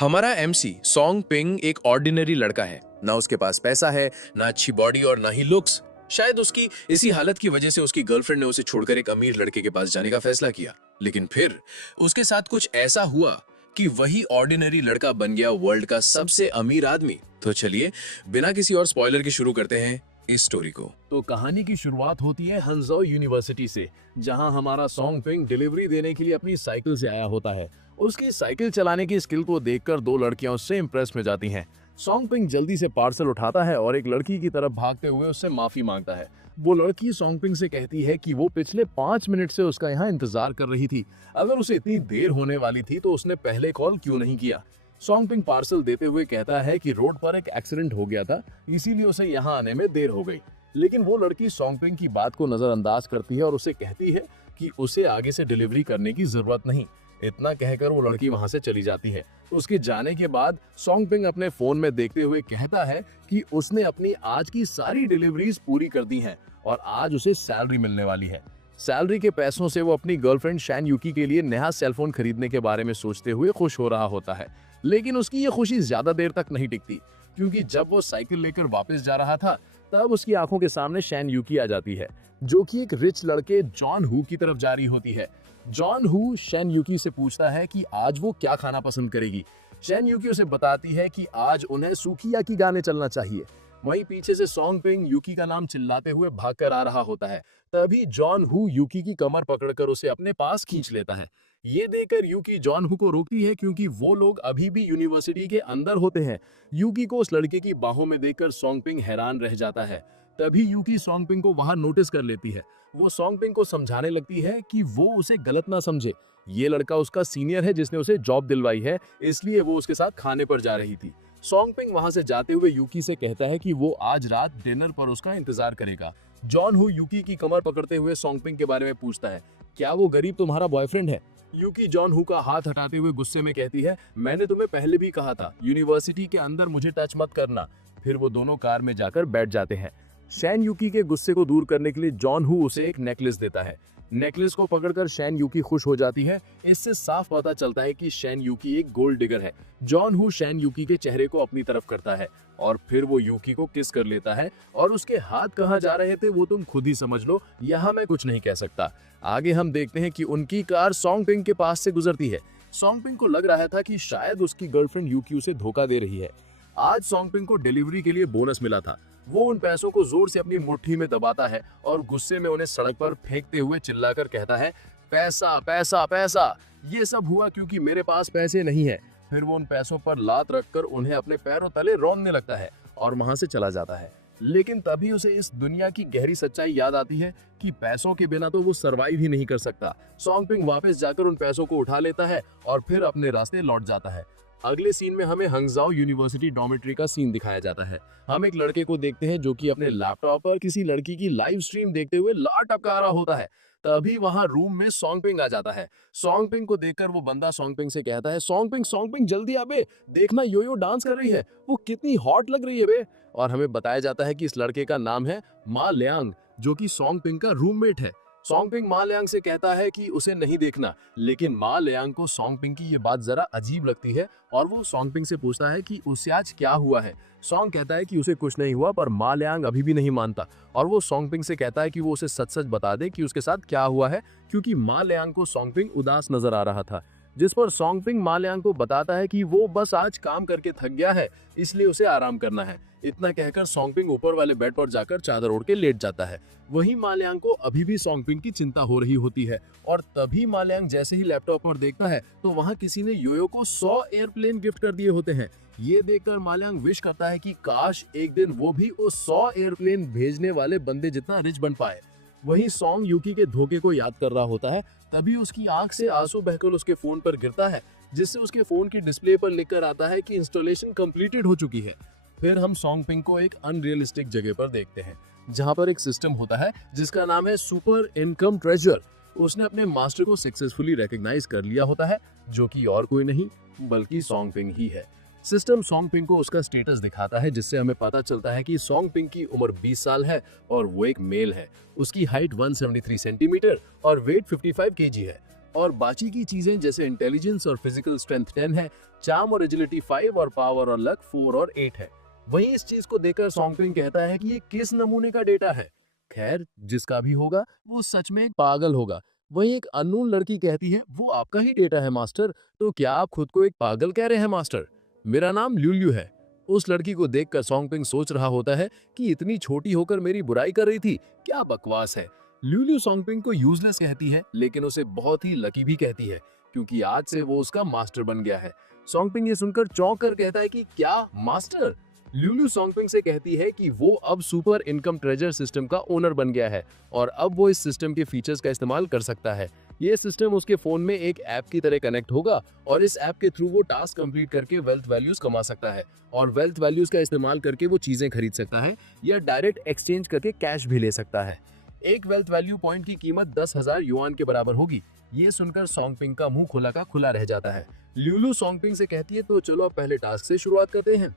हमारा MC song ping एक ordinary लड़का है। ना उसके पास पैसा है, ना अच्छी बॉडी और ना ही लुक्स। शायद उसकी इसी हालत की वजह से उसकी गर्लफ्रेंड ने उसे छोड़कर एक अमीर लड़के के पास जाने का फैसला किया। लेकिन फिर उसके साथ कुछ ऐसा हुआ कि वही ऑर्डिनरी लड़का बन गया वर्ल्ड का सबसे अमीर आदमी। तो चलिए बिना किसी और स्पॉइलर के शुरू करते हैं इस स्टोरी को। तो कहानी की शुरुआत होती है हंजो यूनिवर्सिटी से, जहां हमारा सॉन्ग पिंग डिलीवरी देने के लिए अपनी साइकिल से आया होता है। उसकी साइकिल चलाने की स्किल को देखकर दो लड़कियां उससे इम्प्रेस में जाती हैं। सॉन्ग पिंग जल्दी से पार्सल उठाता है और एक लड़की की तरफ भागते हुए उससे माफी मांगता है। वो लड़की सॉन्ग पिंग से कहती है कि वो पिछले 5 मिनट से उसका यहाँ इंतजार कर रही थी। अगर उसे इतनी देर होने वाली थी तो उसने पहले कॉल क्यों नहीं किया। सॉन्ग पिंग पार्सल देते हुए कहता है कि रोड पर एक एक्सीडेंट हो गया था, इसीलिए उसे यहाँ आने में देर हो गई। लेकिन वो लड़की सॉन्ग पिंग की बात को नजरअंदाज करती है और उसे कहती है कि उसे आगे से डिलीवरी करने की जरूरत नहीं। इतना कहकर वो लड़की वहां से चली जाती है। उसके जाने के बाद सॉन्ग पिंग अपने फोन में देखते हुए कहता है कि उसने अपनी आज की सारी डिलीवरीज पूरी कर दी हैं और आज उसे सैलरी मिलने वाली है। सैलरी के पैसों से वो अपनी गर्लफ्रेंड शैन यूकी के लिए नया सेलफोन खरीदने के बारे में सोचते हुए खुश हो रहा होता है। लेकिन उसकी ये खुशी ज्यादा देर तक नहीं टिकती, क्योंकि जब वो साइकिल लेकर वापस जा रहा था तब उसकी आंखों के सामने शैन यूकी आ जाती है, जो कि एक रिच लड़के जॉन हू की तरफ जा रही होती है। जॉन हू शैन यूकी से पूछता है कि आज वो क्या खाना पसंद करेगी। शैन यूकी उसे बताती है कि आज उन्हें सुकियाकी गाने चलना चाहिए। वहीं पीछे से सॉन्ग पिंग यूकी का नाम चिल्लाते हुए भागकर आ रहा होता है। तभी जॉन हू यूकी की कमर पकड़कर उसे अपने पास खींच लेता है। ये देखकर यूकी जॉन हू को रोकती है, क्योंकि वो लोग अभी भी यूनिवर्सिटी के अंदर होते हैं। यूकी को उस लड़के की बाहों में देखकर सॉन्ग पिंग हैरान रह जाता है। तभी यूकी सॉन्ग पिंग को वहां नोटिस कर लेती है। वो सॉन्ग पिंग को समझाने लगती है कि वो उसे गलत ना समझे। ये लड़का उसका सीनियर है जिसने उसे जॉब दिलवाई है, इसलिए वो उसके साथ खाने पर जा रही थी। सॉन्ग पिंग वहां से जाते हुए यूकी से कहता है कि वो आज रात डिनर पर उसका इंतजार करेगा। जॉन हू यूकी की कमर पकड़ते हुए सॉन्ग पिंग के बारे में पूछता है, क्या वो गरीब तुम्हारा बॉयफ्रेंड है? यूकी जॉन हू का हाथ हटाते हुए गुस्से में कहती है, मैंने तुम्हें पहले भी कहा था यूनिवर्सिटी के अंदर मुझे टच मत करना। फिर वो दोनों कार में जाकर बैठ जाते हैं। शैन यूकी के गुस्से को दूर करने के लिए जॉन हू उसे एक नेकलेस देता है। नेकलेस को पकड़कर शैन यूकी खुश हो जाती है। इससे साफ पता चलता है कि शैन यूकी एक गोल्ड डिगर है। जॉन हू शैन यूकी के चेहरे को अपनी तरफ करता है और फिर वो यूकी को किस कर लेता है और उसके हाथ कहाँ जा रहे थे वो तुम खुद ही समझ लो, यहाँ मैं कुछ नहीं कह सकता। आगे हम देखते हैं कि उनकी कार सॉन्ग पिंग के पास से गुजरती है। सॉन्ग पिंग को लग रहा था कि शायद उसकी गर्लफ्रेंड यूकी उसे धोखा दे रही है। आज सॉन्ग पिंग को डिलीवरी के लिए बोनस मिला था। वो उन पैसों को जोर से अपनी मुट्ठी में दबाता है और गुस्से में उन्हें सड़क पर फेंकते हुए चिल्लाकर कहता है, पैसा पैसा पैसा। ये सब हुआ क्योंकि मेरे पास पैसे नहीं है। फिर वो उन पैसों पर लात रखकर उन्हें अपने पैरों तले रौंदने लगता है और वहां से चला जाता है। लेकिन तभी उसे इस दुनिया की गहरी सच्चाई याद आती है कि पैसों के बिना तो वो सरवाइव ही नहीं कर सकता। सॉन्ग पिंग वापस जाकर उन पैसों को उठा लेता है और फिर अपने रास्ते लौट जाता है। अगले सीन में हमें हंगजाओ यूनिवर्सिटी डॉर्मेट्री का सीन दिखाया जाता है। हम एक लड़के को देखते हैं जो कि अपने लैपटॉप पर किसी लड़की की लाइव स्ट्रीम देखते हुए लार टपका रहा होता है। तभी वहां रूम में सॉन्ग पिंग आ जाता है। सॉन्ग पिंग को देखकर वो बंदा सॉन्ग पिंग से कहता है, सॉन्ग पिंग जल्दी आ बे, देखना योयो डांस कर रही है, वो कितनी हॉट लग रही है बे। और हमें बताया जाता है कि इस लड़के का नाम है मा लियांग, जो कि सॉन्ग पिंग का रूममेट है। सॉन्ग पिंग मा लियांग से कहता है कि उसे नहीं देखना, लेकिन मा लियांग को सॉन्ग पिंग की ये बात जरा अजीब लगती है और वो सॉन्ग पिंग से पूछता है कि उसे आज क्या हुआ है। सॉन्ग कहता है कि उसे कुछ नहीं हुआ, पर मा लियांग अभी भी नहीं मानता और वो सॉन्ग पिंग से कहता है कि वो उसे सच सच बता दे कि उसके साथ क्या हुआ है, क्योंकि मा लियांग को सॉन्ग पिंग उदास नजर आ रहा था। जिस पर सॉन्ग पिंग मा लियांग को बताता है कि वो बस आज काम करके थक गया है, इसलिए उसे आराम करना है। इतना कहकर सॉन्ग पिंग ऊपर वाले बेड पर जाकर चादर ओढ़ के लेट जाता है। वहीं मा लियांग को अभी भी सॉन्ग पिंग की चिंता हो रही होती है और तभी मा लियांग जैसे ही लैपटॉप पर देखता है तो वहां किसी ने योयो को 100 एयरप्लेन गिफ्ट कर दिए होते हैं। ये देखकर मा लियांग विश करता है कि काश एक दिन वो भी उस 100 एयरप्लेन भेजने वाले बंदे जितना रिच बन पाए। वहीं सॉन्ग यूकी के धोखे को याद कर रहा होता है। तभी उसकी आंख से आंसू बहकर उसके फोन पर गिरता है, जिससे उसके फोन की डिस्प्ले पर लिखकर आता है कि इंस्टॉलेशन कंप्लीटेड हो चुकी है। फिर हम सॉन्ग पिंग को एक अनरियलिस्टिक जगह पर देखते हैं, जहां पर एक सिस्टम होता है जिसका नाम है सुपर इनकम ट्रेजर। उसने अपने मास्टर को सक्सेसफुली रिकॉग्नाइज कर लिया होता है, जो कि और कोई नहीं बल्कि सॉन्ग पिंग ही है। सिस्टम सॉन्ग पिंग को उसका स्टेटस दिखाता है, जिससे हमें पता चलता है कि सॉन्ग पिंग की उम्र 20 साल है और वो एक मेल है। उसकी हाइट 173 सेंटीमीटर और वेट 55 केजी है। और बाकी की चीजें जैसे इंटेलिजेंस और फिजिकल स्ट्रेंथ 10 है, चार्म और एजिलिटी 5 और पावर और लक 4 और 8 है। वहीं इस चीज को देखकर सोंगपिंग कहता है कि ये किस नमूने का डेटा है। खैर, जिसका भी होगा वो सच में एक पागल होगा। वहीं एक अननोन लड़की कहती है, वो आपका ही डेटा है मास्टर, तो क्या आप खुद को एक पागल कह रहे हैं मास्टर? मेरा नाम ल्यूल्यू है। उस लड़की को देखकर सोंगपिंग सोच रहा होता है कि इतनी छोटी होकर मेरी बुराई कर रही थी, क्या बकवास है। ल्यूल्यू सोंगपिंग को यूजलेस कहती है, लेकिन उसे बहुत ही लकी भी कहती है, क्योंकि आज से वो उसका मास्टर बन गया है। सोंगपिंग ये सुनकर चौंक कर कहता है कि क्या मास्टर? ल्यूल्यू सोंगपिंग से कहती है कि वो अब सुपर इनकम ट्रेजर सिस्टम का ओनर बन गया है और अब वो इस सिस्टम के फीचर्स का इस्तेमाल कर सकता है। ये सिस्टम उसके फोन में एक ऐप की तरह कनेक्ट होगा और इस ऐप के थ्रू वो टास्क कंप्लीट करके वेल्थ वैल्यूज कमा सकता है और वेल्थ वैल्यूज का इस्तेमाल करके वो चीजें खरीद सकता है या डायरेक्ट एक्सचेंज करके कैश भी ले सकता है। एक वेल्थ वैल्यू पॉइंट की कीमत 10,000 युआन के बराबर होगी। ये सुनकर सोंगपिंग का मुंह खुला का खुला रह जाता है। ल्यूलू सोंगपिंग से कहती है, तो चलो अब पहले टास्क से शुरुआत करते हैं।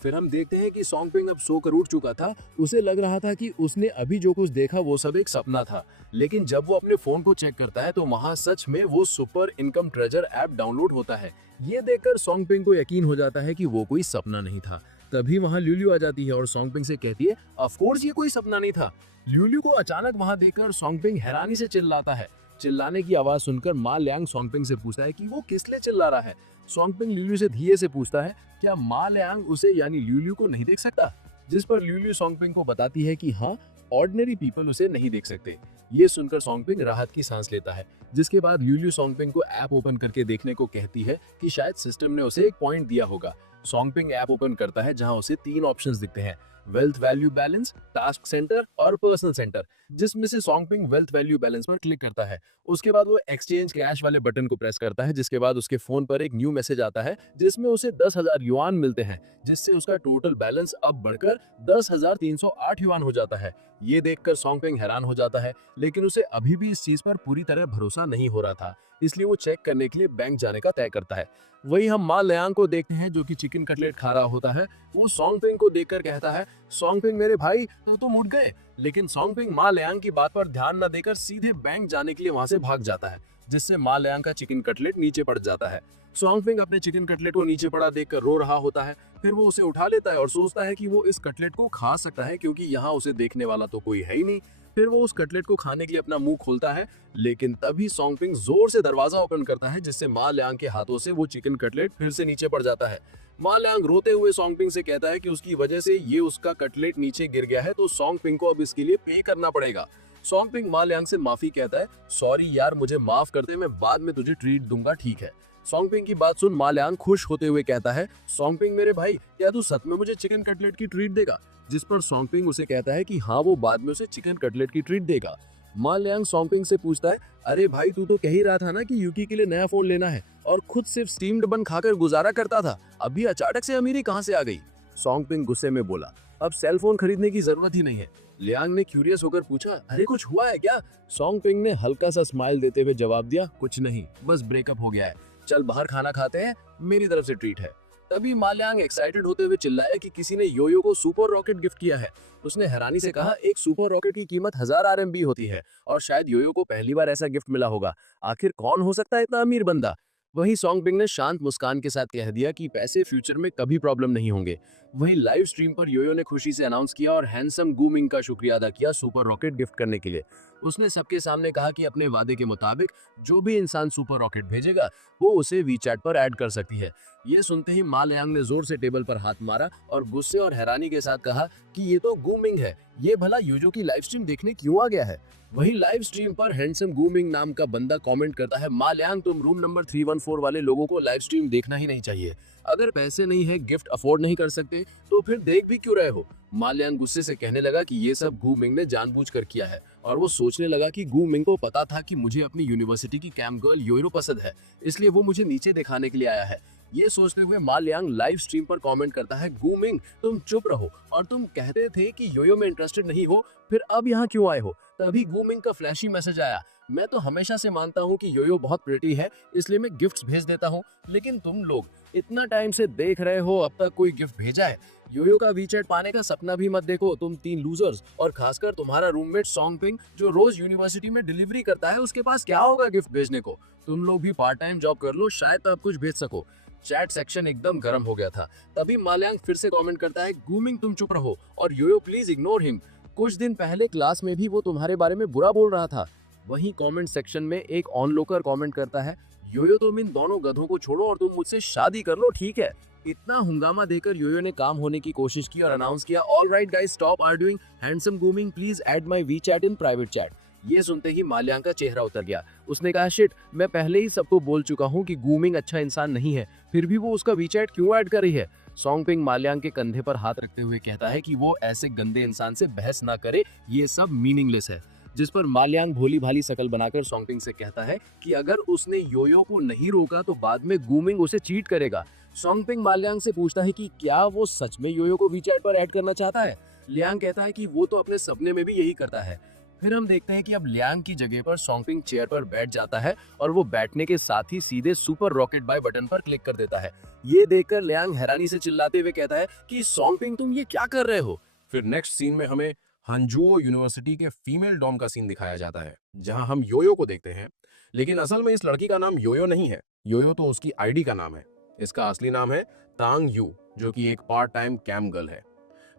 फिर हम देखते हैं कि सोंगपिंग अब सोकर उठ चुका था। उसे लग रहा था कि उसने अभी जो कुछ देखा वो सब एक सपना था, लेकिन जब वो अपने फोन को चेक करता है तो वहां सच में वो super income treasure app download होता है। ये देखकर सोंगपिंग को यकीन हो जाता है कि वो कोई सपना नहीं था। तभी वहां ल्यूल्यू आ जाती है और सोंगपिंग से कहती है, ऑफ कोर्स ये कोई सपना नहीं था। ल्यूल्यू को अचानक वहां देखकर सोंगपिंग हैरानी से चिल्लाता है। चिल्लाने की आवाज सुनकर मा लियांग सोंगपिंग से पूछता है कि वो किस लिए चिल्ला रहा है। सोंगपिंग ल्यूल्यू से धीरे से पूछता है, क्या मा लियांग उसे यानी ल्यूल्यू को नहीं देख सकता? जिस पर ल्यूल्यू सोंगपिंग को बताती है कि हाँ, ऑर्डिनरी पीपल उसे नहीं देख सकते। ये सुनकर सोंगपिंग राहत की सांस लेता है, जिसके बाद ल्यूल्यू सोंगपिंग को ऐप ओपन करके देखने को कहती है कि शायद सिस्टम ने उसे एक पॉइंट दिया होगा। सोंगपिंग ऐप ओपन करता है जहां उसे 3 ऑप्शंस दिखते हैं, wealth value balance, task centre और पर्सनल सेंटर, जिसमें से सोंगपिंग वेल्थ वैल्यू बैलेंस पर क्लिक करता है। उसके बाद वो एक्सचेंज कैश वाले बटन को प्रेस करता है, जिसके बाद उसके फोन पर एक न्यू मैसेज आता है जिसमें उसे 10,000 युआन मिलते हैं, जिससे उसका टोटल बैलेंस अब बढ़कर 10,308 युआन हो जाता है। ये देखकर सोंगपिंग हैरान हो जाता है, लेकिन उसे अभी भी इस चीज पर पूरी तरह भरोसा नहीं हो रहा था, इसलिए वो चेक करने के लिए बैंक जाने का तय करता है। वही हम मा लियांग को देखते हैं जो कि चिकन कटलेट खा रहा होता है। वो सोंगपिंग को देखकर कहता है, सोंगपिंग मेरे भाई, तो तुम उठ गए। लेकिन सोंगपिंग मा लियांग की बात पर ध्यान न देकर सीधे बैंक जाने के लिए वहां से भाग जाता है, जिससे मा लियांग का चिकन कटलेट नीचे पड़ जाता है। सोंगपिंग अपने चिकन कटलेट को नीचे पड़ा देखकर रो रहा होता है। फिर वो उसे उठा लेता है और सोचता है कि वो इस कटलेट को खा सकता है, क्योंकि यहाँ उसे देखने वाला तो कोई है ही नहीं। फिर वो उस कटलेट को खाने के लिए अपना मुंह खोलता है, लेकिन तभी सोंगपिंग जोर से दरवाजा ओपन करता है, जिससे मा लियांग के हाथों से वो चिकन कटलेट फिर से नीचे पड़ जाता है। मा लियांग रोते हुए सोंगपिंग से कहता है कि उसकी वजह से ये उसका कटलेट नीचे गिर गया है, तो सोंगपिंग को अब इसके लिए पे करना पड़ेगा। सोंगपिंग मा लियांग से माफी कहता है, सॉरी यार, मुझे माफ कर दे, मैं बाद में तुझे ट्रीट दूंगा, ठीक है। सोंगपिंग की बात सुन मा लियांग खुश होते हुए कहता है, सोंगपिंग मेरे भाई, क्या तू सच में मुझे चिकन कटलेट की ट्रीट देगा? जिस पर सोंगपिंग उसे कहता है कि हाँ, वो बाद में उसे चिकन कटलेट की ट्रीट देगा। मा लियांग सोंगपिंग से पूछता है, अरे भाई, तू तो कह ही रहा था ना कि यूकी के लिए नया फोन लेना है और खुद सिर्फ स्टीम्ड बन खाकर गुजारा करता था, अभी अचानक से अमीरी कहाँ से आ गई? सोंगपिंग गुस्से में बोला, अब सेल फोन खरीदने की जरूरत ही नहीं है। लियांग ने क्यूरियस होकर पूछा, अरे कुछ हुआ है क्या? सोंगपिंग ने हल्का सा स्माइल देते हुए जवाब दिया, कुछ नहीं, बस ब्रेकअप हो गया है, चल बाहर खाना खाते हैं, मेरी तरफ से ट्रीट है। तभी मा लियांग एक्साइटेड होते हुए चिल्लाया कि किसी ने योयो को सुपर रॉकेट गिफ्ट किया है। उसने हैरानी से कहा, एक सुपर रॉकेट की कीमत 1000 RMB होती है और शायद योयो को पहली बार ऐसा गिफ्ट मिला होगा। आखिर कौन हो सकता है इतना अमीर बंदा? वहीं सोंगपिंग ने शांत मुस्कान के साथ कह दिया कि पैसे फ्यूचर में कभी प्रॉब्लम नहीं होंगे। वहीं लाइव स्ट्रीम पर योयो ने खुशी से अनाउंस किया और हैंडसम गू मिंग का शुक्रिया अदा किया सुपर रॉकेट गिफ्ट करने के लिए। उसने सबके सामने कहा कि अपने वादे के मुताबिक जो भी इंसान सुपर रॉकेट भेजेगा वो उसे वीचैट पर ऐड कर सकती है। ये सुनते ही मा लियांग ने जोर से टेबल पर हाथ मारा और गुस्से और हैरानी के साथ कहा कि ये तो गू मिंग है, ये भला योयो की लाइव स्ट्रीम देखने क्यों आ गया है? वहीं लाइव स्ट्रीम पर हैंडसम गू मिंग नाम का बंदा कमेंट करता है, मा लियांग, तुम रूम नंबर 314 वाले लोगों को लाइव स्ट्रीम देखना ही नहीं चाहिए। अगर पैसे नहीं है, गिफ्ट अफोर्ड नहीं कर सकते, तो फिर देख भी क्यों रहे हो? मा लियांग गुस्से से कहने लगा कि ये सब गू मिंग ने जानबूझकर किया है और वो सोचने लगा कि गू मिंग को पता था कि मुझे अपनी यूनिवर्सिटी की कैंप गर्ल योरो पसंद है, इसलिए वो मुझे नीचे दिखाने के लिए आया है। ये सोचते हुए मा लियांग लाइव स्ट्रीम पर कमेंट करता है, गू मिंग, तुम चुप रहो, और तुम कहते थे कि योयो में इंटरेस्टेड नहीं हो, फिर अब यहाँ क्यों आए हो? तभी गू मिंग का फ्लैशी मैसेज आया, मैं तो हमेशा से मानता हूँ कि योयो बहुत प्रिटी है, इसलिए मैं गिफ्ट्स भेज देता हूँ, लेकिन तुम लोग इतना टाइम से देख रहे हो, अब तक कोई गिफ्ट भेजा है? योयो का वीचैट पाने का सपना भी मत देखो तुम तीन लूजर्स, और खासकर तुम्हारा रूममेट सॉन्गपिंग जो रोज यूनिवर्सिटी में डिलीवरी करता है, उसके पास क्या होगा गिफ्ट भेजने को। तुम लोग भी पार्ट टाइम जॉब कर लो, शायद तब कुछ भेज सको। चैट सेक्शन एकदम गर्म हो गया था। तभी माल्यांग फिर से कमेंट करता है, गूमिंग तुम चुप रहो और योयो प्लीज इग्नोर हिम। कुछ दिन पहले क्लास में भी वो तुम्हारे बारे में बुरा बोल रहा था। वहीं कमेंट सेक्शन में एक ऑनलोकर कमेंट करता है, योयो तुम इन दोनों गधों को छोड़ो और तुम मुझसे शादी कर लो, ठीक है। इतना हंगामा देकर योयो ने काम होने की कोशिश की और अनाउंस किया, alright guys stop arguing, handsome गूमिंग please add my WeChat in private chat. ये सुनते ही माल्यांग का चेहरा उतर गया। उसने कहा, शिट, मैं पहले ही सबको बोल चुका हूँ कि गूमिंग अच्छा इंसान नहीं है, फिर भी वो उसका वीचैट क्यों ऐड कर रही है। सॉन्गपिंग माल्यांग के कंधे पर हाथ रखते हुए कहता है कि वो ऐसे गंदे इंसान से बहस ना करे, ये सब मीनिंगलेस है। जिस पर माल्यांग भोली भाली शकल बनाकर सॉन्गपिंग से कहता है कि अगर उसने योयो को नहीं रोका तो बाद में गूमिंग उसे चीट करेगा। सॉन्गपिंग माल्यांग से पूछता है कि क्या वो सच में योयो को वीचैट पर ऐड करना चाहता है। लियांग कहता है कि वो तो अपने सपने में भी यही करता है। फिर हम देखते हैं कि अब लियांग की जगह पर सॉन्गपिंग चेयर पर बैठ जाता है और वो बैठने के साथ ही सीधे सुपर रॉकेट बाय बटन पर क्लिक कर देता है। ये देखकर लियांग हैरानी से चिल्लाते हुए कहता है कि सॉन्गपिंग तुम ये क्या कर रहे हो। फिर नेक्स्ट सीन में हमें हंजुओ यूनिवर्सिटी के फीमेल डॉम का सीन दिखाया जाता है, जहां हम योयो को देखते हैं। लेकिन असल में इस लड़की का नाम योयो नहीं है, योयो तो उसकी आईडी का नाम है। इसका असली नाम है तांग यू, जो कि एक पार्ट टाइम कैम गर्ल है।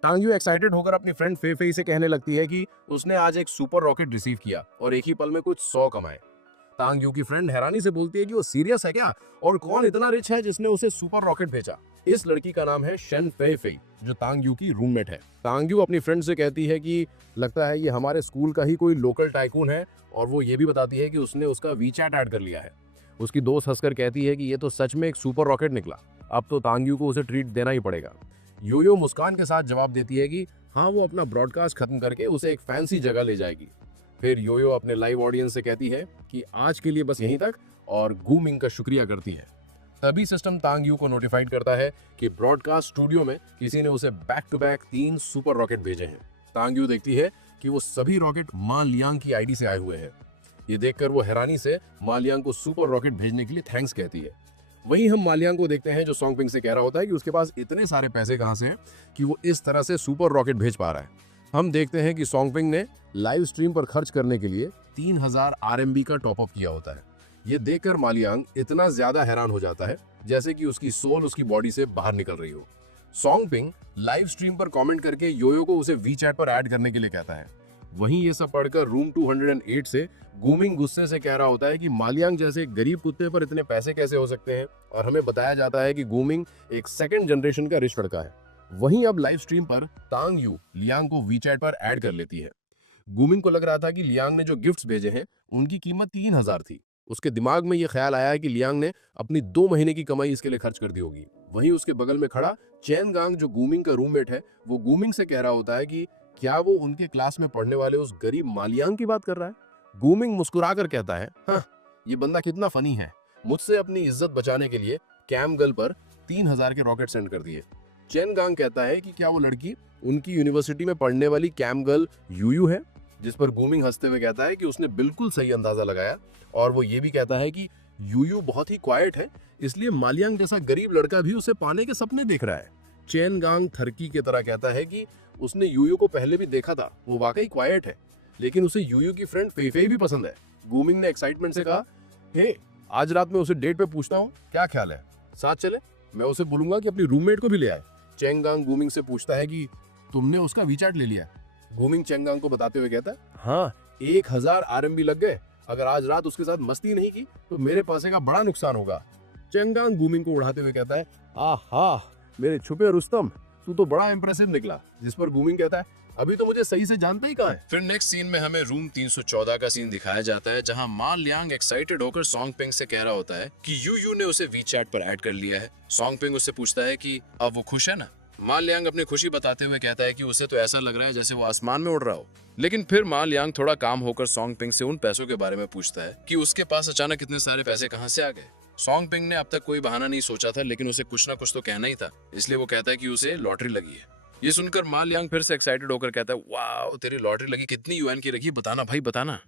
तांग यू एक्साइटेड होकर अपनी फ्रेंड फे फे से कहने लगती है कि उसने आज एक सुपर रॉकेट रिसीव किया और एक ही पल में कुछ 100 कमाए। तांग यू की फ्रेंड हैरानी से बोलती है कि वो सीरियस है क्या, और कौन इतना रिच है जिसने उसे सुपर रॉकेट भेजा। इस लड़की का नाम है शेन फे फे, जो तांग यू की रूममेट है। तांग यू अपनी फ्रेंड से कहती है कि लगता है ये हमारे स्कूल का ही कोई लोकल टाइकून है, और वो ये भी बताती है कि उसने उसका वीचैट ऐड कर लिया है। उसकी दोस्त हंसकर कहती है कि ये तो सच में एक सुपर रॉकेट निकला, अब तो तांग यू को उसे ट्रीट देना ही पड़ेगा। योयो मुस्कान के साथ जवाब देती है कि हाँ, वो अपना ब्रॉडकास्ट खत्म करके उसे एक फैंसी जगह ले जाएगी। फिर योयो अपने लाइव ऑडियंस से कहती है कि आज के लिए बस यहीं तक, और गूमिंग का शुक्रिया करती है। तभी सिस्टम तांग यू को नोटिफाइड करता है कि ब्रॉडकास्ट स्टूडियो में किसी ने उसे back to back 3 super rocket भेजे हैं। तांग यू देखती है कि वो सभी रॉकेट मा लियांग की आईडी से आए हुए हैं। ये देखकर वो हैरानी से मा लियांग को सुपर रॉकेट भेजने के लिए थैंक्स कहती है। वहीं हम मालियांग को देखते हैं, जो सॉन्गपिंग से कह रहा होता है कि उसके पास इतने सारे पैसे कहां से हैं कि वो इस तरह से सुपर रॉकेट भेज पा रहा है। हम देखते हैं कि सॉन्गपिंग ने लाइव स्ट्रीम पर खर्च करने के लिए 3000 RMB का टॉपअप किया होता है। ये देखकर मालियांग इतना ज्यादा हैरान हो जाता है जैसे कि उसकी सोल उसकी बॉडी से बाहर निकल रही हो। सॉन्गपिंग लाइव स्ट्रीम पर कमेंट करके योयो को उसे वीचैट पर ऐड करने के लिए कहता है। वहीं ये सब पढ़कर रूम 208 से गूमिंग गुस्से से कह रहा होता है कि मालियांग जैसे गरीब कुत्ते पर इतने पैसे कैसे हो सकते हैं, और हमें बताया जाता है कि गूमिंग एक सेकंड जनरेशन का रिच लड़का है। वहीं अब लाइव स्ट्रीम पर तांग यू लियांग को वीचैट पर ऐड कर लेती है। गूमिंग को लग रहा था कि लियांग ने जो गिफ्ट्स भेजे हैं उनकी कीमत 3000 थी। उसके दिमाग में ये ख्याल आया कि लियांग ने अपनी 2 महीने की कमाई इसके लिए खर्च कर दी होगी। वहीं उसके बगल में खड़ा चैन गांग, जो गूमिंग का रूममेट है, वो गूमिंग से कह रहा होता है कि क्या वो उनके क्लास में पढ़ने वाले उस गरीब मालियांग की बात कर रहा है। गूमिंग मुस्कुराकर कहता है, हाँ, ये बंदा कितना फनी है, मुझसे अपनी इज्जत बचाने के लिए कैम गर्ल पर 3000 के रॉकेट सेंड कर दिए। चैन गांग कहता है कि क्या वो लड़की उनकी यूनिवर्सिटी में पढ़ने वाली कैम गर्ल यूयू है, जिस पर गूमिंग हंसते हुए कहता है कि उसने बिल्कुल सही अंदाजा लगाया, और वो ये भी कहता है कि यूयू बहुत ही क्वाइट है, इसलिए मालियांग जैसा गरीब लड़का भी उसे पाने के सपने देख रहा है। चैन गांग थरकी की तरह कहता है कि उसने यूयू को पहले भी देखा था, वो वाकई क्वाइट है, लेकिन उसे यूयू की फ्रेंड फेफे भी पसंद है। गूमिंग ने एक्साइटमेंट से कहा, हे, आज रात में उसे डेट पे पूछता हूँ, क्या ख्याल है, साथ चले? मैं उसे बोलूंगा कि अपनी रूममेट को भी ले आए। चेंगांग गूमिंग से पूछता है कि तुमने उसका वीचैट ले लिया? गूमिंग चेंगांग को बताते हुए कहता है, हाँ, 1000 RMB लग गए। अगर आज रात उसके साथ मस्ती नहीं की तो मेरे पैसे का बड़ा नुकसान होगा। चेंगांग गूमिंग को उड़ाते हुए कहता है, आहा, मेरे छुपे रुस्तम, तू तो बड़ा इंप्रेसिव निकला। जिस पर गूमिंग कहता है, अभी तो मुझे सही से जानता ही कहाँ है। फिर नेक्स्ट सीन में हमें रूम 314 का सीन दिखाया जाता है, जहां मा लियांग एक्साइटेड होकर सॉन्गपिंग से कह रहा होता है कि यूयू ने उसे वीचैट पर ऐड कर लिया है। सॉन्गपिंग उससे पूछता है कि अब वो खुश है ना। मा लियांग अपनी खुशी बताते हुए कहता है कि उसे तो ऐसा लग रहा है जैसे वो आसमान में उड़ रहा हो। लेकिन फिर मा लियांग थोड़ा काम होकर सॉन्गपिंग से उन पैसों के बारे में पूछता है कि उसके पास अचानक इतने सारे पैसे कहाँ से आ गए। सॉन्गपिंग ने अब तक कोई बहाना नहीं सोचा था, लेकिन उसे कुछ ना कुछ तो कहना ही था, इसलिए वो कहता है कि उसे लॉटरी लगी है। ये सुनकर मा लियांग फिर से एक्साइटेड होकर कहता है, वाह, तेरी लॉटरी लगी, कितनी युआन की रखी, बताना भाई बताना।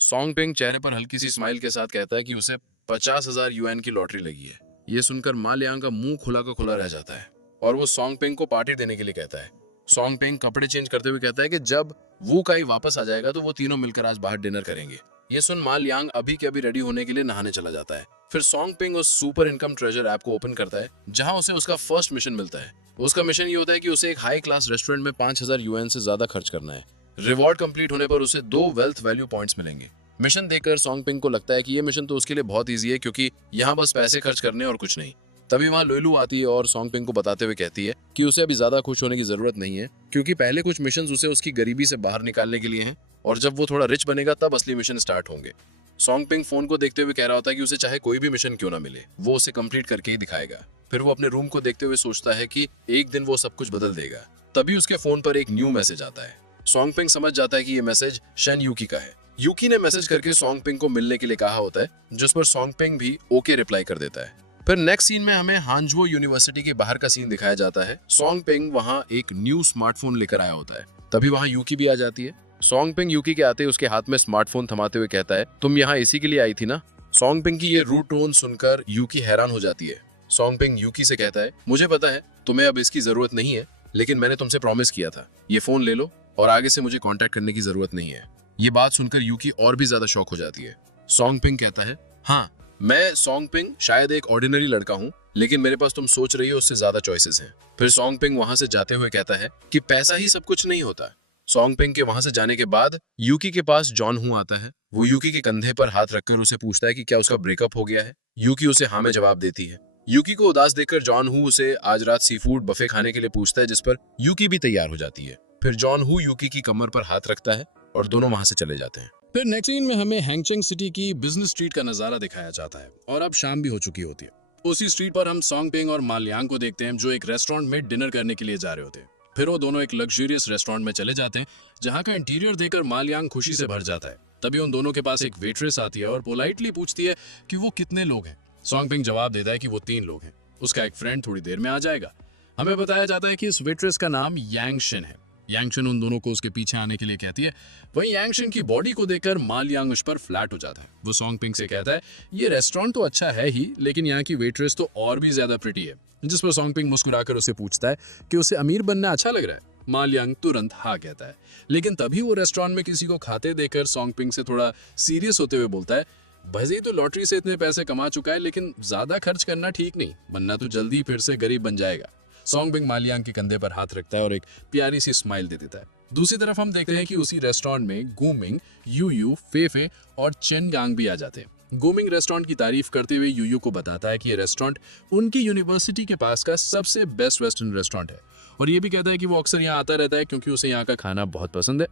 सॉन्गपिंग चेहरे पर हल्की सी स्माइल के साथ कहता है कि उसे 50,000 युआन की लॉटरी लगी है। ये सुनकर मा लियांग का मुंह खुला का खुला रह जाता है और वो सॉन्ग पिंग को पार्टी देने के लिए कहता है। सॉन्ग पिंग कपड़े चेंज करते हुए कहता है कि जब वू काई वापस आ जाएगा तो वो तीनों मिलकर आज बाहर डिनर करेंगे। ये सुन मा लियांग अभी के अभी रेडी होने के लिए नहाने चला जाता है। फिर सॉन्ग पिंग उस सुपर इनकम ट्रेजर ऐप को ओपन करता है जहां उसे उसका फर्स्ट मिशन मिलता है। उसका मिशन ये होता है कि उसे एक हाई क्लास रेस्टोरेंट में 5000 यूएन से ज्यादा खर्च करना है। रिवॉर्ड कंप्लीट होने पर उसे 2 वेल्थ वैल्यू पॉइंट्स मिलेंगे। मिशन देखकर सॉन्ग पिंग को लगता है कि ये मिशन तो उसके लिए बहुत ईजी है क्योंकि यहाँ बस पैसे खर्च करने और कुछ नहीं। तभी वहाँ लुलु आती है और सॉन्ग पिंग को बताते हुए कहती है कि उसे अभी ज्यादा खुश होने की जरूरत नहीं है क्योंकि पहले कुछ मिशन उसे उसकी गरीबी से बाहर निकालने के लिए हैं और जब वो थोड़ा रिच बनेगा तब असली मिशन स्टार्ट होंगे। सॉन्ग पिंग फोन को देखते हुए कह रहा होता है कि उसे चाहे कोई भी मिशन क्यों ना मिले वो उसे कंप्लीट करके ही दिखाएगा। फिर वो अपने रूम को देखते हुए सोचता है कि एक दिन वो सब कुछ बदल देगा। तभी उसके फोन पर एक न्यू मैसेज आता है। सॉन्ग पिंग समझ जाता है कि ये मैसेज शन यूकी का है। यूकी ने मैसेज करके सॉन्ग पिंग को मिलने के लिए कहा होता है जिस पर सॉन्ग पिंग भी ओके रिप्लाई कर देता है। फिर नेक्स्ट सीन में हमें हांजवो यूनिवर्सिटी के बाहर का सीन दिखाया जाता है। सॉन्ग पिंग वहां एक न्यू स्मार्टफोन लेकर आया होता है। तभी वहां यूकी भी आ जाती है। सॉन्ग पिंग यूकी के आते उसके हाथ में स्मार्टफोन थमाते हुए कहता है तुम यहाँ इसी के लिए आई थी ना। सॉन्ग पिंग की ये रूड टोन सुनकर यूकी हैरान हो जाती है। सॉन्ग पिंग यूकी से कहता है मुझे पता है तुम्हें अब इसकी जरूरत नहीं है लेकिन मैंने तुमसे प्रॉमिस किया था, ये फोन ले लो और आगे से मुझे कांटेक्ट करने की जरूरत नहीं है। ये बात सुनकर यूकी और भी ज्यादा शॉक हो जाती है। सॉन्ग पिंग कहता है हाँ मैं सॉन्ग पिंग शायद एक ऑर्डिनरी लड़का हूँ लेकिन मेरे पास तुम सोच रही हो उससे ज्यादा चॉइसेस हैं। फिर सॉन्ग पिंग वहां से जाते हुए कहता है कि पैसा ही सब कुछ नहीं होता। सॉन्ग पिंग के वहां से जाने के बाद यूकी के पास जॉन हू आता है। वो यूकी के कंधे पर हाथ रखकर उसे पूछता है कि क्या उसका ब्रेकअप हो गया है। यूकी उसे हाँ में जवाब देती है। यूकी को उदास देखकर जॉन हू उसे आज रात सी फूड बफे खाने के लिए पूछता है जिस पर यूकी भी तैयार हो जाती है। फिर जॉन हू यूकी की कमर पर हाथ रखता है और दोनों वहां से चले जाते हैं। फिर नेक्स्ट सीन में हमें हैंगचेंग सिटी की बिजनेस स्ट्रीट का नजारा दिखाया जाता है और अब शाम भी हो चुकी होती है। उसी स्ट्रीट पर हम सॉन्ग पिंग और मा लियांग को देखते हैं जो एक रेस्टोरेंट में डिनर करने के लिए जा रहे होते हैं। फिर वो दोनों एक लग्जरियस रेस्टोरेंट में चले जाते हैं जहाँ का इंटीरियर देखकर मा लियांग खुशी से भर जाता है। तभी उन दोनों के पास एक वेट्रेस आती है और पोलाइटली पूछती है कि वो कितने लोग हैं। सॉन्ग पिंग जवाब देता है कि वो 3 लोग हैं, उसका एक फ्रेंड थोड़ी देर में आ जाएगा। हमें बताया जाता है कि इस वेट्रेस का नाम यांगशिन है। यांगशिन उन दोनों को उसके पीछे आने के लिए कहती है। वहीं यांगशिन की बॉडी को देखकर मा लियांग उस पर फ्लैट हो जाता है। वो सॉन्ग पिंग से कहता है ये रेस्टोरेंट तो अच्छा है ही लेकिन यहाँ की वेट्रेस तो और भी ज्यादा प्रिटी है। जिस पर सॉन्ग पिंग मुस्कुराकर उसे पूछता है कि उसे अमीर बनना अच्छा लग रहा है। मा लियांग तुरंत हाँ कहता है लेकिन तभी वो रेस्टोरेंट में किसी को खाते देखकर सॉन्ग पिंग से थोड़ा सीरियस होते हुए बोलता है भले तो लॉटरी से इतने पैसे कमा चुका है लेकिन ज्यादा खर्च करना ठीक नहीं वरना तो जल्दी फिर से गरीब बन जाएगा। सॉन्ग पिंग मा लियांग के कंधे पर हाथ रखता है और एक प्यारी सी स्माइल दे देता है। दूसरी तरफ हम देखते हैं कि उसी रेस्टोरेंट में गुमिंग, यूयू, फेफे और चेन गांग भी आ जाते हैं। गुमिंग रेस्टोरेंट की तारीफ करते हुए यूयू को बताता है कि ये रेस्टोरेंट उनकी यूनिवर्सिटी के पास का सबसे बेस्ट वेस्टर्न रेस्टोरेंट है और ये भी कहता है कि वो अक्सर यहाँ आता रहता है क्योंकि उसे यहाँ का खाना बहुत पसंद है।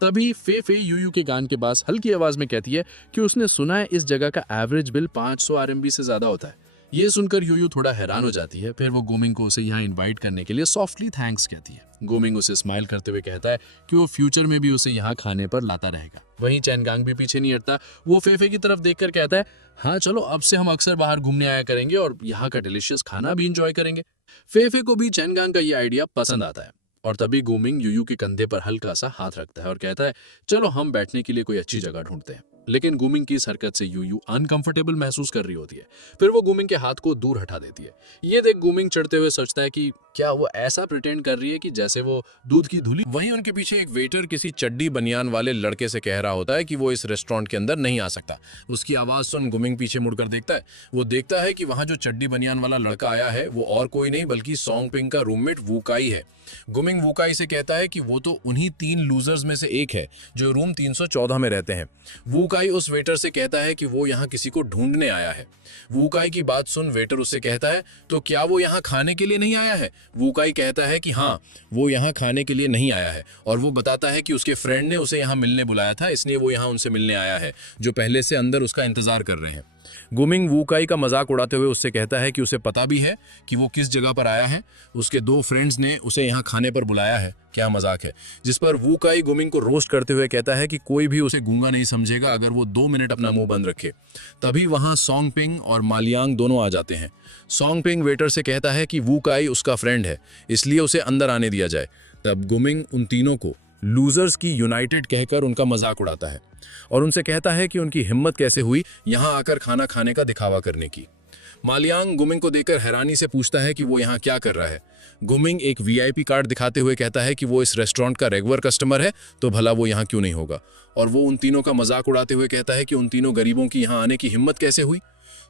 तभी फेफे यूयू के कान के पास हल्की आवाज में कहती है कि उसने सुना है इस जगह का एवरेज बिल 500 आरएमबी से ज्यादा होता है। ये सुनकर यूयू थोड़ा हैरान हो जाती है। फिर वो गुमिंग को उसे यहाँ इनवाइट करने के लिए सॉफ्टली थैंक्स कहती है। गुमिंग उसे स्माइल करते हुए कहता है कि वो फ्यूचर में भी उसे यहाँ खाने पर लाता रहेगा। वहीं चैनगांग भी पीछे नहीं हटता। वो फेफे की तरफ देखकर कहता है हाँ चलो अब से हम अक्सर बाहर घूमने आया करेंगे और यहाँ का डिलीशियस खाना भी इंजॉय करेंगे। फेफे को भी चैनगांग का ये आइडिया पसंद आता है और तभी गुमिंग यूयू के कंधे पर हल्का सा हाथ रखता है और कहता है चलो हम बैठने के लिए कोई अच्छी जगह ढूंढते हैं। लेकिन गुमिंग की इस हरकत से यूयू अनकंफर्टेबल महसूस कर रही होती है। फिर वो गुमिंग के हाथ को दूर हटा देती है। ये देख गुमिंग चढ़ते हुए सोचता है कि क्या वो ऐसा प्रिटेंड कर रही है कि जैसे वो दूध की धुली। वहीं उनके पीछे एक वेटर किसी चड्डी बनियान वाले लड़के से कह रहा होता है कि वो इस रेस्टोरेंट के अंदर नहीं आ सकता। उसकी आवाज सुन गुमिंग पीछे मुड़कर देखता है। वो देखता है कि वहां जो चड्डी बनियान वाला लड़का आया है वो और कोई नहीं बल्कि सॉन्ग पिंग का रूममेट वू काई है। गुमिंग वू काई से कहता है कि वो तो उन्हीं 3 लूजर्स में से एक है जो रूम 314 में रहते हैं। वू काई उस वेटर से कहता है कि वो यहाँ किसी को ढूंढने आया है। वू काई की बात सुन वेटर उससे कहता है तो क्या वो यहाँ खाने के लिए नहीं आया है। वू काई कहता है कि हाँ वो यहाँ खाने के लिए नहीं आया है और वो बताता है कि उसके फ्रेंड ने उसे यहाँ मिलने बुलाया था इसलिए वो यहाँ उनसे मिलने आया है जो पहले से अंदर उसका इंतजार कर रहे हैं। गुमिंग वू काई का मजाक उड़ाते हुए उससे कहता है कि उसे पता भी है कि वो किस जगह पर आया है। उसके 2 फ्रेंड्स ने उसे यहाँ खाने पर बुलाया है, क्या मजाक है। जिस पर वू काई गुमिंग को रोस्ट करते हुए कहता है कि कोई भी उसे गूंगा नहीं समझेगा अगर वो 2 मिनट अपना मुंह बंद रखे। तभी वहां सॉन्ग पिंग और मा लियांग दोनों आ जाते हैं। सॉन्ग पिंग वेटर से कहता है कि वू काई उसका फ्रेंड है इसलिए उसे अंदर आने दिया जाए। तब गुमिंग उन तीनों को लूजर्स की यूनाइटेड कहकर उनका मजाक उड़ाता है और उनसे कहता है कि उनकी हिम्मत कैसे हुई यहाँ आकर खाना खाने का दिखावा करने की। मालियांग गुमिंग को देखकर हैरानी से पूछता है कि वो यहाँ क्या कर रहा है। गुमिंग एक वीआईपी कार्ड दिखाते हुए कहता है कि वो इस रेस्टोरेंट का रेगुलर कस्टमर है, तो भला वो यहाँ क्यों नहीं होगा। और वो उन तीनों का मजाक उड़ाते हुए कहता है कि उन तीनों गरीबों की यहाँ आने की हिम्मत कैसे हुई।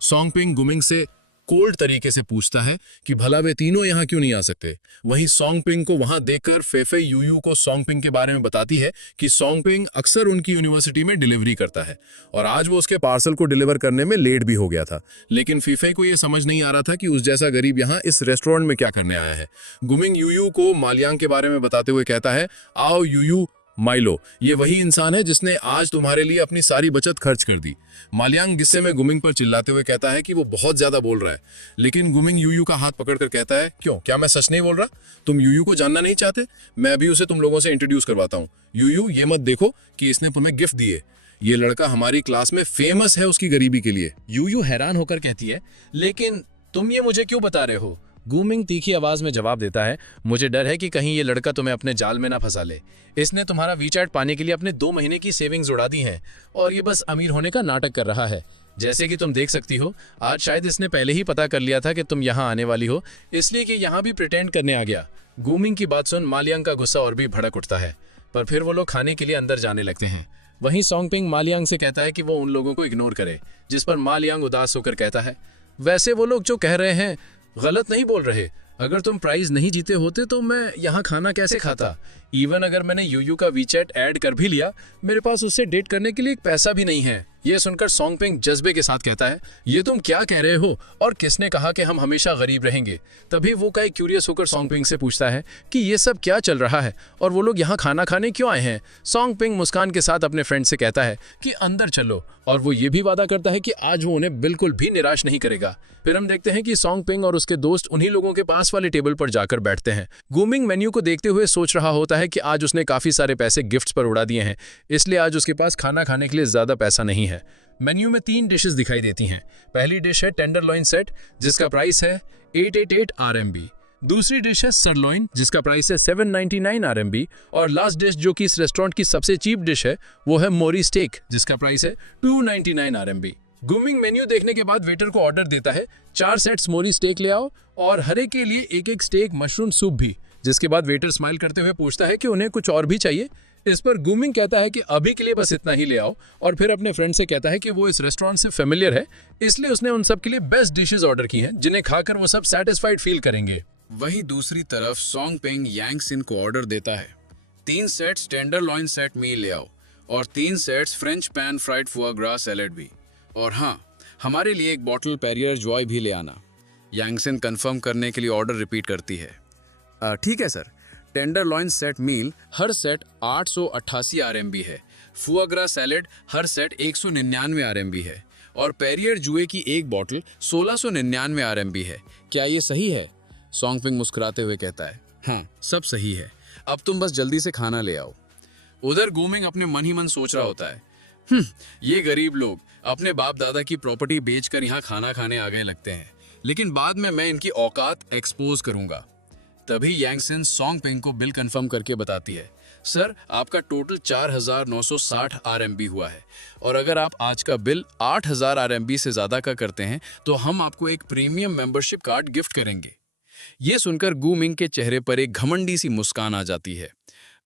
सोंगपिंग गुमिंग से कोल्ड तरीके से पूछता है कि भला वे तीनों यहाँ क्यों नहीं आ सकते। वहीं सोंगपिंग को वहां देखकर फेफे यूयू को सोंगपिंग के बारे में बताती है कि सोंगपिंग अक्सर उनकी यूनिवर्सिटी में डिलीवरी करता है और आज वो उसके पार्सल को डिलीवर करने में लेट भी हो गया था। लेकिन फीफे को ये समझ नहीं आ रहा था कि उस जैसा गरीब यहाँ इस रेस्टोरेंट में क्या करने आया है। गुमिंग यूयू को मालियांग के बारे में बताते हुए कहता है, आओ यूयू माइलो, ये वही इंसान है जिसने आज तुम्हारे लिए अपनी सारी बचत खर्च कर दी। मालियांग गुस्से में गुमिंग पर चिल्लाते हुए कहता है कि वो बहुत ज्यादा बोल रहा है, लेकिन गुमिंग यूयू का हाथ पकड़कर कहता है, क्यों, क्या मैं सच नहीं बोल रहा? तुम यूयू को जानना नहीं चाहते? मैं अभी उसे तुम लोगों से इंट्रोड्यूस करवाता हूँ। यूयू, ये मत देखो कि इसने तुम्हें गिफ्ट दिए, ये लड़का हमारी क्लास में फेमस है उसकी गरीबी के लिए। यूयू हैरान होकर कहती है, लेकिन तुम ये मुझे क्यों बता रहे हो? गुमिंग तीखी आवाज में जवाब देता है, मुझे डर है कि कहीं ये लड़का तुम्हें अपने जाल में ना फंसा ले। इसने तुम्हारा वीचैट पाने के लिए अपने 2 महीने की सेविंग्स उड़ा दी हैं और ये बस अमीर होने का नाटक कर रहा है। जैसे कि तुम देख सकती हो, आज शायद इसने पहले ही पता कर लिया था कि तुम यहाँ आने वाली हो, इसलिए कि यहाँ भी प्रिटेंड करने आ गया। गुमिंग की बात सुन मालियांग का गुस्सा और भी भड़क उठता है, पर फिर वो लोग खाने के लिए अंदर जाने लगते हैं। वहीं सोंगपिंग मालियांग से कहता है कि वो उन लोगों को इग्नोर करे, जिस पर मालियांग उदास होकर कहता है, वैसे वो लोग जो कह रहे हैं गलत नहीं बोल रहे। अगर तुम प्राइज नहीं जीते होते तो मैं यहाँ खाना कैसे खाता? इवन अगर मैंने यूयू का वीचैट ऐड कर भी लिया, मेरे पास उससे डेट करने के लिए एक पैसा भी नहीं है। ये सुनकर सोंगपिंग जज्बे के साथ कहता है, ये तुम क्या कह रहे हो और किसने कहा कि हम हमेशा गरीब रहेंगे? तभी वो काई क्यूरियस होकर सोंगपिंग से पूछता है कि ये सब क्या चल रहा है और वो लोग यहाँ खाना खाने क्यों आए हैं। सोंगपिंग मुस्कान के साथ अपने फ्रेंड से कहता है कि अंदर चलो, और वो ये भी वादा करता है कि आज वो उन्हें बिल्कुल भी निराश नहीं करेगा। फिर हम देखते हैं कि सोंगपिंग और उसके दोस्त उन्हीं लोगों के पास वाले टेबल पर जाकर बैठते हैं। गुमिंग मेन्यू को देखते हुए सोच रहा होता है कि आज उसने काफी सारे पैसे गिफ्ट्स पर उड़ा दिए हैं, इसलिए आज उसके पास खाना खाने के लिए ज्यादा पैसा नहीं है। मेन्यू में 3 डिशेस दिखाई देती हैं। पहली डिश है टेंडरलॉइन सेट, जिसका प्राइस है 888 RMB। दूसरी डिश है सरलॉइन, जिसका प्राइस है 799 RMB। और लास्ट डिश, जो कि इस रेस्टोरेंट की सबसे चीप डिश है, वो है मोरी स्टेक, जिसका प्राइस है 299 RMB। गुमिंग मेन्यू देखने के बाद वेटर को ऑर्डर देता है, 4 सेट्स मोरी स्टेक ले आओ और हर एक के लिए एक स्टेक मशरूम सूप भी। जिसके बाद वेटर स्माइल करते हुए पूछता है कि उन्हें कुछ और भी चाहिए। इस पर गुमिंग कहता है कि अभी के लिए बस इतना ही ले आओ, और फिर अपने फ्रेंड से कहता है कि वो इस रेस्टोरेंट से फेमिलियर है, इसलिए उसने उन सब के लिए बेस्ट डिशेस ऑर्डर की हैं, जिन्हें खाकर वो सब सेटिस्फाइड फील करेंगे। वहीं दूसरी तरफ सोंगपिंग यांगसिन को ऑर्डर देता है, 3 सेट्स टेंडरलॉइन सेट मील ले आओ और 3 सेट्स फ्रेंच पैन फ्राइड फुआ ग्रा सैलेड भी, और हाँ, हमारे लिए एक बॉटल पेरियर जॉय भी ले आना। यांगसिन कंफर्म करने के लिए ऑर्डर रिपीट करती है, ठीक है सर। टेंडरलॉइन सेट मील हर सेट 888 RMB है, फुआ ग्रा सैलेड हर सेट 199 RMB है और पेरियर जुए की एक बॉटल 1699 RMB है। क्या ये सही है? सोंगपिंग मुस्कुराते हुए कहता है, हाँ, सब सही है, अब तुम बस जल्दी से खाना ले आओ। उधर गुमिंग अपने मन ही मन सोच रहा होता है, ये गरीब लोग अपने बाप दादा की प्रॉपर्टी बेचकर यहाँ खाना खाने आ गए लगते हैं, लेकिन बाद में मैं इनकी औकात एक्सपोज करूंगा। तभी यांगसिन सोंगपिंग को बिल कंफर्म करके बताती है, सर, आपका टोटल 4960 RMB हुआ है, और अगर आप आज का बिल 8000 RMB से ज्यादा का करते हैं तो हम आपको एक प्रीमियम मेंबरशिप कार्ड गिफ्ट करेंगे। ये सुनकर गुमिंग के चेहरे पर एक घमंडी सी मुस्कान आ जाती है।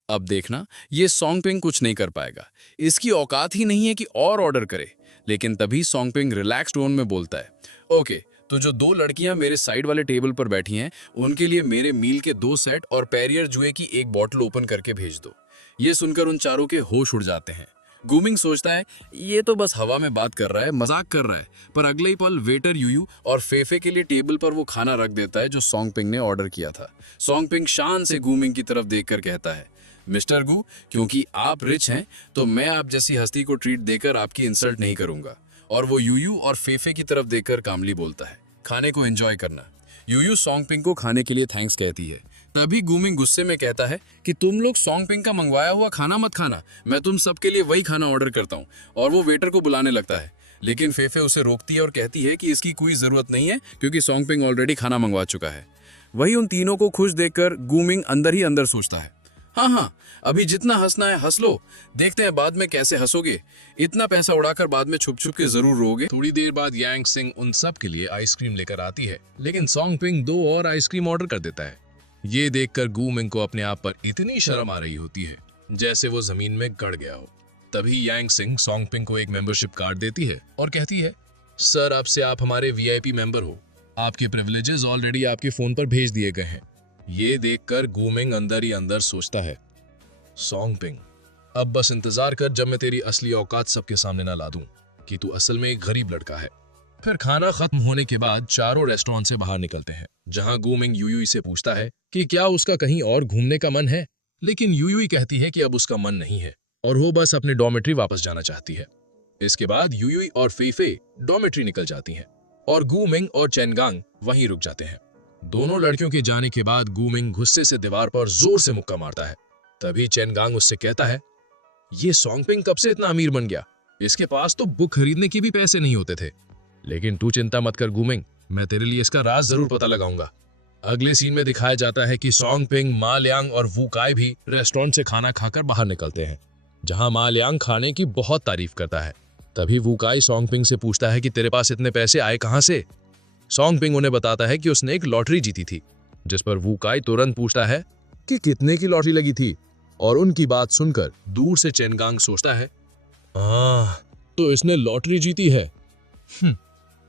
अब देखना, ये सोंगपिंग कुछ नहीं कर पाएगा, इसकी औकात ही नहीं है कि और ऑर्डर करे। लेकिन तभी सोंगपिंग रिलैक्स टोन में बोलता है, ओके, तो जो 2 लड़कियां मेरे साइड वाले टेबल पर बैठी हैं, उनके लिए मेरे मील के 2 सेट और पेरियर जुए की एक बॉटल ओपन करके भेज दो। ये सुनकर उन चारों के होश उड़ जाते हैं। गुमिंग सोचता है, ये तो बस हवा में बात कर रहा है, मजाक कर रहा है, पर अगले ही पल वेटर यूयू और फेफे के लिए टेबल पर वो खाना रख देता है जो सोंगपिंग ने ऑर्डर किया था। सोंगपिंग शान से गुमिंग की तरफ देखकर कहता है, मिस्टर गु, क्योंकि आप रिच हैं तो मैं आप जैसी हस्ती को ट्रीट देकर आपकी इंसल्ट नहीं करूंगा। और वो यूयू और फेफे की तरफ देखकर कामली बोलता है, खाने को एंजॉय करना। यूयू सोंगपिंग को खाने के लिए थैंक्स कहती है। तभी गुमिंग गुस्से में कहता है कि तुम लोग सोंगपिंग का मंगवाया हुआ खाना मत खाना, मैं तुम सबके लिए वही खाना ऑर्डर करता हूँ। और वो वेटर को बुलाने लगता है, लेकिन फेफे उसे रोकती है और कहती है कि इसकी कोई जरूरत नहीं है, क्योंकि सोंगपिंग ऑलरेडी खाना मंगवा चुका है। वही उन तीनों को खुश देखकर गुमिंग अंदर ही अंदर सोचता है, हाँ हाँ, अभी जितना हंसना है हंस लो, देखते हैं बाद में कैसे हंसोगे। इतना पैसा उड़ाकर बाद में छुप छुप के जरूर रोगे। थोड़ी देर बाद यांग सिंह उन सब के लिए आइसक्रीम लेकर आती है, लेकिन सॉन्ग पिंग 2 और आइसक्रीम ऑर्डर कर देता है। ये देखकर गू मिंग को अपने आप पर इतनी शर्म आ रही होती है जैसे वो जमीन में गड़ गया हो। तभी यांग सिंह सॉन्ग पिंग को एक मेंबरशिप कार्ड देती है और कहती है, सर अब से आप हमारे वीआईपी मेंबर हो, आपके प्रिविलेजेस ऑलरेडी आपके फोन पर भेज दिए गए हैं। ये देखकर गू मिंग अंदर ही अंदर सोचता है, सॉन्ग पिंग अब बस इंतजार कर जब मैं तेरी असली औकात सबके सामने ना ला दूं कि तू असल में एक गरीब लड़का है। फिर खाना खत्म होने के बाद चारों रेस्टोरेंट से बाहर निकलते हैं, जहां गू मिंग यूयुई से पूछता है कि क्या उसका कहीं और घूमने का मन है, लेकिन यूयुई कहती है कि अब उसका मन नहीं है और वो बस अपने डॉर्मेट्री वापस जाना चाहती है। इसके बाद यूयुई और फेफे डॉर्मेट्री निकल जाती हैं और गू मिंग और चेनगांग वहीं रुक जाते हैं। दोनों लड़कियों के जाने के बाद गू मिंग गुस्से से दीवार पर जोर से मुक्का मारता है। तभी चेनगांग उससे कहता है, ये सॉन्ग पिंग कब से इतना अमीर बन गया, इसके पास तो बुक खरीदने के भी पैसे नहीं होते थे। लेकिन तू चिंता मत कर गू मिंग, मैं तेरे लिए इसका राज जरूर पता लगाऊंगा। अगले सीन में दिखाया जाता है कि सॉन्ग पिंग, मा लियांग और वू काय भी रेस्टोरेंट से खाना खाकर बाहर निकलते हैं, जहां मा लियांग खाने की बहुत तारीफ करता है। तभी वू काय सॉन्ग पिंग से पूछता है कि तेरे पास इतने पैसे आए कहां से। सॉन्ग पिंग उन्हें बताता है कि उसने एक लॉटरी जीती थी, जिस पर वू काय तुरंत पूछता है कि कितने की लॉटरी लगी थी, और उनकी बात सुनकर दूर से चेनगांग सोचता है, तो इसने लॉटरी जीती है,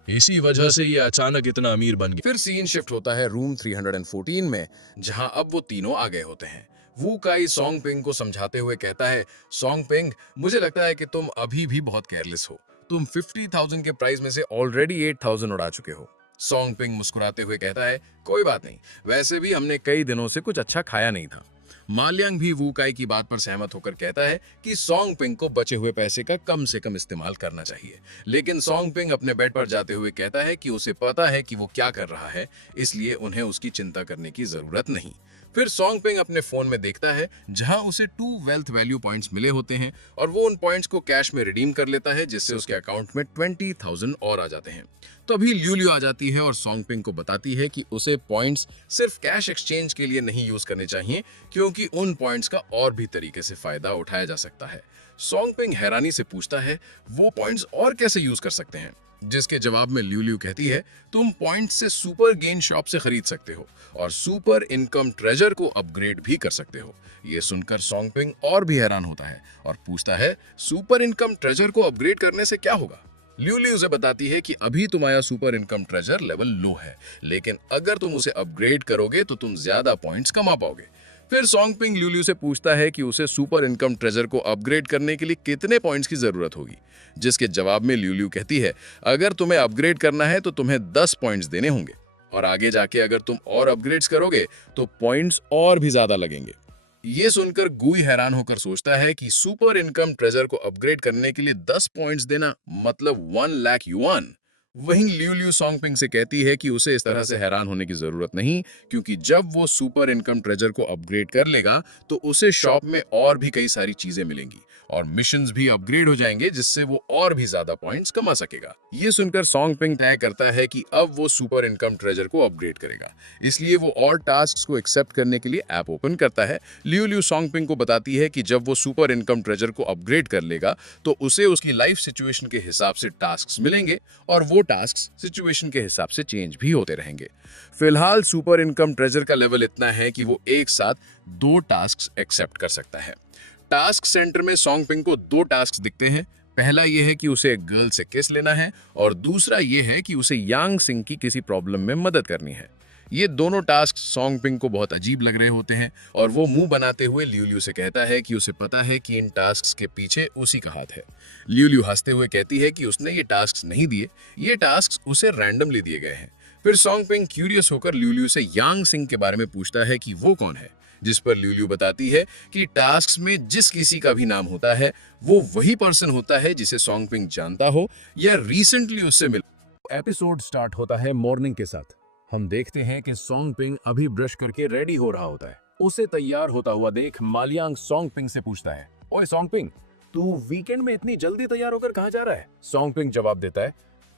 इसी वजह से ये अचानक इतना अमीर बन गया। फिर सीन शिफ्ट होता है रूम 314 में, जहां अब वो तीनों आ गए होते हैं। वू काई सॉन्ग पिंग को समझाते हुए कहता है, सॉन्ग पिंग मुझे लगता है कि तुम अभी भी बहुत केयरलेस हो, तुम 50,000 के प्राइस में से ऑलरेडी 8,000 उड़ा चुके हो। सॉन्ग पिंग मुस्कुराते हुए कहता है, कोई बात नहीं, वैसे भी हमने कई दिनों से कुछ अच्छा खाया नहीं था। मालियांग भी वू काई की बात पर सहमत होकर कहता है कि सॉन्ग पिंग को बचे हुए पैसे का कम से कम इस्तेमाल करना चाहिए, लेकिन सॉन्ग पिंग अपने बेड पर जाते हुए कहता है कि उसे पता है कि वो क्या कर रहा है, इसलिए उन्हें उसकी चिंता करने की जरूरत नहीं। फिर सॉन्ग पिंग अपने फोन में देखता है, जहां उसे 2 वेल्थ वैल्यू पॉइंट्स मिले होते हैं और वो उन पॉइंट्स को कैश में रिडीम कर लेता है, जिससे उसके अकाउंट में 20,000 और आ जाते हैं। तभी ल्यूलियो आ जाती है और सॉन्ग पिंग को बताती है कि उसे पॉइंट्स सिर्फ कैश एक्सचेंज के लिए नहीं यूज करने चाहिए, क्योंकि उन पॉइंट्स का और भी तरीके से फायदा उठाया जा सकता है। सॉन्ग पिंग हैरानी से पूछता है, वो पॉइंट्स और कैसे यूज कर सकते हैं, जिसके जवाब में ल्यूलियो कहती है, तुम पॉइंट्स से सुपर गेन शॉप से खरीद सकते हो और सुपर इनकम ट्रेजर को अपग्रेड भी कर सकते हो। ये सुनकर सॉन्ग पिंग और भी हैरान होता है और पूछता है, सुपर इनकम ट्रेजर को अपग्रेड करने से क्या होगा। ल्यूलियो उसे बताती है कि अभी तुम्हारा super income treasure level low है, लेकिन अगर तुम उसे अपग्रेड करोगे तो तुम ज्यादा पॉइंट्स कमा पाओगे। फिर सॉन्ग पिंग ल्यूलियो से पूछता है कि उसे सुपर इनकम ट्रेजर को अपग्रेड करने के लिए कितने पॉइंट्स की जरूरत होगी, जिसके जवाब में ल्यूलियो कहती है, अगर तुम्हें अपग्रेड करना है तो तुम्हें 10 पॉइंट्स देने होंगे और आगे जाके अगर तुम और अपग्रेड्स करोगे तो पॉइंट्स और भी ज्यादा लगेंगे। ये सुनकर गुई हैरान होकर सोचता है कि सुपर इनकम ट्रेजर को अपग्रेड करने के लिए 10 पॉइंट्स देना मतलब 1 लाख युआन। वहीं ल्यूलियो सॉन्ग पिंग से कहती है कि उसे इस तरह से हैरान होने की जरूरत नहीं, क्योंकि जब वो सुपर इनकम ट्रेजर को अपग्रेड कर लेगा तो उसे शॉप में और भी कई सारी चीजें मिलेंगी और मिशंस भी अपग्रेड हो जाएंगे, जिससे वो और भी ज्यादा पॉइंट्स कमा सकेगा। ये सुनकर सॉन्ग पिंग तय करता है कि अब वो सुपर इनकम ट्रेजर को अपग्रेड करेगा, इसलिए वो और टास्क्स को एक्सेप्ट करने के लिए ऐप ओपन करता है। ल्यूलियो सॉन्ग पिंग को बताती है कि जब वो सुपर इनकम ट्रेजर को अपग्रेड कर लेगा तो उसे उसकी लाइफ सिचुएशन के हिसाब से टास्क्स मिलेंगे और वो टास्क्स सिचुएशन के हिसाब से चेंज भी होते रहेंगे। फिलहाल सुपर इनकम ट्रेजर का लेवल इतना है कि वो एक साथ 2 टास्क्स एक्सेप्ट कर सकता है। टास्क सेंटर में सॉन्ग पिंग को 2 टास्क दिखते हैं। पहला यह है कि उसे एक गर्ल से किस लेना है और दूसरा यह है कि उसे यांग सिंह की किसी प्रॉब्लम में मदद करनी है। ये दोनों टास्क सॉन्ग पिंग को बहुत अजीब लग रहे होते हैं और वो मुंह बनाते हुए ल्यूलियो से कहता है कि उसे पता है कि इन टास्क्स के पीछे उसी का हाथ है। ल्यूलियो हंसते हुए कहती है कि उसने ये टास्क्स नहीं दिए, ये टास्क्स उसे रैंडमली दिए गए हैं। फिर सॉन्ग पिंग क्यूरियस होकर ल्यूलियो से यांग सिंह के बारे में पूछता है कि वो कौन है, जिस पर ल्यूलियो बताती है कि टास्क्स में जिस किसी का भी नाम होता है वो वही पर्सन होता है जिसे सॉन्ग पिंग जानता हो या रिसेंटली उससे मिला। एपिसोड स्टार्ट होता है मॉर्निंग के साथ। हम देखते हैं कि सॉन्ग पिंग अभी ब्रश करके रेडी हो रहा होता है। उसे तैयार होता हुआ देख मालियांग सॉन्ग पिंग से पूछता है, ओए सॉन्ग पिंग, तू वीकेंड में इतनी जल्दी तैयार होकर कहाँ जा रहा है? सॉन्ग पिंग जवाब देता है,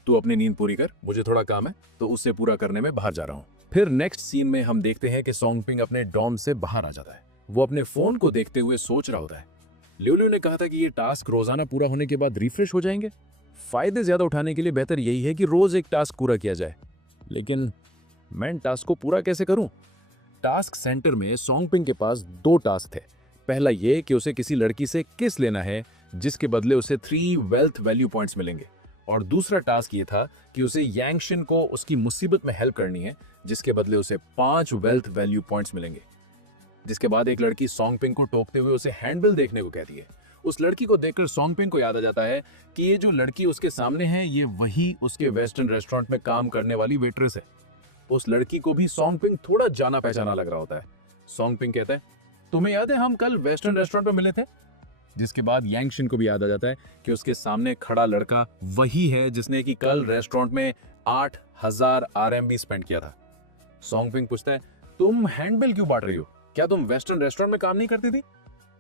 तू अपनी नींद पूरी कर, मुझे थोड़ा काम है तो उससे पूरा करने में बाहर जा रहा हूँ। फिर नेक्स्ट सीन में हम देखते हैं कि सॉन्ग पिंग अपने डॉर्म से बाहर आ जाता है वो अपने फोन को देखते हुए सोच रहा होता है। ल्यूल्यू ने कहा था कि ये टास्क रोजाना पूरा होने के बाद रिफ्रेश हो जाएंगे। फायदे ज्यादा उठाने के लिए बेहतर यही है कि रोज एक टास्क पूरा किया जाए। लेकिन मैं इन टास्क को पूरा कैसे करूं? टास्क सेंटर में सॉन्गपिंग के पास 2 टास्क थे। पहला ये कि उसे किसी लड़की से किस लेना है, जिसके बदले उसे 3 वेल्थ वैल्यू पॉइंट्स मिलेंगे। और दूसरा टास्क ये था कि उसे यांगशिन को उसकी मुसीबत में हेल्प करनी है, जिसके बदले उसे 5 वेल्थ वैल्यू पॉइंट्स मिलेंगे। जिसके बाद एक लड़की सॉन्गपिंग को टोकते हुए उसे हैंडबिल देखने को कहती है। उस लड़की को देखकर सॉन्गपिंग को याद आ जाता है कि ये जो लड़की उसके सामने है, ये वही उसके वेस्टर्न रेस्टोरेंट में काम करने वाली वेट्रेस है। उस लड़की को भी सॉन्गपिंग थोड़ा जाना पहचाना लग रहा होता है। सॉन्गपिंग कहता है, तुम्हें याद है हम कल वेस्टर्न रेस्टोरेंट में मिले थे? जिसके बाद यांगशिन को भी याद आ जाता है कि उसके सामने खड़ा लड़का वही है जिसने कि कल रेस्टोरेंट में 8000 RMB स्पेंड किया था। सॉन्गपिंग पूछता है, तुम हैंडबिल क्यों बांट रही हो? क्या तुम वेस्टर्न रेस्टोरेंट में काम नहीं करती थी?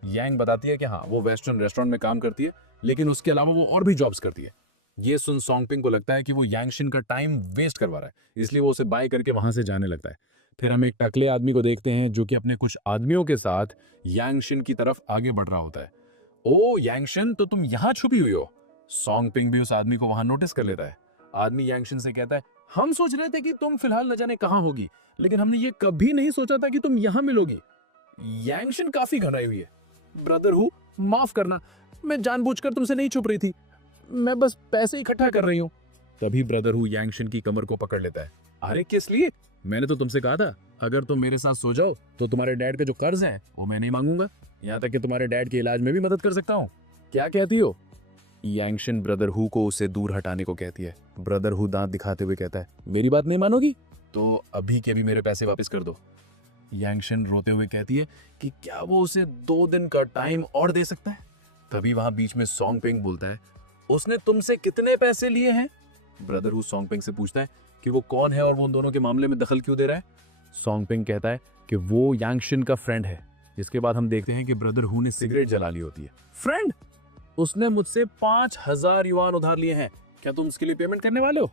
यांग बताती है कि हाँ, वो वेस्टर्न रेस्टोरेंट में काम करती है, लेकिन उसके अलावा वो और भी जॉब्स करती है। ये सुन सॉन्गपिंग को लगता है कि वो यांगशिन का टाइम वेस्ट करवा रहा है, इसलिए वो उसे बाय करके वहां से जाने लगता है। फिर हम एक टकले आदमी को देखते हैं जो कि अपने कुछ आदमियों के साथ यांगशिन की तरफ आगे बढ़ रहा होता है। ओ यांगशिन, तो तुम यहाँ छुपी हुई हो? सॉन्गपिंग भी उस आदमी को वहां नोटिस कर लेता है। आदमी यांगशिन से कहता है, हम सोच रहे थे कि तुम फिलहाल न जाने कहाँ होगी, लेकिन हमने ये कभी नहीं सोचा था कि तुम यहाँ मिलोगी। यांगशिन काफी घबराई हुई है। ब्रदर हूँ, माफ करना, मैं जानबूझकर तुमसे नहीं छुप रही थी, मैं बस पैसे इकट्ठा कर रही हूँ। तभी ब्रदर हूँ यांगशिन की कमर को पकड़ लेता है। अरे किस लिए? मैंने तो तुमसे कहा था अगर तुम मेरे साथ सो जाओ तो तुम्हारे डैड का जो कर्ज है वो मैं नहीं मांगूंगा, यहाँ तक कि तुम्हारे डैड के इलाज में भी मदद कर सकता हूँ। क्या कहती हो? यांगशिन ब्रदर हु को उसे दूर हटाने को कहती है। ब्रदर हु दांत दिखाते हुए कहता है, मेरी बात नहीं मानोगी तो अभी के भी मेरे पैसे वापस कर दो। यांगशिन रोते हुए कहती है कि क्या वो उसे 2 दिन का टाइम और दे सकता है। तभी वहां बीच में सॉन्गपिंग बोलता है, उसने तुमसे कितने पैसे लिए हैं? ब्रदर हु सॉन्गपिंग से पूछता है कि वो कौन है और वो उन दोनों के मामले में दखल क्यों दे रहा है। सॉन्गपिंग कहता है कि वो यांगशिन का फ्रेंड है। जिसके बाद हम देखते हैं कि ब्रदर हु ने सिगरेट जला ली होती है। फ्रेंड? उसने मुझसे 5000 युआन उधार लिए हैं, क्या तुम उसके लिए पेमेंट करने वाले हो?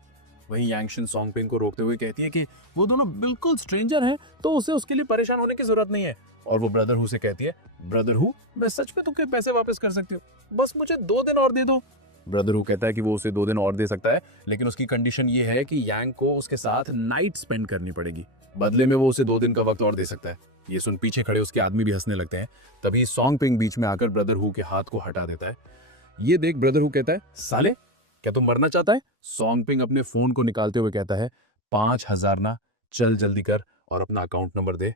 वहीं यांगशिन सॉन्गपिंग को रोकते हुए कहती है कि वो दोनों बिल्कुल स्ट्रेंजर हैं, तो उसे उसके लिए परेशान होने की जरूरत नहीं है। और वो ब्रदर हु से कहती है, ब्रदर हु, मैं सच में तुमके पैसे वापस कर सकती हूँ, बस मुझे 2 दिन और दे दो। ब्रदर हु कहता है कि वो उसे 2 दिन और दे सकता है, लेकिन उसकी कंडीशन ये है कि यांग को उसके साथ नाइट स्पेंड करनी पड़ेगी। बदले में वो उसे 2 दिन का वक्त और दे सकता है। ये सुन पीछे खड़े उसके आदमी भी हंसने लगते हैं। तभी सॉन्गपिंग बीच में आकर ब्रदर हु के हाथ को हटा देता है। ये देख ब्रदर हु कहता है, साले क्या तुम मरना चाहता है? सॉन्गपिंग अपने फोन को निकालते हुए कहता है, 5000 ना, चल जल्दी कर और अपना अकाउंट नंबर दे।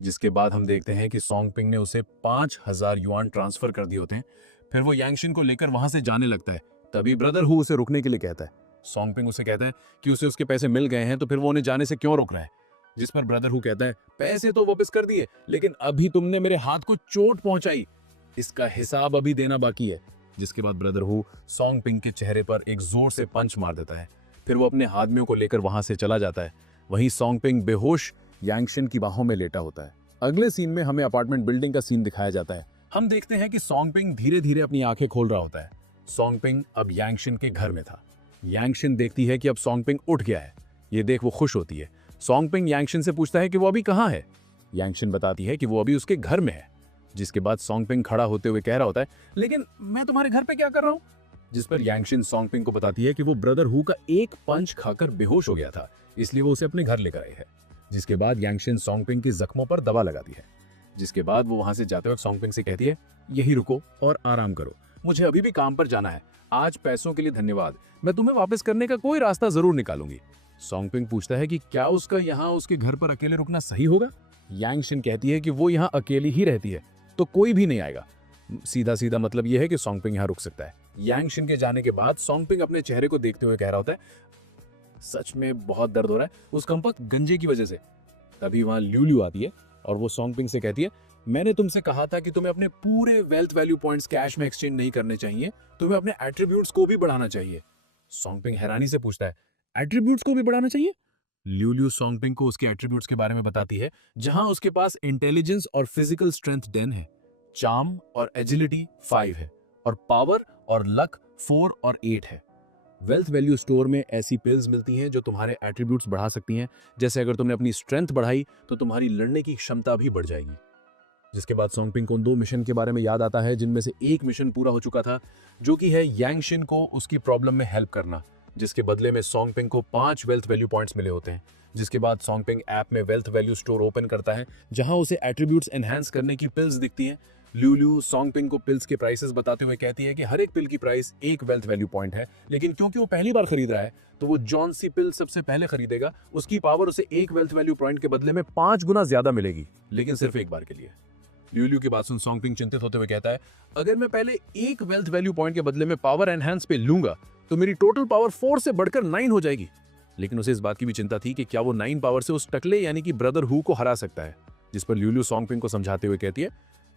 जिसके बाद हम देखते हैं कि सॉन्गपिंग ने उसे 5000 युआन ट्रांसफर कर दिए होते हैं। फिर वो यांगशिन को लेकर वहां से जाने लगता है। तभी ब्रदर हु उसे रुकने के लिए कहता है। सॉन्गपिंग उसे कहता है कि उसे उसके पैसे मिल गए हैं, तो फिर वो उन्हें जाने से क्यों रोक रहा है। जिस पर ब्रदर हु कहता है, पैसे तो वापस कर दिए, लेकिन अभी तुमने मेरे हाथ को चोट पहुंचाई, इसका हिसाब अभी देना बाकी है। जिसके बाद ब्रदर हु सॉन्गपिंग के चेहरे पर एक जोर से पंच मार देता है। फिर वो अपने आदमियों को लेकर वहां से चला जाता है। वहीं सॉन्गपिंग बेहोश यांगशिन की बाहों में लेटा होता है। अगले सीन में हमें अपार्टमेंट बिल्डिंग का सीन दिखाया जाता है। हम देखते हैं कि सॉन्गपिंग धीरे धीरे अपनी आंखें खोल रहा होता है। सॉन्गपिंग अब यांगशिन के घर में था। यांगशिन देखती है कि अब सॉन्गपिंग उठ गया है। ये देख वो खुश होती है। सॉन्गपिंग यांगशिन से पूछता है कि वो अभी कहाँ है। यांगशिन बताती है कि वो अभी उसके घर में है। जिसके बाद सॉन्गपिंग खड़ा होते हुए कह रहा होता है, लेकिन मैं तुम्हारे घर पे क्या कर रहा हूँ? जिस पर यांगशिन सॉन्गपिंग को बताती है कि वो ब्रदर हु का एक पंच खाकर बेहोश हो गया था, इसलिए वो उसे अपने घर लेकर आई है। जिसके बाद यांगशिन सॉन्गपिंग की जख्मों पर दवा लगाती है। जिसके बाद वो वहां से जाते वक्त सॉन्गपिंग से कहती है, यही रुको और आराम करो, मुझे अभी भी काम पर जाना है। आज पैसों के लिए धन्यवाद, मैं तुम्हें वापस करने का कोई रास्ता जरूर निकालूंगी। सॉन्गपिंग पूछता है कि क्या उसका यहाँ उसके घर पर अकेले रुकना सही होगा। यांगशिन कहती है कि वो यहाँ अकेली ही रहती है, तो कोई भी नहीं आएगा। सीधा सीधा मतलब यह है कि सॉन्गपिंग यहाँ रुक सकता है। यांगशिन के जाने के बाद सॉन्गपिंग अपने चेहरे को देखते हुए कह रहा होता है, सच में बहुत दर्द हो रहा है उस कमबख्त गंजे की वजह से। तभी वहां ल्यूल्यू आती है और वो सॉन्गपिंग से कहती है, मैंने तुमसे कहा था कि तुम्हें अपने पूरे वेल्थ वैल्यू पॉइंट्स कैश में एक्सचेंज नहीं करने चाहिए, तुम्हें अपने एट्रीब्यूट्स को भी बढ़ाना चाहिए। सॉन्गपिंग हैरानी से पूछता है, एट्रीब्यूट्स को भी बढ़ाना चाहिए? ल्यूल्यू सॉन्गपिंग को उसके एट्रीब्यूट्स के बारे में बताती है, जहां उसके पास इंटेलिजेंस और फिजिकल स्ट्रेंथ 10 है, चार्म और एजिलिटी 5 है, और पावर और लक 4 और 8 है। वेल्थ वैल्यू स्टोर में ऐसी पिल्स मिलती हैं जो तुम्हारे एट्रीब्यूट्स बढ़ा सकती हैं। जैसे अगर तुमने अपनी स्ट्रेंथ बढ़ाई तो तुम्हारी लड़ने की क्षमता भी बढ़ जाएगी। जिसके बाद सोंगपिंग को उन 2 मिशन के बारे में याद आता है जिनमें से एक मिशन पूरा हो चुका था, जो कि है यांगशिन को उसकी प्रॉब्लम में हेल्प करना, जिसके बदले में सोंगपिंग को 5 वेल्थ वैल्यू पॉइंट्स मिले होते हैं। जिसके बाद सोंगपिंग ऐप में वेल्थ वैल्यू स्टोर ओपन करता है, जहां उसे एट्रीब्यूट्स एनहांस करने की पिल्स दिखती हैं। ल्यूल्यू सोंगपिंग को पिल्स के प्राइसेस बताते हुए कहती है कि हर एक पिल की प्राइस 1 वेल्थ वैल्यू पॉइंट है, लेकिन क्योंकि वो पहली बार खरीद रहा है तो वो जॉन सी पिल सबसे पहले खरीदेगा। उसकी पावर उसे 1 वेल्थ वैल्यू पॉइंट के बदले में 5 गुना ज्यादा मिलेगी, लेकिन सिर्फ एक बार के लिए। ल्यूल्यू की बात सुन सोंगपिंग चिंतित होते हुए कहता है, अगर मैं पहले 1 वेल्थ वैल्यू पॉइंट के बदले में पावर एनहांस पे लूंगा तो मेरी टोटल पावर 4 से बढ़कर 9 हो जाएगी। लेकिन उसे इस बात की भी चिंता थी कि क्या वो 9 पावर से उस टकले यानी कि ब्रदर हु को हरा सकता है। जिस पर ल्यूल्यू सोंगपिंग को समझाते हुए कहती है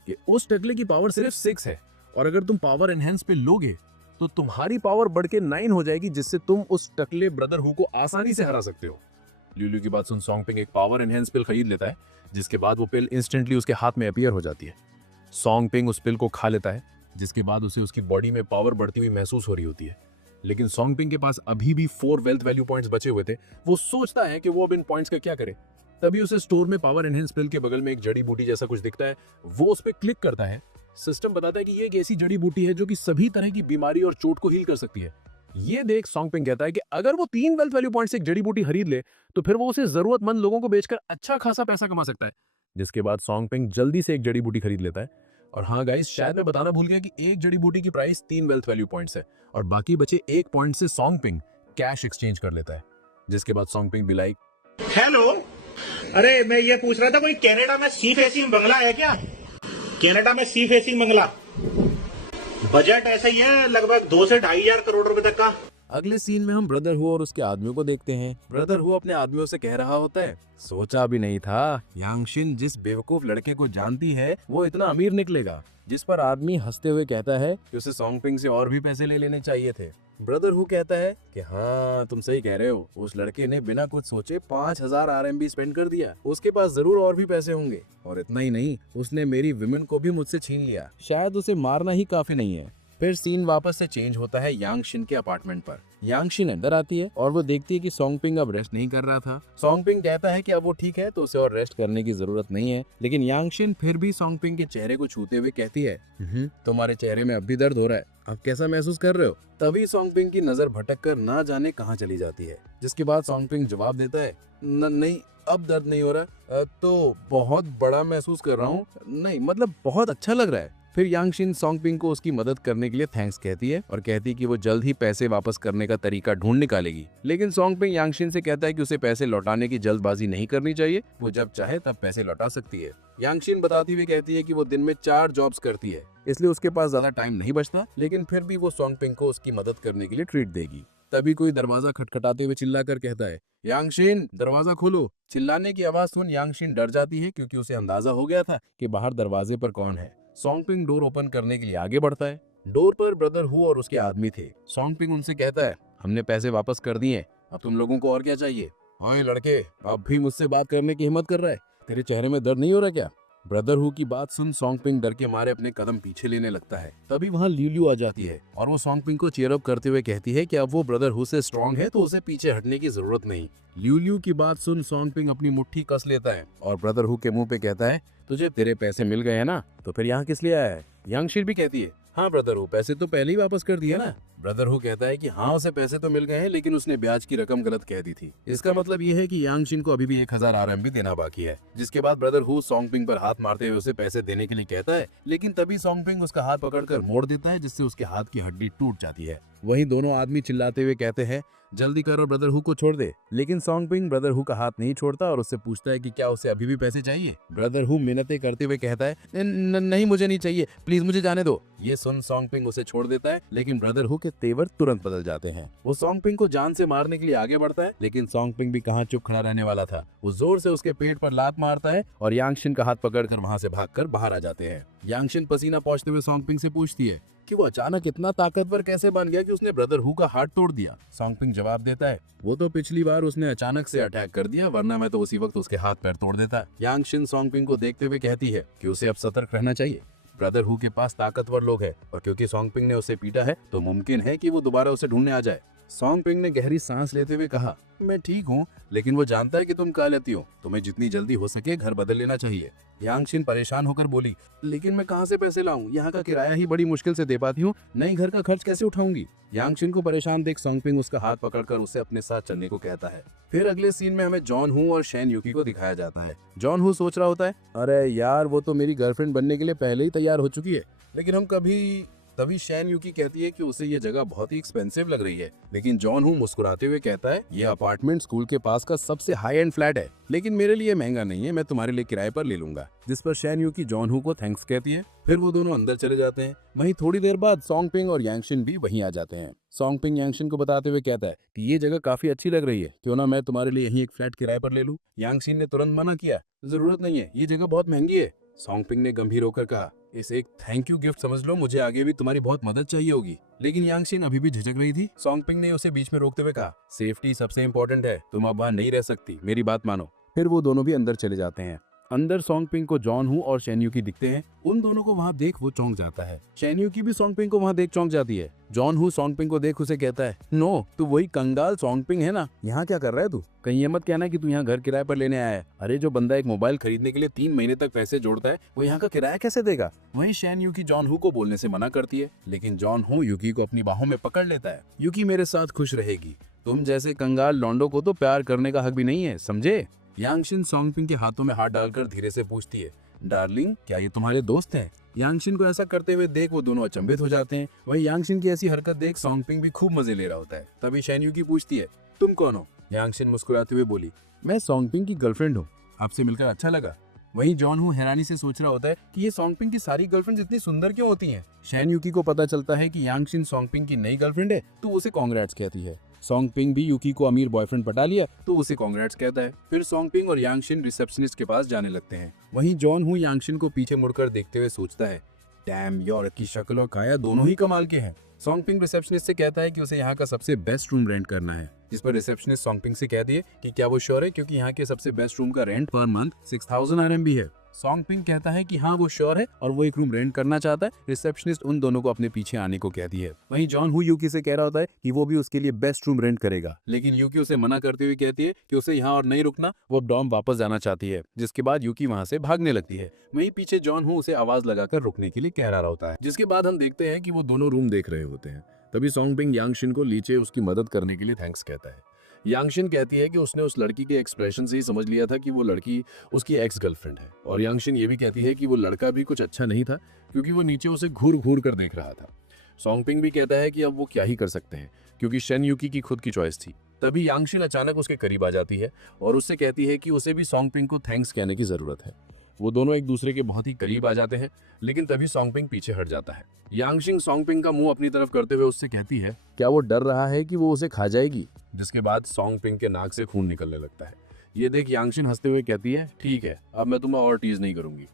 कि उस टकले की पावर सिर्फ 6 है, और अगर तुम पावर एनहांस पे लोगे तो तुम्हारी पावर बढ़ के 9 हो जाएगी, जिससे तुम उस टकले ब्रदर हु को आसानी से हरा सकते हो। ल्यूल्यू की बात सुन सोंगपिंग एक पावर एनहांस पिल खरीद लेता है, जिसके बाद वो पिल इंस्टेंटली उसके हाथ में अपीयर हो जाती है। सोंगपिंग उस पिल को खा लेता है, जिसके बाद उसे उसकी बॉडी में पावर बढ़ती हुई महसूस हो रही होती है। लेकिन सोंगपिंग के पास अभी भी 4 वेल्थ वैल्यू पॉइंट्स बचे हुए थे। वो सोचता है कि वो अब इन पॉइंट्स का क्या करे। तभी उसे स्टोर में पावर एनहांस पिल के बगल में एक जड़ी बूटी जैसा कुछ दिखता है। वो उस पर क्लिक करता है। सिस्टम बताता है कि ये एक ऐसी जड़ी बूटी है जो कि सभी तरह की बीमारी और चोट को हील कर सकती है। ये देख सोंगपिंग कहता है कि अगर वो 3 वेल्थ वैल्यू पॉइंट से एक जड़ी बूटी खरीद ले तो फिर वो उसे जरूरतमंद लोगों को बेचकर अच्छा खासा पैसा कमा सकता है। जिसके बाद सोंगपिंग जल्दी से एक जड़ी बूटी खरीद लेता है। और हाँ गाइस, शायद मैं बताना भूल गया कि एक जड़ी बूटी की प्राइस 3 वेल्थ वैल्यू पॉइंट्स है, और बाकी बचे 1 पॉइंट से सोंगपिंग कैश एक्सचेंज कर लेता है। जिसके बाद सोंगपिंग भी लाइक, हेलो, अरे मैं ये पूछ रहा था कोई कनाडा में सी फेसिंग बंगला है क्या? कनाडा में सी फेसिंग बंगला, बजट ऐसा ही है लगभग 2 से 2.5 हजार करोड़ रुपए तक का। अगले सीन में हम ब्रदर हु और उसके आदमियों को देखते हैं। ब्रदर हु अपने आदमियों से कह रहा होता है, सोचा भी नहीं था यांगशिन जिस बेवकूफ लड़के को जानती है वो इतना अमीर निकलेगा। जिस पर आदमी हंसते हुए कहता है कि उसे सोंगपिंग से और भी पैसे ले लेने चाहिए थे। ब्रदर हु कहता है कि हाँ तुम सही कह रहे हो, उस लड़के ने बिना कुछ सोचे 5000 RMB स्पेंड कर दिया। उसके पास जरूर और भी पैसे होंगे, और इतना ही नहीं, उसने मेरी विमेन को भी मुझसे छीन लिया। शायद उसे मारना ही काफी नहीं है। फिर सीन वापस से चेंज होता है यांगशिन के अपार्टमेंट पर। यांगशिन अंदर आती है और वो देखती है कि सोंगपिंग अब रेस्ट नहीं कर रहा था। सोंगपिंग कहता है कि अब वो ठीक है तो उसे और रेस्ट करने की जरूरत नहीं है, लेकिन यांगशिन फिर भी सोंगपिंग के चेहरे को छूते हुए कहती है, तुम्हारे चेहरे में अब भी दर्द हो रहा है, अब कैसा महसूस कर रहे हो? तभी सोंगपिंग की नजर भटक कर ना जाने कहाँ चली जाती है। जिसके बाद सोंगपिंग जवाब देता है, नहीं अब दर्द नहीं हो रहा, तो बहुत बड़ा महसूस कर रहा हूँ, नहीं मतलब बहुत अच्छा लग रहा है। फिर यांगशिन सोंगपिंग को उसकी मदद करने के लिए थैंक्स कहती है और कहती है कि वो जल्द ही पैसे वापस करने का तरीका ढूंढ निकालेगी। लेकिन सोंगपिंग यांगशिन से कहता है कि उसे पैसे लौटाने की जल्दबाजी नहीं करनी चाहिए, वो जब चाहे तब पैसे लौटा सकती है। यांगशिन बताती हुई कहती है कि वो दिन में 4 जॉब्स करती है, इसलिए उसके पास ज्यादा टाइम नहीं बचता, लेकिन फिर भी वो सोंगपिंग को उसकी मदद करने के लिए ट्रीट देगी। तभी कोई दरवाजा खटखटाते हुए चिल्लाकर कहता है, यांगशिन दरवाजा खोलो। चिल्लाने की आवाज सुन यांगशिन डर जाती है, क्योंकि उसे अंदाजा हो गया था कि बाहर दरवाजे पर कौन है। सोंगपिंग डोर ओपन करने के लिए आगे बढ़ता है। डोर पर ब्रदर हु और उसके आदमी थे। सोंगपिंग उनसे कहता है, हमने पैसे वापस कर दिए, अब तुम लोगों को और क्या चाहिए? ओए लड़के, अब भी मुझसे बात करने की हिम्मत कर रहा है? तेरे चेहरे में दर्द नहीं हो रहा क्या? ब्रदर हु की बात सुन सोंगपिंग डर के मारे अपने कदम पीछे लेने लगता है। तभी वहाँ ल्यूल्यू आ जाती है और वो सोंगपिंग को चीयर अप करते हुए कहती है कि अब वो ब्रदर हु से स्ट्रांग है तो उसे पीछे हटने की जरूरत नहीं। ल्यूल्यू की बात सुन सोंगपिंग अपनी मुट्ठी कस लेता है और ब्रदर हु के मुंह पे कहता है, तुझे तेरे पैसे मिल गए हैं ना, तो फिर यहाँ किस लिए आया है? यांगशिन भी कहती है, हाँ ब्रदर हु, पैसे तो पहले ही वापस कर दिए ना। ब्रदर हु कहता है कि हाँ उसे पैसे तो मिल गए हैं, लेकिन उसने ब्याज की रकम गलत कह दी थी। इसका मतलब ये है कि यांगशिन को अभी भी 1000 RMB देना बाकी है। जिसके बाद ब्रदर हु सोंगपिंग पर हाथ मारते हुए उसे पैसे देने के लिए कहता है, लेकिन तभी सोंगपिंग उसका हाथ पकड़कर मोड़ देता है, जिससे उसके हाथ की हड्डी टूट जाती है। वहीं दोनों आदमी चिल्लाते हुए कहते हैं, जल्दी कर और ब्रदर हु को छोड़ दे। लेकिन सोंगपिंग ब्रदर हु का हाथ नहीं छोड़ता और उससे पूछता है कि क्या उसे अभी भी पैसे चाहिए। ब्रदर हु मिन्नतें करते हुए कहता है, नहीं मुझे नहीं चाहिए, प्लीज मुझे जाने दो। ये सुन सोंगपिंग उसे छोड़ देता है, लेकिन ब्रदर हु के तेवर तुरंत बदल जाते हैं। वो सोंगपिंग को जान से मारने के लिए आगे बढ़ता है, लेकिन सोंगपिंग भी कहाँ चुप खड़ा रहने वाला था। वो जोर से उसके पेट पर लात मारता है और यांगशिन का हाथ पकड़कर वहाँ से भागकर बाहर आ जाते हैं। यांगशिन पसीना पहुंचते हुए सोंगपिंग से पूछती है कि वो अचानक इतना ताकतवर कैसे बन गया कि उसने ब्रदर हु का हाथ तोड़ दिया। सोंगपिंग जवाब देता है, वो तो पिछली बार उसने अचानक से अटैक कर दिया, वरना मैं तो उसी वक्त उसके हाथ पैर तोड़ देता। यांगशिन सोंगपिंग को देखते हुए कहती है कि उसे अब सतर्क रहना चाहिए। ब्रदर हु के पास ताकतवर लोग हैं और क्योंकि सोंगपिंग ने उसे पीटा है तो मुमकिन है कि वो दोबारा उसे ढूंढने आ जाए। सॉन्ग पिंग ने गहरी सांस लेते हुए कहा, मैं ठीक हूँ, लेकिन वो जानता है कि तुम कालती हो, तुम्हें जितनी जल्दी हो सके घर बदल लेना चाहिए। यांगशिन परेशान होकर बोली, लेकिन मैं कहाँ से पैसे लाऊं? यहाँ का किराया ही बड़ी मुश्किल से दे पाती हूँ, नई घर का खर्च कैसे उठाऊंगी? यांगशिन को परेशान देख सॉन्ग पिंग उसका हाथ पकड़कर उसे अपने साथ चलने को कहता है। फिर अगले सीन में हमें जॉन हू और शैन यूकी को दिखाया जाता है। जॉन हू सोच रहा होता है, अरे यार वो तो मेरी गर्लफ्रेंड बनने के लिए पहले ही तैयार हो चुकी है, लेकिन हम तभी शैन यूकी कहती है कि उसे ये जगह बहुत ही एक्सपेंसिव लग रही है, लेकिन जॉन हू मुस्कुराते हुए कहता है, ये अपार्टमेंट स्कूल के पास का सबसे हाई एंड फ्लैट है, लेकिन मेरे लिए महंगा नहीं है, मैं तुम्हारे लिए किराए पर ले लूंगा। जिस पर शैन यूकी जॉन हू को थैंक्स कहती है। फिर वो दोनों अंदर चले जाते हैं। वहीं थोड़ी देर बाद सॉन्ग पिंग और यांगशिन भी वहीं आ जाते हैं। सॉन्ग पिंग यांगशिन को बताते हुए कहता है कि ये जगह काफी अच्छी लग रही है, क्यों ना मैं तुम्हारे लिए यहीं एक फ्लैट किराए पर ले लूं। यांगशिन ने तुरंत मना किया, जरूरत नहीं है, ये जगह बहुत महंगी है। सॉन्ग पिंग ने गंभीर होकर कहा, इसे एक थैंक यू गिफ्ट समझ लो, मुझे आगे भी तुम्हारी बहुत मदद चाहिए होगी। लेकिन यांगशिन अभी भी झिझक रही थी। सॉन्ग पिंग ने उसे बीच में रोकते हुए कहा, सेफ्टी सबसे इम्पोर्टेंट है, तुम अब वहां नहीं रह सकती, मेरी बात मानो। फिर वो दोनों भी अंदर चले जाते हैं। अंदर सॉन्ग पिंग को जॉन हू और शैन यूकी दिखते हैं। उन दोनों को वहां देख वो चौंक जाता है। शैन यूकी भी सॉन्ग पिंग को वहां देख चौंक जाती है। जॉन हू सॉन्ग पिंग को देख उसे कहता है, नो, तू वही कंगाल सॉन्ग पिंग है ना, यहाँ क्या कर रहा है तू? कहीं ये मत कहना कि तू यहाँ घर किराए पर लेने आया है। अरे जो बंदा एक मोबाइल खरीदने के लिए 3 महीने तक पैसे जोड़ता है, वो यहाँ का किराया कैसे देगा? वहीं शैन यूकी जॉन हू को बोलने से मना करती है, लेकिन जॉन हू यूकी को अपनी बाहों में पकड़ लेता है। यूकी मेरे साथ खुश रहेगी, तुम जैसे कंगाल लौंडो को तो प्यार करने का हक भी नहीं है, समझे? यांगशिन सॉन्ग पिंग के हाथों में हाथ डालकर धीरे से पूछती है, डार्लिंग, क्या ये तुम्हारे दोस्त हैं? यांगशिन को ऐसा करते हुए देख वो दोनों अचंभित हो जाते हैं। वहीं यांगशिन की ऐसी हरकत देख सॉन्ग पिंग भी खूब मजे ले रहा होता है। तभी शैन यूकी पूछती है, तुम कौन हो? यांगशिन मुस्कुराते हुए बोली, मैं सॉन्ग पिंग की गर्लफ्रेंड हूँ, आपसे मिलकर अच्छा लगा। वहीं जॉन हू हैरानी से सोच रहा होता है कि ये सॉन्ग पिंग की सारी गर्लफ्रेंड्स इतनी सुंदर क्यों होती हैं? शैन यूकी को पता चलता है कि यांगशिन सॉन्ग पिंग की नई गर्लफ्रेंड है, तो उसे कांग्रेट्स कहती है। सॉन्ग पिंग भी यूकी को अमीर बॉयफ्रेंड पटा लिया, तो उसे कांग्रेट्स कहता है। फिर सॉन्ग पिंग और यांगशिन रिसेप्शनिस्ट के पास जाने लगते हैं। वहीं जॉन हू यांगशिन को पीछे मुड़कर देखते हुए सोचता है, डैम, योर की शक्ल और काया दोनों ही कमाल के हैं। सॉन्ग पिंग रिसेप्शनिस्ट से कहता है कि उसे यहाँ का सबसे बेस्ट रूम रेंट करना है, जिस पर रिसेप्शनिस्ट सॉन्ग पिंग से कह दिए कि क्या वो श्योर है, क्योंकि यहाँ के सबसे बेस्ट रूम का रेंट पर मंथ 6000 RMB है। सॉन्ग पिंग कहता है कि हाँ वो श्योर है और वो एक रूम रेंट करना चाहता है। रिसेप्शनिस्ट उन दोनों को अपने पीछे आने को कहती है। वहीं जॉन हू यूकी से कह रहा होता है कि वो भी उसके लिए बेस्ट रूम रेंट करेगा, लेकिन यूकी उसे मना करते हुए कहती है कि उसे यहाँ और नहीं रुकना, वो डॉम वापस जाना चाहती है, जिसके बाद यूकी वहाँ से भागने लगती है। वहीं पीछे जॉन हू उसे आवाज लगाकर रुकने के लिए कह रहा होता है, जिसके बाद हम देखते हैं कि वो दोनों रूम देख रहे होते हैं। तभी सॉन्ग पिंग यांगशिन को नीचे उसकी मदद करने के लिए थैंक्स कहता है। यांगशिन कहती है कि उसने उस लड़की के एक्सप्रेशन से ही समझ लिया था कि वो लड़की उसकी एक्स गर्लफ्रेंड है, और यांगशिन ये भी कहती है कि वो लड़का भी कुछ अच्छा नहीं था, क्योंकि वो नीचे उसे घूर घूर कर देख रहा था। सॉन्ग पिंग भी कहता है कि अब वो क्या ही कर सकते हैं, क्योंकि शैन यूकी की खुद की चॉइस थी। तभी यांगशिन अचानक उसके करीब आ जाती है और उससे कहती है कि उसे भी सॉन्ग पिंग को थैंक्स कहने की जरूरत है। वो दोनों एक दूसरे के बहुत ही करीब आ जाते हैं, लेकिन तभी सॉन्ग पिंग पीछे हट जाता है। यांगशिन सॉन्ग पिंग का मुंह अपनी तरफ करते हुए उससे कहती है, क्या वो डर रहा है कि वो उसे खा जाएगी? जिसके बाद सॉन्ग पिंग के नाक से खून निकलने लगता है। ये देख यांगशिन हंसते हुए कहती है, ठीक है, अब मैं तुम्हें और टीज नहीं करूंगी।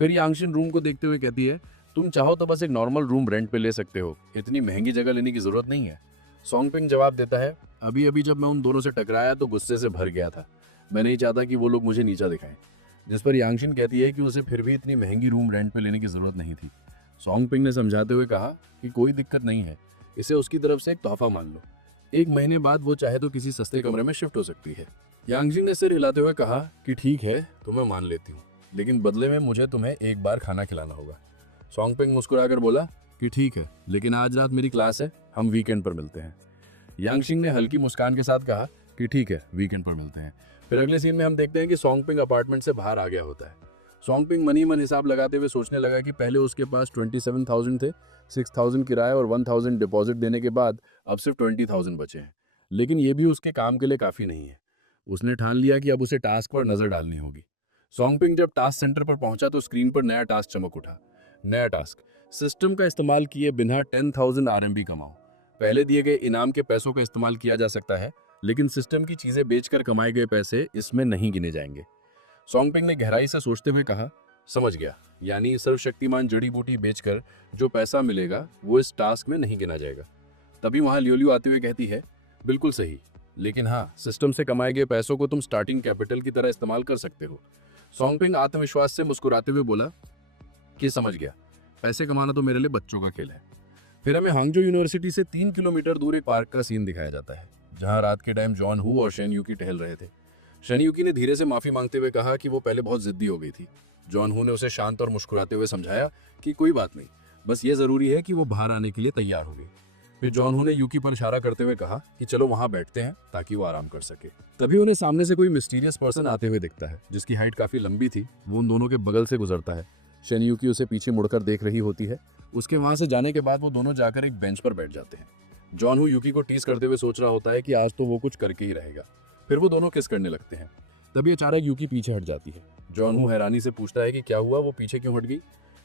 फिर यांगशिन रूम को देखते हुए कहती है, तुम चाहो तो बस एक नॉर्मल रूम रेंट पे ले सकते हो, इतनी महंगी जगह लेने की जरूरत नहीं है। सॉन्ग पिंग जवाब देता है, अभी अभी जब मैं उन दोनों से टकराया तो गुस्से से भर गया था, मैं नहीं चाहता कि वो लोग मुझे नीचा दिखाएं। जिस पर यांगशिन कहती है कि उसे फिर भी इतनी महंगी रूम रेंट पे लेने की जरूरत नहीं थी। सॉन्ग पिंग ने समझाते हुए कहा कि कोई दिक्कत नहीं है, इसे उसकी तरफ से एक तोहफा मान लो, 1 महीने बाद वो चाहे तो किसी सस्ते कमरे में शिफ्ट हो सकती है। यांगशिन ने सिर हिलाते हुए कहा कि ठीक है, तुम्हें मान लेती हूँ, लेकिन बदले में मुझे तुम्हें एक बार खाना खिलाना होगा। सॉन्ग पिंग मुस्कुराकर बोला कि ठीक है, लेकिन आज रात मेरी क्लास है, हम वीकेंड पर मिलते हैं। यांगशिन ने हल्की मुस्कान के साथ कहा कि ठीक है, वीकेंड पर मिलते हैं। फिर अगले सीन में हम देखते हैं कि सॉन्ग पिंग अपार्टमेंट से बाहर आ गया होता है। सॉन्ग पिंग मन ही मन हिसाब लगाते हुए सोचने लगा कि पहले उसके पास 27,000 थे, 6,000 किराया और 1,000 डिपॉजिट देने के बाद अब सिर्फ 20,000 बचे हैं, लेकिन ये भी उसके काम के लिए काफ़ी नहीं है। उसने ठान लिया कि अब उसे टास्क पर नज़र डालनी होगी। सॉन्ग पिंग जब टास्क सेंटर पर पहुंचा तो स्क्रीन पर नया टास्क चमक उठा। नया टास्क, सिस्टम का इस्तेमाल किए बिना 10,000 RMB कमाओ। पहले दिए गए इनाम के पैसों का इस्तेमाल किया जा सकता है, लेकिन सिस्टम की चीजें बेचकर कमाए गए पैसे इसमें नहीं गिने जाएंगे। सॉन्ग पिंग ने गहराई से सोचते हुए कहा, समझ गया, यानी सर्वशक्तिमान जड़ी बूटी बेचकर जो पैसा मिलेगा वो इस टास्क में नहीं गिना जाएगा। तभी वहां लियोलियो आते हुए कहती है, बिल्कुल सही, लेकिन हाँ, सिस्टम से कमाए गए पैसों को तुम स्टार्टिंग कैपिटल की तरह इस्तेमाल कर सकते हो। सॉन्ग पिंग आत्मविश्वास से मुस्कुराते हुए बोला कि समझ गया, पैसे कमाना तो मेरे लिए बच्चों का खेल है। फिर हमें हांगजो यूनिवर्सिटी से 3 किलोमीटर दूर एक पार्क का सीन दिखाया जाता है, जहां रात के टाइम जॉन हू और शेन यूकी टहल रहे थे। शेन यूकी ने धीरे से माफी मांगते हुए कहा कि वो पहले बहुत जिद्दी हो गई थी। जॉन हू ने उसे शांत और मुस्कुराते हुए समझाया कि कोई बात नहीं, बस ये जरूरी है कि वो बाहर आने के लिए तैयार हो गई। फिर जॉन हू ने यूकी पर इशारा करते हुए कहा कि चलो वहां बैठते हैं ताकि वो आराम कर सके। तभी उन्हें सामने से कोई मिस्टीरियस पर्सन आते हुए दिखता है, जिसकी हाइट काफी लंबी थी। वो उन दोनों के बगल से गुजरता है। शेन यूकी उसे पीछे मुड़कर देख रही होती है। उसके वहां से जाने के बाद वो दोनों जाकर एक बेंच पर बैठ जाते हैं। जॉन हू यूकी को टीज करते हुए सोच रहा होता है कि आज तो वो कुछ करके ही रहेगा। फिर वो दोनों किस करने लगते हैं। तभी अचानक यूकी पीछे हट जाती है। जॉन हू हैरानी से पूछता है कि क्या हुआ, वो पीछे क्यों हट गई।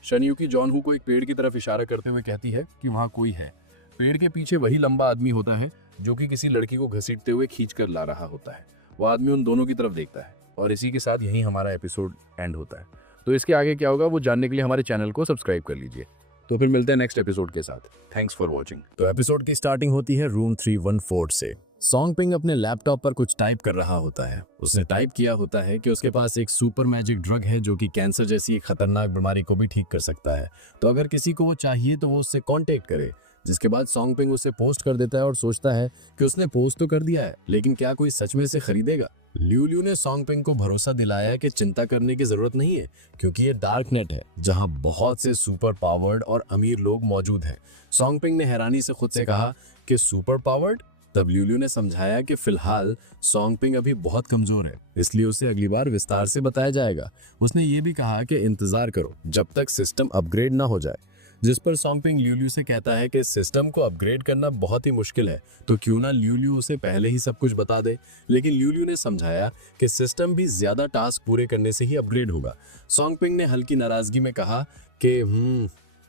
शन यूकी जॉन हू को एक पेड़ की तरफ इशारा करते हुए कहती है कि वहां कोई है। पेड़ के पीछे वही लंबा आदमी होता है जो कि किसी लड़की को घसीटते हुए खींच कर ला रहा होता है। वो आदमी उन दोनों की तरफ देखता है और इसी के साथ यही हमारा एपिसोड एंड होता है। तो इसके आगे क्या होगा वो जानने के लिए हमारे चैनल को सब्सक्राइब कर लीजिए। तो फिर मिलते हैं नेक्स्ट एपिसोड के साथ। Thanks for watching. तो एपिसोड की स्टार्टिंग होती है रूम 314 से। सॉन्ग पिंग अपने लैपटॉप पर कुछ टाइप कर रहा होता है। उसने टाइप किया होता है कि उसके पास एक सुपर मैजिक ड्रग है जो कि कैंसर जैसी एक खतरनाक बीमारी को भी ठीक कर सकता है। तो अगर किसी को वो चाहिए तो वो उससे कांटेक्ट करे। जिसके बाद सॉन्ग पिंग उसे पोस्ट कर देता है और सोचता है कि उसने पोस्ट तो कर दिया है, लेकिन क्या कोई सच में इसे खरीदेगा। ल्यू ल्यू ने सॉन्ग पिंग को भरोसा दिलाया कि चिंता करने की जरूरत नहीं है, क्योंकि ये डार्क नेट है जहां बहुत से सुपर पावर्ड और अमीर लोग मौजूद हैं। सॉन्ग पिंग ने हैरानी से खुद से कहा कि सुपर पावर्ड। तब ल्यू ल्यू ने समझाया कि फिलहाल सॉन्ग पिंग अभी बहुत कमजोर है, इसलिए उसे अगली बार विस्तार से बताया जाएगा। उसने ये भी कहा कि इंतजार करो जब तक सिस्टम अपग्रेड ना हो जाए। जिस पर सॉन्ग पिंग ल्यू ल्यू से कहता है कि सिस्टम को अपग्रेड करना बहुत ही मुश्किल है, तो क्यों ना ल्यू ल्यू उसे पहले ही सब कुछ बता दे। लेकिन ल्यू ल्यू ने समझाया कि सिस्टम भी ज्यादा टास्क पूरे करने से ही अपग्रेड होगा। सॉन्ग पिंग ने हल्की नाराजगी में कहा कि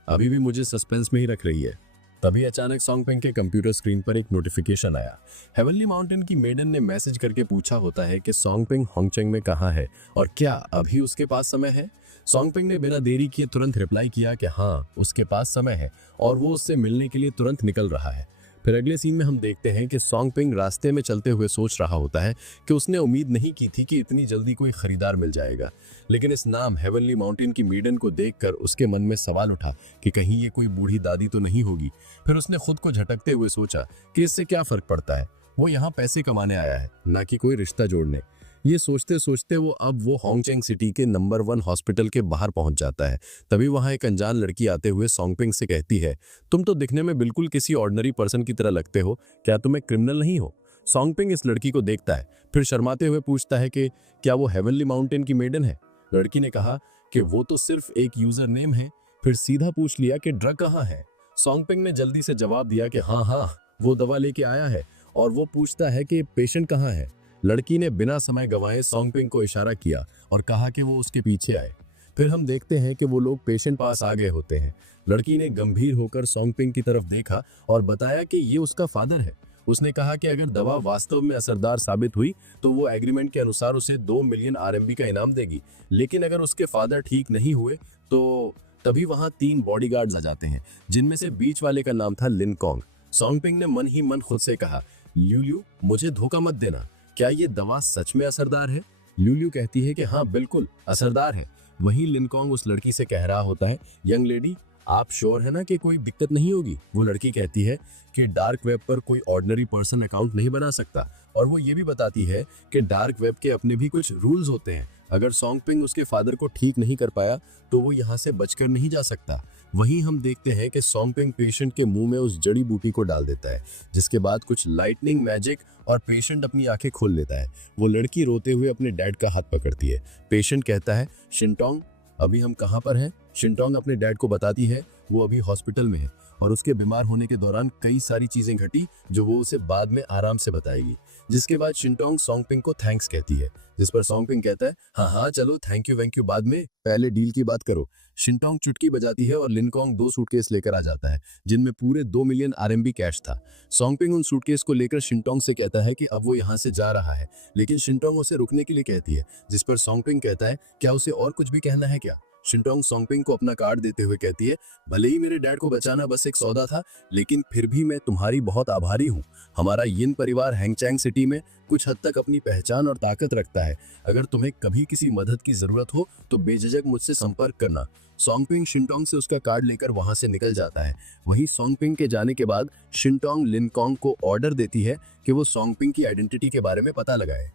अभी भी मुझे सस्पेंस में ही रख रही है। तभी अचानक सॉन्ग पिंग के कंप्यूटर स्क्रीन पर एक नोटिफिकेशन आया। हेवनली माउंटेन की मेडन ने मैसेज करके पूछा होता है कि सॉन्ग पिंग होंगचेंग में कहाँ है और क्या अभी उसके पास समय है। सॉन्ग पिंग ने बिना देरी किए तुरंत रिप्लाई किया कि हाँ, उसके पास समय है और वो उससे मिलने के लिए तुरंत निकल रहा है। फिर अगले सीन में हम देखते हैं कि सॉन्ग पिंग रास्ते में चलते हुए सोच रहा होता है कि उसने उम्मीद नहीं की थी कि इतनी जल्दी कोई खरीदार मिल जाएगा। लेकिन इस नाम हेवनली माउंटेन की मेडन को देखकर उसके मन में सवाल उठा कि कहीं ये कोई बूढ़ी दादी तो नहीं होगी। फिर उसने खुद को झटकते हुए सोचा कि इससे क्या फर्क पड़ता है, वो यहाँ पैसे कमाने आया है, ना कि कोई रिश्ता जोड़ने। ये सोचते सोचते वो होंगचेंग सिटी के नंबर 1 हॉस्पिटल के बाहर पहुंच जाता है। तभी वहां एक अनजान लड़की आते हुए सॉन्ग पिंग से कहती है, तुम तो दिखने में बिल्कुल किसी ऑर्डिनरी पर्सन की तरह लगते हो, क्या तुम एक क्रिमिनल नहीं हो। सॉन्ग पिंग इस लड़की को देखता है, फिर शर्माते हुए पूछता है कि क्या वो हेवनली माउंटेन की मेडन है। लड़की ने कहा कि वो तो सिर्फ एक यूजर नेम है। फिर सीधा पूछ लिया कि ड्रग कहाँ है। सॉन्ग पिंग ने जल्दी से जवाब दिया कि हाँ, वो दवा लेके आया है। और वो पूछता है कि पेशेंट कहाँ है। लड़की ने बिना समय गंवाए सॉन्ग पिंग को इशारा किया और कहा कि वो उसके पीछे आए। फिर हम देखते हैं कि वो लोग पेशेंट पास आ गए होते हैं। लड़की ने गंभीर होकर सॉन्ग पिंग की तरफ देखा और बताया कि ये उसका फादर है। उसने कहा कि अगर दवा वास्तव में असरदार साबित हुई तो वो एग्रीमेंट के अनुसार उसे 2 मिलियन RMB का इनाम देगी, लेकिन अगर उसके फादर ठीक नहीं हुए तो। तभी वहां 3 बॉडीगार्ड्स आ जाते हैं, जिनमें से बीच वाले का नाम था लिन कॉन्ग। सॉन्ग पिंग ने मन ही मन खुद से कहा, ल्यू ल्यू मुझे धोखा मत देना, क्या ये दवा सच में असरदार है। ल्यू ल्यू कहती है कि हाँ बिल्कुल असरदार है। वहीं लिन कॉन्ग उस लड़की से कह रहा होता है, यंग लेडी आप श्योर है ना कि कोई दिक्कत नहीं होगी। वो लड़की कहती है कि डार्क वेब पर कोई ऑर्डिनरी पर्सन अकाउंट नहीं बना सकता, और वो ये भी बताती है कि डार्क वेब के अपने भी कुछ रूल्स होते हैं। अगर सॉन्ग पिंग उसके फादर को ठीक नहीं कर पाया तो वो यहाँ से बचकर नहीं जा सकता। वहीं हम देखते हैं कि सॉन्ग पिंग पेशेंट के मुंह में उस जड़ी बूटी को डाल देता है, जिसके बाद कुछ लाइटनिंग मैजिक और पेशेंट अपनी आंखें खोल लेता है। वो लड़की रोते हुए अपने डैड का हाथ पकड़ती है। पेशेंट कहता है, शिनटोंग अभी हम कहाँ पर हैं। शिनटोंग अपने डैड को बताती है वो अभी हॉस्पिटल में है और उसके बीमार होने के दौरान कई सारी चीजें घटी जो वो उसे बाद में आराम से बताएगी। जिसके बाद शिनटोंग सॉन्ग पिंग को थैंक्स कहती है, जिस पर सॉन्ग पिंग कहता है हाँ चलो थैंक यू बाद में, पहले डील की बात करो। शिनटोंग चुटकी बजाती है और लिनकॉन्ग 2 सूटकेस लेकर आ जाता है जिनमें पूरे 2 मिलियन RMB कैश था। सॉन्ग पिंग उन सूटकेस को लेकर शिनटोंग से कहता है कि अब वो यहाँ से जा रहा है, लेकिन शिनटोंग उसे रुकने के लिए कहती है, जिस पर सॉन्ग पिंग कहता है क्या उसे और कुछ भी कहना है क्या। शिंटोंग सॉन्गपिंग को अपना कार्ड देते हुए कहती है, भले ही मेरे डैड को बचाना बस एक सौदा था, लेकिन फिर भी मैं तुम्हारी बहुत आभारी हूँ। हमारा यिन परिवार हैंगचैंग सिटी में कुछ हद तक अपनी पहचान और ताकत रखता है। अगर तुम्हें कभी किसी मदद की जरूरत हो तो बेझिझक मुझसे संपर्क करना। सॉन्गपिंग शिंटोंग से उसका कार्ड लेकर वहां से निकल जाता है। वहीं सॉन्गपिंग के जाने के बाद शिंटोंग लिनकोंग को ऑर्डर देती है कि वो सॉन्गपिंग की आइडेंटिटी के बारे में पता लगाए।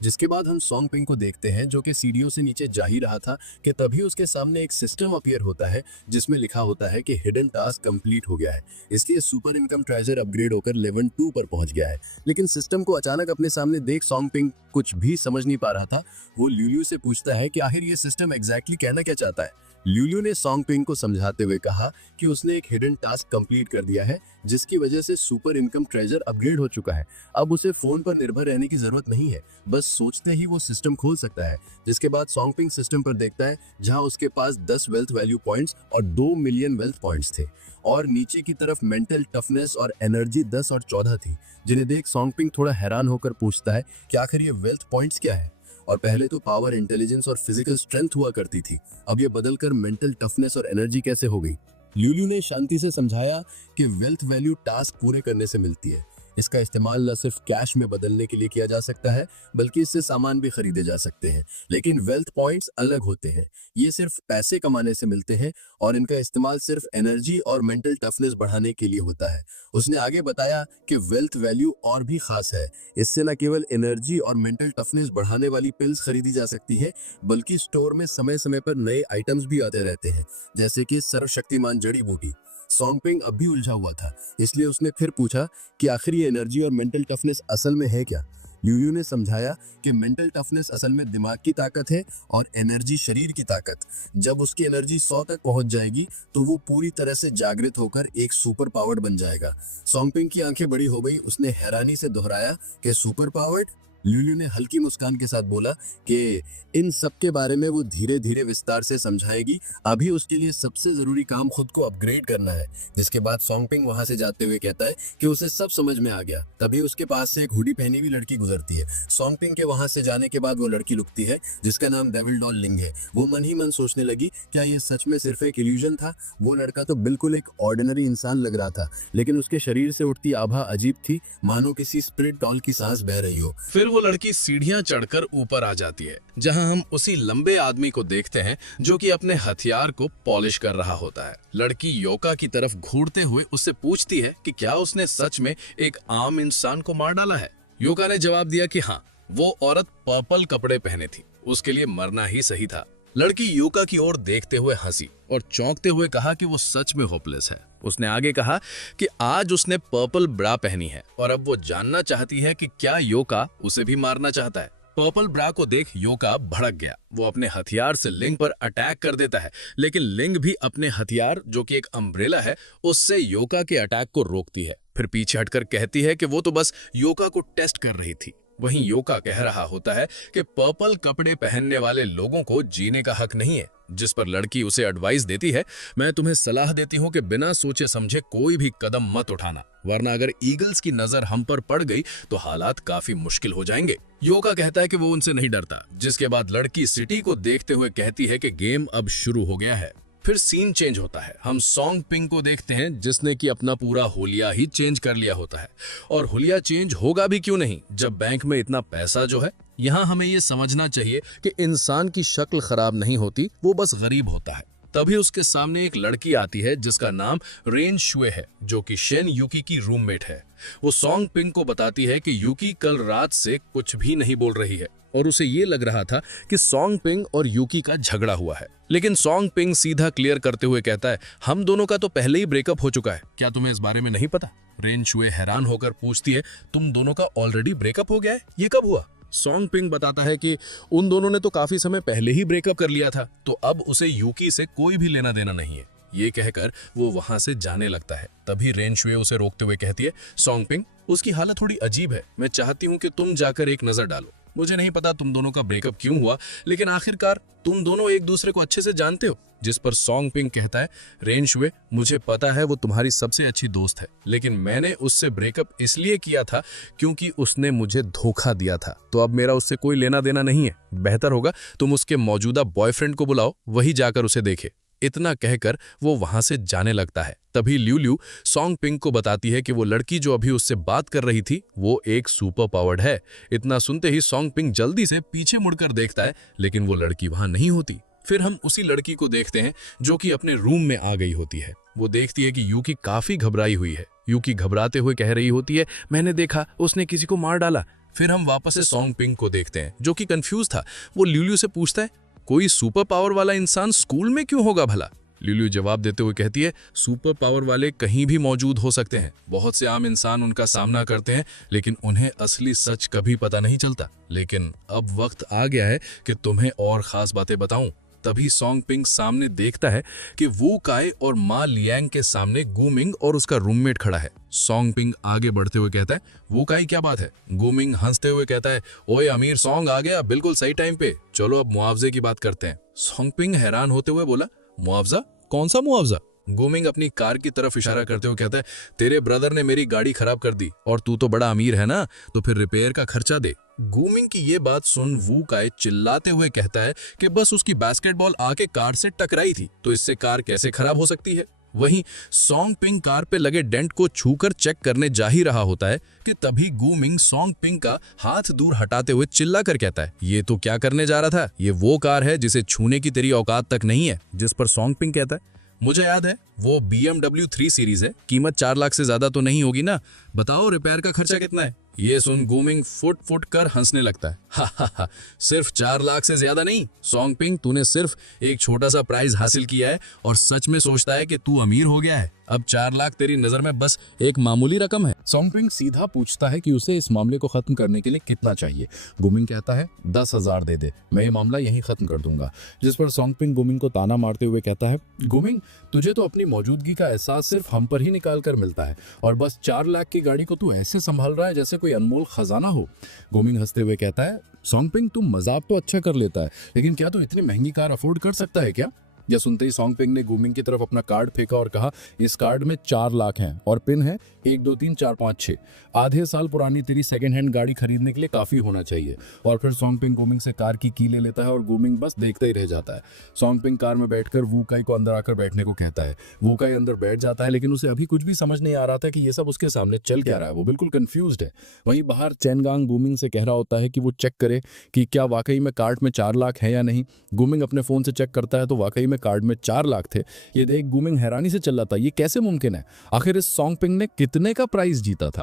जिसके बाद हम सॉन्गपिंग को देखते हैं जो कि सीढ़ियों से नीचे जा ही रहा था कि तभी उसके सामने एक सिस्टम अपीयर होता है जिसमें लिखा होता है कि हिडन टास्क कंप्लीट हो गया है, इसलिए सुपर इनकम ट्रेजर अपग्रेड होकर लेवल 2 पर पहुंच गया है। लेकिन सिस्टम को अचानक अपने सामने देख सॉन्गपिंग कुछ भी समझ नहीं पा रहा था। वो ल्यूल्यू से पूछता है कि आखिर ये सिस्टम एग्जैक्टली कहना क्या चाहता है। ल्यूल्यू ने सॉन्गपिंग को समझाते हुए कहा कि उसने एक हिडन टास्क कंप्लीट कर दिया है जिसकी वजह से सुपर इनकम ट्रेजर अपग्रेड हो चुका है। अब उसे फोन पर निर्भर रहने की जरूरत नहीं है, बस सोचते ही वो सिस्टम खोल सकता है। जिसके बाद सॉन्गपिंग सिस्टम पर देखता है जहां उसके पास 10 वेल्थ वैल्यू पॉइंट्स और 2 मिलियन वेल्थ पॉइंट्स थे और नीचे की तरफ मेंटल टफनेस और एनर्जी 10 और 14 थी, जिन्हें देख सॉन्गपिंग थोड़ा हैरान होकर पूछता है कि आखिर ये वेल्थ पॉइंट्स क्या है। और पहले तो पावर, इंटेलिजेंस और फिजिकल स्ट्रेंथ हुआ करती थी, अब ये बदलकर मेंटल टफनेस और एनर्जी कैसे हो गई। ल्यूल्यू ने शांति से समझाया कि वेल्थ वैल्यू टास्क पूरे करने से मिलती है। इसका इस्तेमाल न सिर्फ कैश में बदलने के लिए किया जा सकता है बल्कि इससे सामान भी खरीदे जा सकते हैं। लेकिन वेल्थ पॉइंट्स अलग होते हैं, ये सिर्फ पैसे कमाने से मिलते हैं और इनका इस्तेमाल सिर्फ एनर्जी और मेंटल टफनेस बढ़ाने के लिए होता है। उसने आगे बताया कि वेल्थ वैल्यू और भी खास है, इससे न केवल एनर्जी और मेंटल टफनेस बढ़ाने वाली पिल्स खरीदी जा सकती है बल्कि स्टोर में समय समय पर नए आइटम्स भी आते रहते हैं, जैसे कि सर्वशक्तिमान जड़ी बूटी। सॉन्गपिंग अब भी उलझा हुआ था, इसलिए उसने फिर पूछा कि आखिर ये एनर्जी और मेंटल टफनेस असल में है क्या। ल्यूल्यू ने समझाया कि मेंटल टफनेस असल में दिमाग की ताकत है और एनर्जी शरीर की ताकत। जब उसकी एनर्जी 100 तक पहुंच जाएगी तो वो पूरी तरह से जागृत होकर एक सुपर पावर्ड बन जाएगा। सॉन्गपिंग की आंखें बड़ी हो गई, उसने हैरानी से दोहराया कि सुपर पावर्ड। ल्यूल्यू ने हल्की मुस्कान के साथ बोला कि इन सब के बारे में वो धीरे धीरे विस्तार से समझाएगी, अभी उसके लिए सबसे जरूरी काम खुद को अपग्रेड करना है। जिसके बाद सॉन्गपिंग वहां से जाते हुए कहता है कि उसे सब समझ में आ गया। तभी उसके पास से एक हुडी पहनी हुई लड़की गुजरती है। सॉन्गपिंग के वहां से जाने के बाद वो लड़की रुकती है जिसका नाम डेविल डॉल लिंग है। वो मन ही मन सोचने लगी, क्या ये सच में सिर्फ एक इल्यूजन था। वो लड़का तो बिल्कुल एक ऑर्डिनरी इंसान लग रहा था, लेकिन उसके शरीर से उठती आभा अजीब थी, मानो किसी स्पिरिट डॉल की सांस बह रही हो। फिर वो लड़की सीढ़ियां चढ़कर ऊपर आ जाती है जहां हम उसी लंबे आदमी को देखते हैं जो कि अपने हथियार को पॉलिश कर रहा होता है। लड़की योका की तरफ घूरते हुए उससे पूछती है कि क्या उसने सच में एक आम इंसान को मार डाला है। योका ने जवाब दिया कि हाँ, वो औरत पर्पल कपड़े पहने थी, उसके लिए मरना ही सही था। लड़की योका की ओर देखते हुए हंसी और चौंकते हुए कहा कि वो सच में होपलेस है। उसने आगे कहा कि आज उसने पर्पल ब्रा पहनी है और अब वो जानना चाहती है कि क्या योका उसे भी मारना चाहता है। पर्पल ब्रा को देख योका भड़क गया। वो अपने हथियार से लिंग पर अटैक कर देता है, लेकिन लिंग भी अपने हथियार, जो कि एक अम्ब्रेला है, उससे योका के अटैक को रोकती है। फिर पीछे हटकर कहती है कि वो तो बस योका को टेस्ट कर रही थी। वहीं योका कह रहा होता है कि पर्पल कपड़े पहनने वाले लोगों को जीने का हक नहीं है। जिस पर लड़की उसे एडवाइस देती है, मैं तुम्हें सलाह देती हूँ कि बिना सोचे समझे कोई भी कदम मत उठाना, वरना अगर ईगल्स की नजर हम पर पड़ गई तो हालात काफी मुश्किल हो जाएंगे। योका कहता है कि वो उनसे नहीं डरता। जिसके बाद लड़की सिटी को देखते हुए कहती है कि गेम अब शुरू हो गया है। फिर सीन चेंज होता है। हम सॉन्गपिंग को देखते हैं जिसने कि अपना पूरा हुलिया ही चेंज कर लिया होता है। और हुलिया चेंज होगा भी क्यों नहीं जब बैंक में इतना पैसा जो है। यहाँ हमें ये समझना चाहिए कि इंसान की शक्ल खराब नहीं होती, वो बस गरीब होता है। तभी उसके सामने एक लड़की आती है जिसका नाम रेन शुए है, जो कि शेन यूकी की रूममेट है। वो सॉन्गपिंग को बताती है कि यूकी कल रात से कुछ भी नहीं बोल रही है और उसे ये लग रहा था कि सॉन्गपिंग और यूकी का झगड़ा हुआ है। लेकिन सॉन्गपिंग सीधा क्लियर करते हुए कहता है, हम दोनों का तो पहले ही ब्रेकअप हो चुका है, क्या तुम्हें इस बारे में नहीं पता। रेन शुए हैरान होकर पूछती है, तुम दोनों का ऑलरेडी ब्रेकअप हो गया है, ये कब हुआ। सॉन्गपिंग बताता है कि उन दोनों ने तो काफी समय पहले ही ब्रेकअप कर लिया था, तो अब उसे यूकी से कोई भी लेना देना नहीं है। ये कहकर वो वहां से जाने लगता है। तभी रेन शुए उसे रोकते हुए कहती है, सॉन्गपिंग, उसकी हालत थोड़ी अजीब है, मैं चाहती हूँ कि तुम जाकर एक नजर डालो। मुझे नहीं पता तुम दोनों का ब्रेकअप क्यों हुआ, लेकिन आखिरकार तुम दोनों एक दूसरे को अच्छे से जानते हो। जिस पर सॉन्ग पिंग कहता है, रेन शुए, मुझे पता है वो तुम्हारी सबसे अच्छी दोस्त है, लेकिन मैंने उससे ब्रेकअप इसलिए किया था क्योंकि उसने मुझे धोखा दिया था। तो अब मेरा उससे कोई लेना देना नहीं है। बेहतर होगा तुम उसके मौजूदा बॉयफ्रेंड को बुलाओ, वही जाकर उसे देखे। इतना कहकर वो वहां से जाने लगता है। तभी ल्यू सॉन्ग पिंग को बताती है कि वो लड़की जो अभी उससे बात कर रही थी वो एक सुपर पावर्ड है। इतना सुनते ही सॉन्ग पिंग जल्दी से पीछे मुड़कर देखता है, लेकिन वो लड़की वहां नहीं होती। फिर हम उसी लड़की को देखते हैं जो कि अपने रूम में आ गई होती है। वो देखती है कि यूकी काफी घबराई हुई है। यूकी घबराते हुए कह रही होती है, मैंने देखा उसने किसी को मार डाला। फिर हम वापस से सॉन्ग पिंग को देखते हैं जो कि कंफ्यूज था। वो ल्यू से पूछता है, कोई सुपर पावर वाला इंसान स्कूल में क्यों होगा भला? ल्यू जवाब देते हुए कहती है, सुपर पावर वाले कहीं भी मौजूद हो सकते हैं। बहुत से आम इंसान उनका सामना करते हैं, लेकिन उन्हें असली सच कभी पता नहीं चलता। लेकिन अब वक्त आ गया है कि तुम्हें और खास बातें बताऊं। तभी सॉन्ग पिंग सामने देखता है कि वू काय और मा लियांग के सामने गुमिंग और उसका रूममेट खड़ा है। सॉन्ग पिंग आगे बढ़ते हुए कहता है, वू काय क्या बात है? गुमिंग हंसते हुए कहता है, ओए अमीर सॉन्ग आ गया बिल्कुल सही टाइम पे, चलो अब मुआवजे की बात करते हैं। सॉन्ग पिंग हैरान होते हुए बोला, मुआवजा? कौन सा मुआवजा? गुमिंग अपनी कार की तरफ इशारा करते हुए कहता है, तेरे ब्रदर ने मेरी गाड़ी खराब कर दी और तू तो बड़ा अमीर है ना, तो फिर रिपेयर का खर्चा दे। गुमिंग की ये बात सुन वू काय चिल्लाते हुए कहता है कि बस उसकी बास्केटबॉल आके कार से टकराई थी, तो इससे कार कैसे खराब हो सकती है? वहीं सॉन्ग पिंग कार पे लगे डेंट को छूकर चेक करने जा ही रहा होता है कि तभी गुमिंग सॉन्ग पिंग का हाथ दूर हटाते हुए चिल्ला कर कहता है, ये तो क्या करने जा रहा था? ये वो कार है जिसे छूने की तेरी औकात तक नहीं है। जिस पर सॉन्ग पिंग कहता है, मुझे याद है वो BMW 3 सीरीज है, कीमत 4 लाख से ज्यादा तो नहीं होगी ना? बताओ रिपेयर का खर्चा कितना है? ये सुन गुमिंग फुट फुट कर हंसने लगता है। हा, सिर्फ 4 लाख से ज्यादा नहीं। सॉन्ग पिंग, तूने सिर्फ एक छोटा सा प्राइज हासिल किया है और सच में सोचता है कि तू अमीर हो गया है। अब 4 लाख तेरी नजर में बस एक मामूली रकम है। सॉन्ग पिंग सीधा पूछता है कि उसे इस मामले को खत्म करने के लिए कितना चाहिए। गुमिंग कहता है 10,000 दे दे, मैं ये मामला यहीं खत्म कर दूंगा। जिस पर सॉन्ग पिंग गुमिंग को ताना मारते हुए कहता है, गुमिंग तुझे तो अपनी मौजूदगी का एहसास सिर्फ हम पर ही निकाल कर मिलता है और बस 4 लाख की गाड़ी को तू ऐसे संभाल रहा है जैसे कोई अनमोल खजाना हो। गुमिंग हंसते हुए कहता है, सॉन्ग पिंग तुम मजाक तो अच्छा कर लेता है, लेकिन क्या तू इतनी महंगी कार अफोर्ड कर सकता है क्या? यह सुनते ही सॉन्ग पिंग ने गुमिंग की तरफ अपना कार्ड फेंका और कहा, इस कार्ड में 4 लाख हैं और पिन है 1 2 3 4 5 6। आधे साल पुरानी तेरी सेकंड हैंड गाड़ी खरीदने के लिए काफी होना चाहिए। और फिर सॉन्ग पिंग गुमिंग से कार की ले लेता है और गुमिंग बस देखते ही रह जाता है। सॉन्ग पिंग कार में बैठकर वू काई को अंदर आकर बैठने को कहता है। वू काई अंदर बैठ जाता है, लेकिन उसे अभी कुछ भी समझ नहीं आ रहा था कि ये सब उसके सामने चल क्या रहा है। वो बिल्कुल कंफ्यूज्ड है। वहीं बाहर चैनगांग गुमिंग से कह रहा होता है कि वो चेक करे कि क्या वाकई में कार्ड में 4 लाख है या नहीं। गुमिंग अपने फोन से चेक करता है तो वाकई में कार्ड में 4 लाख थे। ये देख गुमिंग हैरानी से चल रहा था, ये कैसे मुमकिन है? आखिर इस सॉन्ग पिंग ने कितने का प्राइस जीता था?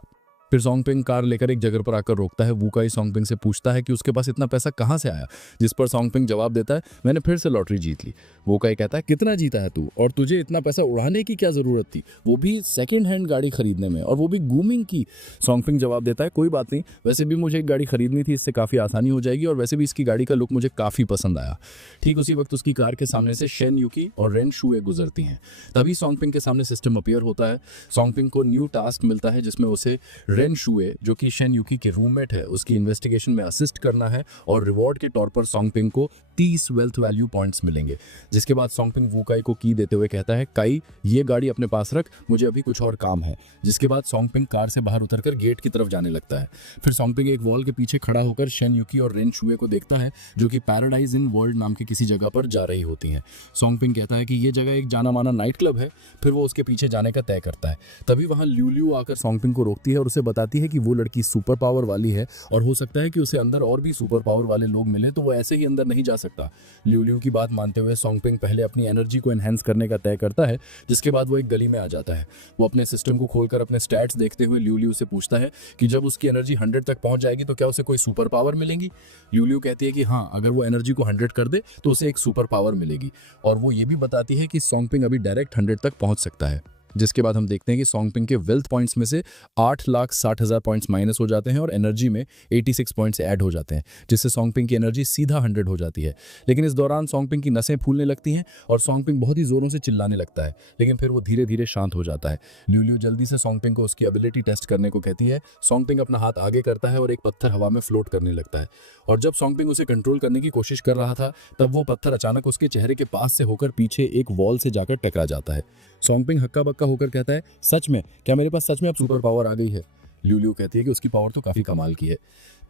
फिर सॉन्ग पिंग कार लेकर एक जगह पर आकर रोकता है। वू काई सॉन्ग पिंग से पूछता है कि उसके पास इतना पैसा कहां से आया। जिस पर सॉन्ग पिंग जवाब देता है, मैंने फिर से लॉटरी जीत ली। वू काई कहता है, कितना जीता है तू? और तुझे इतना पैसा उड़ाने की क्या जरूरत थी, वो भी सेकेंड हैंड गाड़ी खरीदने में, और वो भी गुमिंग की? सॉन्ग पिंग जवाब देता है, कोई बात नहीं, वैसे भी मुझे एक गाड़ी खरीदनी थी, इससे काफी आसानी हो जाएगी, और वैसे भी इसकी गाड़ी का लुक मुझे काफी पसंद आया। ठीक उसी वक्त उसकी कार के सामने से शेन यूकी और रेन शुए गुजरती हैं। तभी सॉन्ग पिंग के सामने सिस्टम अपीयर होता है। सॉन्ग पिंग को न्यू टास्क मिलता है जिसमें उसे रेन शुए, जो कि शेन यूकी के रूममेट है, उसकी इन्वेस्टिगेशन में असिस्ट करना है, और रिवॉर्ड के तौर पर सॉन्ग पिंग को 30 वेल्थ वैल्यू पॉइंट्स मिलेंगे। जिसके बाद सॉन्ग पिंग वू काई को की देते हुए कहता है, काई ये गाड़ी अपने पास रख, मुझे अभी कुछ और काम है। जिसके बाद सॉन्ग पिंग कार से बाहर उतरकर गेट की तरफ जाने लगता है। फिर सॉन्ग पिंग एक वॉल के पीछे खड़ा होकर शेन यूकी और रेन शुए को देखता है, जो कि पैराडाइज इन वर्ल्ड नाम के किसी जगह पर जा रही होती हैं। सॉन्ग पिंग कहता है कि ये जगह एक जाना माना नाइट क्लब है। फिर वो उसके पीछे जाने का तय करता है। तभी वहां ल्यू आकर सॉन्ग पिंग को रोकती है और उसे बताती है कि वो लड़की सुपर पावर वाली है और हो सकता है कि उसे अंदर और भी सुपर पावर वाले लोग मिले, तो वो ऐसे ही अंदर नहीं जा सकता। ल्यू की बात मानते हुए सॉन्ग पिंग पहले अपनी एनर्जी को एनहेंस करने का तय करता है। जिसके बाद वो एक गली में आ जाता है। वो अपने सिस्टम को खोलकर अपने स्टैट्स देखते हुए ल्यू से पूछता है कि जब उसकी एनर्जी 100 तक पहुंच जाएगी तो क्या उसे कोई सुपर पावर मिलेगी। ल्यू कहती है कि हाँ, अगर वो एनर्जी को 100 कर दे तो उसे एक सुपर पावर मिलेगी, और वो ये भी बताती है कि सॉन्ग पिंग अभी डायरेक्ट 100 तक पहुंच सकता है। जिसके बाद हम देखते हैं कि सॉन्गपिंग के वेल्थ पॉइंट्स में से 8,60,000 पॉइंट्स माइनस हो जाते हैं और एनर्जी में 86 पॉइंट्स ऐड हो जाते हैं, जिससे सॉन्गपिंग की एनर्जी सीधा 100 हो जाती है। लेकिन इस दौरान सॉन्गपिंग की नसें फूलने लगती हैं और सॉन्गपिंग बहुत ही जोरों से चिल्लाने लगता है, लेकिन फिर वो धीरे धीरे शांत हो जाता है। ल्यूलियो जल्दी से सॉन्गपिंग को उसकी एबिलिटी टेस्ट करने को कहती है। सॉन्गपिंग अपना हाथ आगे करता है और एक पत्थर हवा में फ्लोट करने लगता है, और जब सॉन्गपिंग उसे कंट्रोल करने की कोशिश कर रहा था तब वो पत्थर अचानक उसके चेहरे के पास से होकर पीछे एक वॉल से जाकर टकरा जाता है। सॉन्गपिंग हक्का बक्का होकर कहता है, सच में? क्या मेरे पास सच में अब सुपर पावर आ गई है? ल्यूलियो कहती है कि उसकी पावर तो काफी कमाल की है।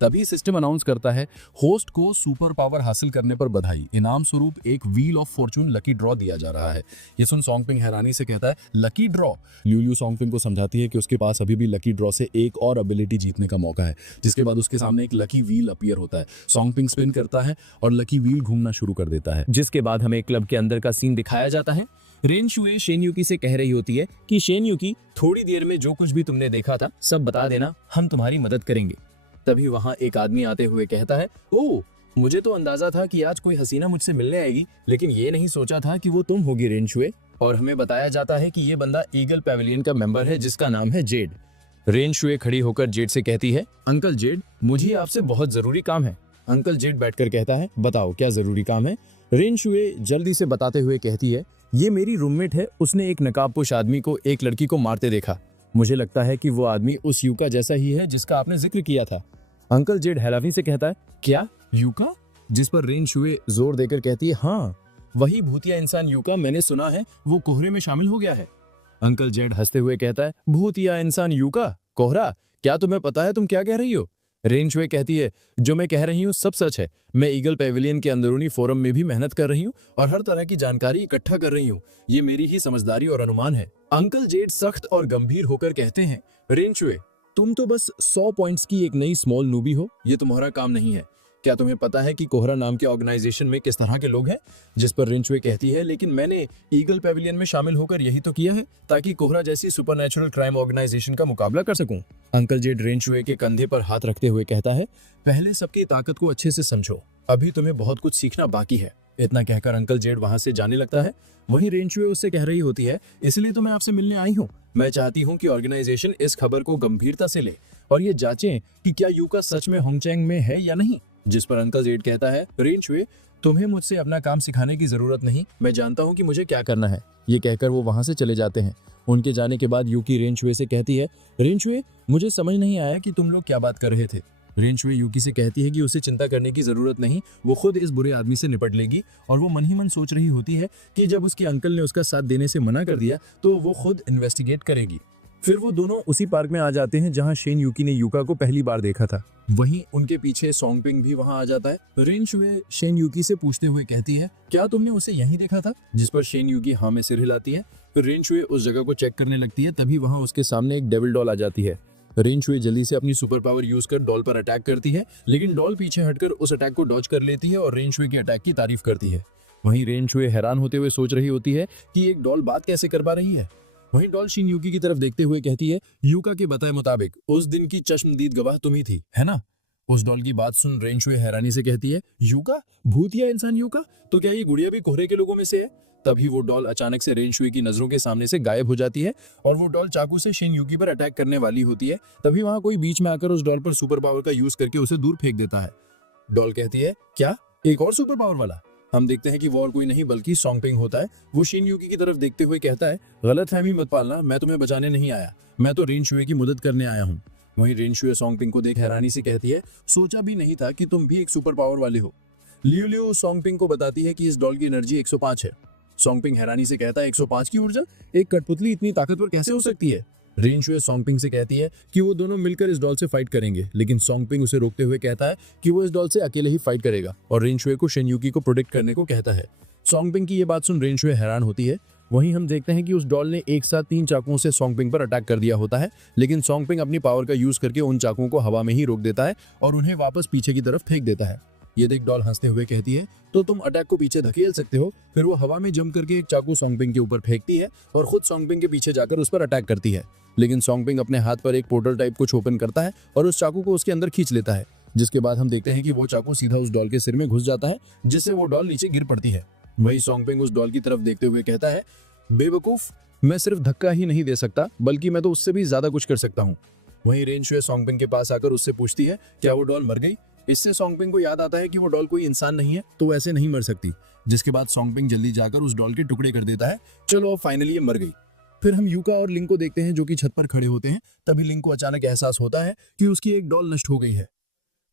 तभी सिस्टम अनाउंस करता है, होस्ट को सुपर पावर हासिल करने पर बधाई, इनाम स्वरूप एक wheel of Fortune lucky draw दिया जा रहा है। ये सुन सॉन्गपिंग हैरानी से कहता है, लकी ड्रॉ? ल्यूलियो सॉन्गपिंग को समझाती है कि उसके पास अभी भी लकी ड्रॉ से एक और एबिलिटी जीतने का मौका है, जिसके बाद उसके सामने एक लकी व्हील अपीयर होता है। सॉन्गपिंग स्पिन करता है और लकी व्हील घूमना शुरू कर देता है, जिसके बाद हमें क्लब के अंदर का सीन दिखाया जाता है। रेन शुए शेन यूकी से कह रही होती है कि शेन यूकी, थोड़ी देर में जो कुछ भी तुमने देखा था सब बता देना, हम तुम्हारी मदद करेंगे। तभी वहां एक आदमी आते हुए कहता है, ओह, मुझे तो अंदाजा था कि आज कोई हसीना मुझसे मिलने आएगी, लेकिन ये नहीं सोचा था कि वो तुम होगी रेन शुए। और हमें बताया जाता है कि ये बंदा ईगल पैवेलियन का मेंबर है जिसका नाम है जेड। रेन शुए खड़ी होकर जेड से कहती है, अंकल जेड, मुझे आपसे बहुत जरूरी काम है। अंकल जेड बैठकर कहता है, बताओ क्या जरूरी काम है? रेन शुए जल्दी से बताते हुए कहती है, ये मेरी रूममेट है, उसने एक नकाबपोश आदमी को एक लड़की को मारते देखा। मुझे लगता है कि वो आदमी उस यूका जैसा ही है जिसका आपने जिक्र किया था। अंकल जेड हैरानी से कहता है, क्या यूका? जिस पर रेन शुए जोर देकर कहती है, हाँ, वही भूतिया इंसान यूका, मैंने सुना है वो कोहरे में शामिल हो गया है। अंकल जेड हंसते हुए कहता है, भूतिया इंसान यूका? कोहरा? क्या तुम्हें पता है तुम क्या कह रही हो? रेन शुए कहती है, जो मैं कह रही हूँ सब सच है। मैं ईगल पैवेलियन के अंदरूनी फोरम में भी मेहनत कर रही हूँ और हर तरह की जानकारी इकट्ठा कर रही हूँ। ये मेरी ही समझदारी और अनुमान है। अंकल जेड सख्त और गंभीर होकर कहते हैं, रेन शुए, तुम तो बस 100 पॉइंट्स की एक नई स्मॉल नूबी हो, ये तुम्हारा काम नहीं है। क्या तुम्हें पता है कि कोहरा नाम के ऑर्गेनाइजेशन में किस तरह के लोग हैं? जिस पर रेन शुए कहती है, लेकिन मैंने ईगल पैवेलियन में शामिल होकर यही तो किया है ताकि कोहरा जैसी सुपरनैचुरल क्राइम ऑर्गेनाइजेशन का मुकाबला कर सकूं। अंकल जेड रेन शुए के कंधे पर हाथ रखते हुए कहता है, पहले सबकी ताकत को अच्छे से समझो, अभी तुम्हें बहुत कुछ सीखना बाकी है। इतना कहकर अंकल जेड वहां से जाने लगता है। वहीं रेन शुए उससे कह रही होती है, इसलिए तो मैं आपसे मिलने आई हूँ। मैं चाहती हूँ कि ऑर्गेनाइजेशन इस खबर को गंभीरता से ले और ये जांचें कि क्या यूका सच में होंगचैंग में है या नहीं। जिस पर अंकल जेड कहता है, रेन शुए, तुम्हें मुझसे अपना काम सिखाने की जरूरत नहीं, मैं जानता हूँ कि मुझे क्या करना है। ये कहकर वो वहां से चले जाते हैं। उनके जाने के बाद यूकी रेन शुए से कहती है, रेन शुए, मुझे समझ नहीं आया कि तुम लोग क्या बात कर रहे थे। रेन शुए यूकी से कहती है कि उसे चिंता करने की जरूरत नहीं, वो खुद इस बुरे आदमी से निपट लेगी। और वो मन ही मन सोच रही होती है कि जब उसके अंकल ने उसका साथ देने से मना कर दिया तो वो खुद इन्वेस्टिगेट करेगी। फिर वो दोनों उसी पार्क में आ जाते हैं जहां शेन यूकी ने यूका को पहली बार देखा था। वहीं उनके पीछे सॉन्गपिंग भी वहां आ जाता है। रेन शुए शेन यूकी से पूछते हुए कहती है, क्या तुमने उसे यहीं देखा था? जिस पर शेन यूकी हाँ में सिर हिलाती है। फिर रेन शुए उस जगह को चेक करने लगती है। तभी वहां उसके सामने एक डेविल डॉल आ जाती है। रेन शुए जल्दी से अपनी सुपर पावर यूज कर डॉल पर अटैक करती है, लेकिन डॉल पीछे हटकर उस अटैक को डॉज कर लेती है और रेन शुए के अटैक की तारीफ करती है। वहीं रेन शुए हैरान होते हुए सोच रही होती है कि एक डॉल बात कैसे कर पा रही है। वहीं डॉल शिन यूकी की तरफ देखते हुए कहती है, यूका के बताए मुताबिक उस दिन की चश्मदीद गवाह तुम ही थी, है ना? उस डॉल की बात सुन रेन शुए हैरानी से कहती है, यूका? भूतिया इंसान यूका? तो क्या ये गुड़िया भी कोहरे के लोगों में से है? तभी वो डॉल अचानक से रेन शुए की नजरों के सामने से गायब हो जाती है और वो डॉल चाकू से शिन यूकी पर अटैक करने वाली होती है। तभी वहां कोई बीच में आकर उस डॉल पर सुपर पावर का यूज करके उसे दूर फेंक देता है। डॉल कहती है, क्या एक और सुपर पावर वाला? हम देखते हैं कि वो और कोई नहीं बल्कि सॉन्गपिंग होता है। वो शिन यूकी की तरफ देखते हुए कहता है, गलतफहमी मत पालना, मैं तुम्हें बचाने नहीं आया, मैं तो रेन शुए की मदद करने आया हूँ। वहीं रेन शुए सॉन्गपिंग को देख हैरानी से कहती है, सोचा भी नहीं था कि तुम भी एक सुपर पावर वाले हो। लियो सॉन्गपिंग को बताती है कि इस डॉल की एनर्जी 105 है। सॉन्गपिंग हैरानी से कहता है, 105 की ऊर्जा? एक कठपुतली इतनी ताकतवर कैसे हो सकती है? रेन शुए सॉन्गपिंग से कहती है कि वो दोनों मिलकर इस डॉल से फाइट करेंगे, लेकिन सॉन्गपिंग उसे रोकते हुए कहता है कि वो इस डॉल से अकेले ही फाइट करेगा और रेन शुए को शिन यूकी को प्रोटेक्ट करने को कहता है। सॉन्गपिंग की ये बात सुन रेन शुए हैरान होती है। वहीं हम देखते हैं कि उस डॉल ने एक साथ 3 चाकुओं से सॉन्गपिंग पर अटैक कर दिया होता है, लेकिन सॉन्गपिंग अपनी पावर का यूज करके उन चाकुओं को हवा में ही रोक देता है और उन्हें वापस पीछे की तरफ फेंक देता है। ये देख डॉल हंसते हुए कहती है, तो तुम अटैक को पीछे धकेल सकते हो। फिर वो हवा में जंप करके एक चाकू सॉन्गपिंग के ऊपर फेंकती है और खुद सॉन्गपिंग के पीछे जाकर उस पर अटैक करती है, लेकिन सॉन्गपिंग अपने हाथ पर एक पोर्टल टाइप कुछ ओपन करता है और उस चाकू को उसके अंदर खींच लेता है, जिसके बाद हम देखते हैं कि वो चाकू सीधा उस डॉल के सिर में घुस जाता है, जिससे वो डॉल नीचे गिर पड़ती है। वही सॉन्गपिंग उस डॉल की तरफ देखते हुए कहता है, बेवकूफ, मैं सिर्फ धक्का ही नहीं दे सकता बल्कि मैं तो उससे भी ज्यादा कुछ कर सकता हूँ। वहीं रेन शुए सॉन्गपिंग के पास आकर उससे पूछती है क्या वो डॉल मर गई। इससे सॉन्गपिंग को याद आता है कि वो डॉल कोई इंसान नहीं है तो वैसे नहीं मर सकती, जिसके बाद सॉन्गपिंग जल्दी जाकर उस डॉल के टुकड़े कर देता है। चलो अब फाइनली ये मर गई। फिर हम यूका और लिंक को देखते हैं जो कि छत पर खड़े होते हैं। तभी लिंक को अचानक एहसास होता है कि उसकी एक डॉल नष्ट हो गई है।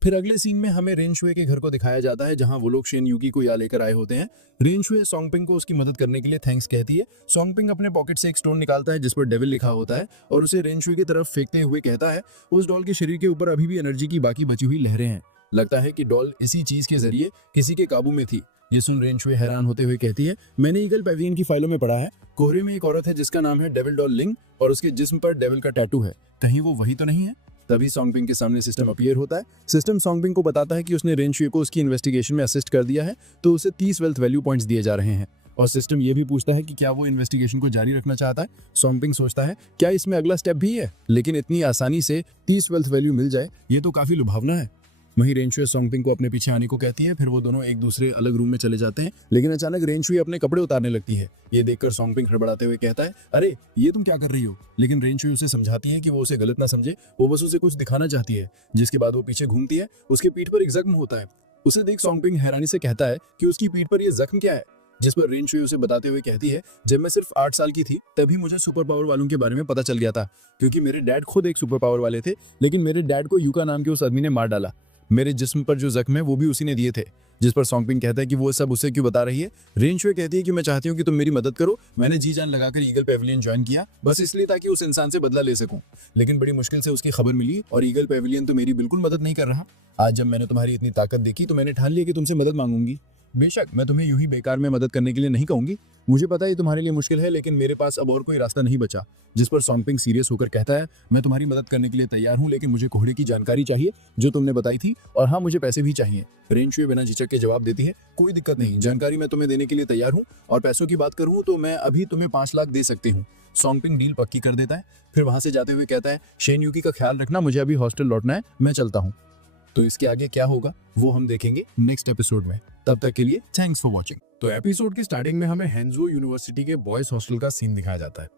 फिर अगले सीन में हमें रेन शुए के घर को दिखाया जाता है जहां वो लोग शेन यूकी को यहाँ लेकर आए होते हैं। रेन शुए सॉन्गपिंग को उसकी मदद करने के लिए थैंक्स कहती है। सॉन्गपिंग अपने पॉकेट से एक स्टोन निकालता है जिस पर डेविल लिखा होता है और उसे रेन शुए की तरफ फेंकते हुए कहता है उस डॉल के शरीर के ऊपर अभी भी एनर्जी की बाकी बची हुई लहरें हैं। लगता है कि डॉल इसी चीज के जरिए किसी के काबू में थी। ये सुन रेन शुए हैरान होते हुए कहती है मैंने ईगल पैविलियन की फाइलों में पढ़ा है, कोहरे में एक औरत है जिसका नाम है डेविल डॉल लिंग और उसके जिस्म पर डेविल का टैटू है। कहीं वो वही तो नहीं है। तभी सॉन्गपिंग के सामने सिस्टम अपीयर होता है। सिस्टम सॉन्गपिंग को बताता है कि उसने रेन शुए को उसकी इन्वेस्टिगेशन में असिस्ट कर दिया है तो उसे 30 वेल्थ वैल्यू पॉइंट्स दिए जा रहे हैं। और सिस्टम ये भी पूछता है कि क्या वो इन्वेस्टिगेशन को जारी रखना चाहता है। सॉन्गपिंग सोचता है क्या इसमें अगला स्टेप भी है, लेकिन इतनी आसानी से 30 वेल्थ वैल्यू मिल जाए ये तो काफी लुभावना है। वहीं रेन शुए सॉन्गपिंग को अपने पीछे आने को कहती है। फिर वो दोनों एक दूसरे अलग रूम में चले जाते हैं, लेकिन अचानक रेन शुए अपने कपड़े उतारने लगती है। ये देखकर सॉन्गपिंग हड़बड़ाते हुए कहता है अरे ये तुम क्या कर रही हो। लेकिन रेन शुए उसे समझाती है कि वो उसे गलत ना समझे, वो बस उसे कुछ दिखाना चाहती है। जिसके बाद वो पीछे घूमती है, उसके पीठ पर एक जख्म होता है। उसे देख सॉन्गपिंग हैरानी से कहता है कि उसकी पीठ पर यह जख्म क्या है। जिस पर रेन शुए उसे बताते हुए कहती है जब मैं सिर्फ 8 साल की थी तभी मुझे सुपर पावर वालों के बारे में पता चल गया था, क्योंकि मेरे डैड खुद एक सुपर पावर वाले थे, लेकिन मेरे डैड को यूका नाम के उस आदमी ने मार डाला। मेरे जिस्म पर जो जख्म है वो भी उसी ने दिए थे। जिस पर सॉन्गपिंग कहता है कि वो सब उसे क्यों बता रही है। रेन शुए कहती है कि मैं चाहती हूँ कि तुम मेरी मदद करो। मैंने जी जान लगाकर ईगल पैविलियन ज्वाइन किया बस इसलिए ताकि उस इंसान से बदला ले सकूं, लेकिन बड़ी मुश्किल से उसकी खबर मिली और ईगल पैविलियन तो मेरी बिल्कुल मदद नहीं कर रहा। आज जब मैंने तुम्हारी इतनी ताकत देखी तो मैंने ठान लिया कि तुमसे मदद मांगूंगी। बेशक मैं तुम्हें यूं ही बेकार में मदद करने के लिए नहीं कहूंगी, मुझे पता है तुम्हारे लिए मुश्किल है, लेकिन मेरे पास अब और कोई रास्ता नहीं बचा। जिस पर सॉन्गपिंग सीरियस होकर कहता है मैं तुम्हारी मदद करने के लिए तैयार हूं, लेकिन मुझे कोहरे की जानकारी चाहिए जो तुमने बताई थी, और हाँ मुझे पैसे भी चाहिए। रेन शुए बिना झिझक के जवाब देती है कोई दिक्कत नहीं, जानकारी मैं तुम्हें देने के लिए तैयार हूँ, और पैसों की बात करूँ तो मैं अभी तुम्हें 5 लाख दे सकती हूँ। सॉन्गपिंग डील पक्की कर देता है। फिर वहां से जाते हुए कहता है शेन यूकी का ख्याल रखना, मुझे अभी हॉस्टल लौटना है, मैं चलता हूँ। तो इसके आगे क्या होगा वो हम देखेंगे नेक्स्ट एपिसोड में। तब तक के लिए थैंक्स फॉर वॉचिंग। तो एपिसोड की स्टार्टिंग में हमें हेंजो यूनिवर्सिटी के बॉयज हॉस्टल का सीन दिखाया जाता है।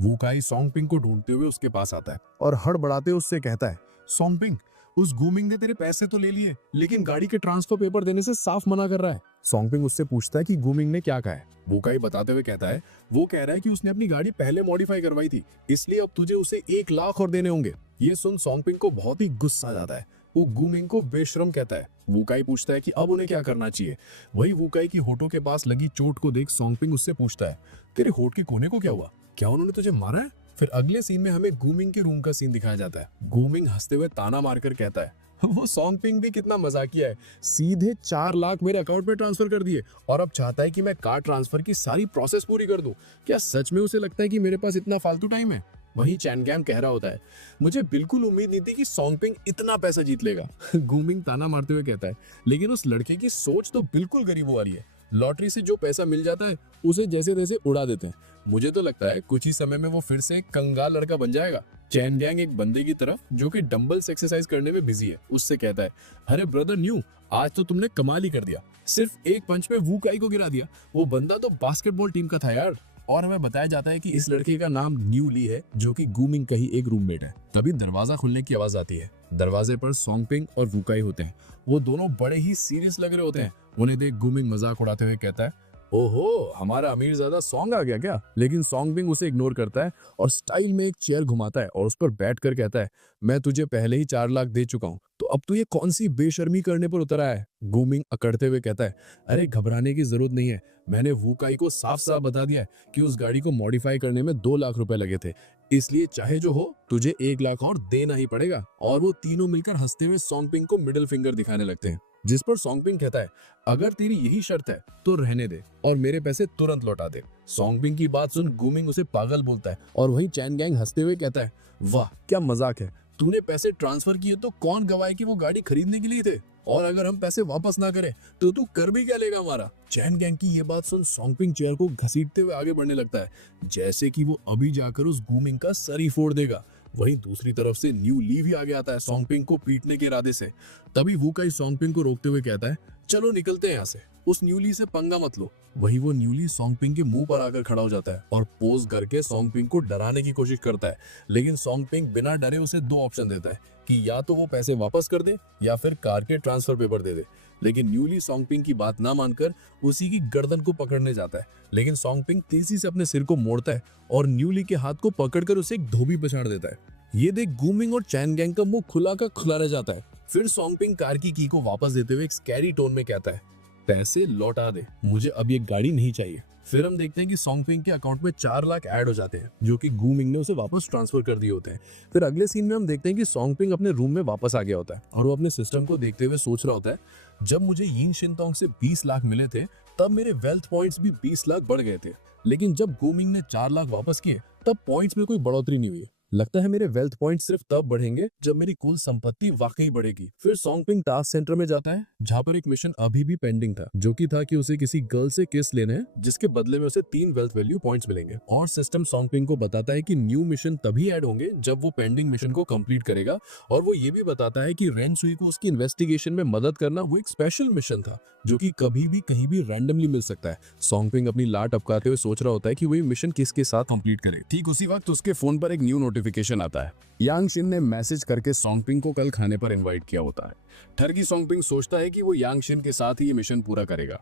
वूकाई सॉन्गपिंग को ढूंढते हुए उसके पास आता है और हड़बड़ाते उससे कहता है सॉन्गपिंग उस गूमिंग ने तेरे पैसे तो ले लिए, लेकिन गाड़ी के ट्रांसफर पेपर देने से साफ मना कर रहा है। सॉन्गपिंग उससे पूछता है कि गूमिंग ने क्या कहा है। वूकाई बताते हुए कहता है वो कह रहा है कि उसने अपनी गाड़ी पहले मॉडिफाई करवाई थी, इसलिए अब तुझे उसे 1 लाख और देने होंगे। ये सुन सॉन्गपिंग को बहुत ही गुस्सा आ जाता है। वो गूमिंग को बेशरम कहता है। वूकाई पूछता है कि अब उन्हें क्या करना चाहिए। वही वूकाई की होठों के पास लगी चोट को देख सॉन्गपिंग उससे पूछता है तेरे होठ के कोने को क्या हुआ, क्या उन्होंने तुझे मारा है। फिर अगले सीन में हमें गूमिंग के रूम का सीन दिखाया जाता है। गूमिंग हंसते हुए ताना मारकर कहता है वो सॉन्गपिंग भी कितना मजाकिया है, सीधे 4 लाख मेरे अकाउंट में ट्रांसफर कर दिए और अब चाहता है कि मैं कार ट्रांसफर की सारी प्रोसेस पूरी कर दूं। क्या सच में उसे लगता है कि मेरे पास इतना फालतू टाइम है। वही चैनगैम कह रहा होता है मुझे बिल्कुल उम्मीद नहीं थी कि सॉन्गपिंग इतना पैसा जीत लेगा। गूमिंग ताना मारते हुए कहता है लेकिन उस लड़के की सोच तो बिल्कुल गरीबों वाली है, लॉटरी से जो पैसा मिल जाता है उसे जैसे तैसे उड़ा देते हैं। मुझे तो लगता है कुछ ही समय में वो फिर से एक कंगाल लड़का बन जाएगा। चैनगैंग एक बंदे की तरफ जो कि डंबल्स एक्सरसाइज करने में बिजी है उससे कहता है अरे ब्रदर न्यू, आज तो तुमने कमाल ही कर दिया, सिर्फ एक पंच में वूकाई को गिरा दिया। वो बंदा तो बास्केटबॉल टीम का था यार। और हमें बताया जाता है कि इस लड़के का नाम न्यू ली है जो कि गूमिंग का ही एक रूममेट है। तभी दरवाजा खुलने की आवाज आती है। दरवाजे पर सॉन्गपिंग और वूकाई होते हैं। वो दोनों बड़े ही सीरियस लग रहे होते हैं। उन्हें देख गूमिंग मजाक उड़ाते हुए कहता है ओहो हमारा अमीर ज्यादा सॉन्ग आ गया क्या। लेकिन सॉन्गपिंग उसे इग्नोर करता है और स्टाइल में एक चेयर घुमाता है और उस पर बैठ कर कहता है मैं तुझे पहले ही 4 लाख दे चुका हूँ, तो अब तू ये कौन सी बेशर्मी करने पर उतरा है। गूमिंग अकड़ते हुए कहता है अरे घबराने की जरूरत नहीं है, मैंने वूकाई को साफ साफ बता दिया है कि उस गाड़ी को मॉडिफाई करने में 2 लाख रुपए लगे थे, इसलिए चाहे जो हो तुझे 1 लाख और देना ही पड़ेगा। और वो तीनों मिलकर हंसते हुए सॉन्गपिंग को मिडिल फिंगर दिखाने लगते हैं। जिस पर सॉन्गपिंग कहता है अगर तेरी यही शर्त है तो रहने दे और मेरे पैसे तुरंत लौटा दे। सॉन्गपिंग की बात सुन गूमिंग उसे पागल बोलता है और वही चैनगैंग हंसते हुए कहता है वाह क्या मजाक है, तूने पैसे ट्रांसफर किए तो कौन गवाए कि वो गाड़ी खरीदने के लिए थे, और अगर हम पैसे वापस ना करें तो तू कर भी क्या लेगा हमारा। चैनगैंग की ये बात सुन सॉन्गपिंग चेयर को घसीटते हुए आगे बढ़ने लगता है जैसे कि वो अभी जाकर उस गूमिंग का सर ही फोड़ देगा। वहीं दूसरी तरफ से न्यू ली भी आगे आता है सॉन्गपिंग को पीटने के इरादे से। तभी वूकाई सॉन्गपिंग को रोकते हुए कहता है चलो निकलते हैं यहाँ से, उस न्यूली से पंगा मत लो। वही वो न्यूली सोंगपिंग के मुंह पर आकर खड़ा हो जाता है और पोज करके सोंगपिंग को डराने की कोशिश करता है, लेकिन सोंगपिंग बिना डरे उसे दो ऑप्शन देता है कि या तो वो पैसे वापस कर दे या फिर कार के ट्रांसफर पेपर दे दे। लेकिन न्यूली सोंगपिंग की बात ना मानकर उसी की गर्दन को पकड़ने जाता है, लेकिन सोंगपिंग तेजी से अपने सिर को मोड़ता है और न्यूली के हाथ को पकड़कर उसे एक धोबी पछाड़ देता है। ये देख गूमिंग और चैन गैंग का मुंह खुला का खुला रह जाता है। फिर सोंगपिंग कार की को वापस देते हुए एक स्कैरी टोन में कहता है, पैसे लौटा दे, मुझे अब ये गाड़ी नहीं चाहिए। फिर हम देखते हैं कि सोंगपिंग के अकाउंट में 4 लाख ऐड हो जाते हैं, जो कि गूमिंग ने उसे वापस ट्रांसफर कर दिए होते हैं। फिर अगले सीन में हम देखते हैं कि सोंगपिंग अपने रूम में वापस आ गया होता है और वो अपने सिस्टम को देखते हुए सोच रहा होता है, जब मुझे यिन शिनतोंग से 20 लाख मिले थे तब मेरे वेल्थ पॉइंट्स भी 20 लाख बढ़ गए थे, लेकिन जब गूमिंग ने 4 लाख वापस किए तब पॉइंट्स में कोई बढ़ोतरी नहीं हुई। लगता है मेरे वेल्थ पॉइंट सिर्फ तब बढ़ेंगे जब मेरी कुल संपत्ति वाकई बढ़ेगी। फिर सोंगपिंग टास्क सेंटर में जाता है, जहाँ पर एक मिशन अभी भी पेंडिंग था, जो कि था कि उसे किसी गर्ल से किस लेना है, जिसके बदले में उसे 3 वेल्थ वैल्यू पॉइंट्स मिलेंगे। और सिस्टम सोंगपिंग को बताता है कि न्यू मिशन तभी ऐड होंगे जब वो पेंडिंग मिशन को कंप्लीट करेगा। और वो ये भी बताता है कि रेन सुई को उसकी इन्वेस्टिगेशन में मदद करना वो एक स्पेशल मिशन था, जो कि कभी भी कहीं भी रैंडमली मिल सकता है। सोंगपिंग अपनी लाट अपकाते हुए सोच रहा होता है कि वो ये मिशन किसके साथ कंप्लीट करे। ठीक उसी वक्त उसके फोन पर एक न्यू नोटिफिकेशन आता है। यांग शिन ने मैसेज करके सोंगपिंग को कल खाने पर इनवाइट किया होता है। ठरकी सोंगपिंग सोचता है कि वो यांग शिन के साथ ही ये मिशन पूरा करेगा।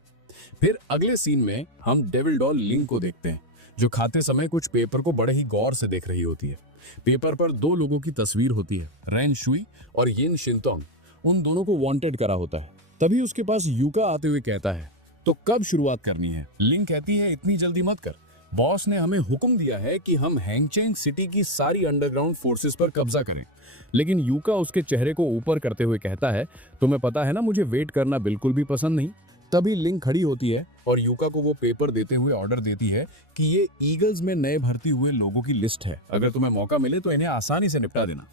फिर अगले सीन में हम डेविल डॉल लिंग को देखते हैं, जो खाते समय कुछ पेपर को बड़े ही गौर से देख रही होती है। पेपर पर 2 लोगों की तस्वीर होती है, रेन शुई और यिन शिनतोंग। उन दोनों को वांटेड करा होता है। तभी उसके पास यूका आते हुए कहता है, तो कब शुरुआत करनी है? लिंग कहती है, इतनी जल्दी मत कर, बॉस ने हमें हुक्म दिया है कि हम हैंगचेंग सिटी की सारी अंडरग्राउंड फोर्सेस पर कब्जा करें। लेकिन यूका उसके चेहरे को ऊपर करते हुए कहता है, तुम्हें पता है ना, मुझे वेट करना बिल्कुल भी पसंद नहीं। तभी लिंग खड़ी होती है और यूका को वो पेपर देते हुए ऑर्डर देती है कि ये ईगल्स में नए भर्ती हुए लोगों की लिस्ट है, अगर तुम्हें मौका मिले तो इन्हें आसानी से निपटा देना।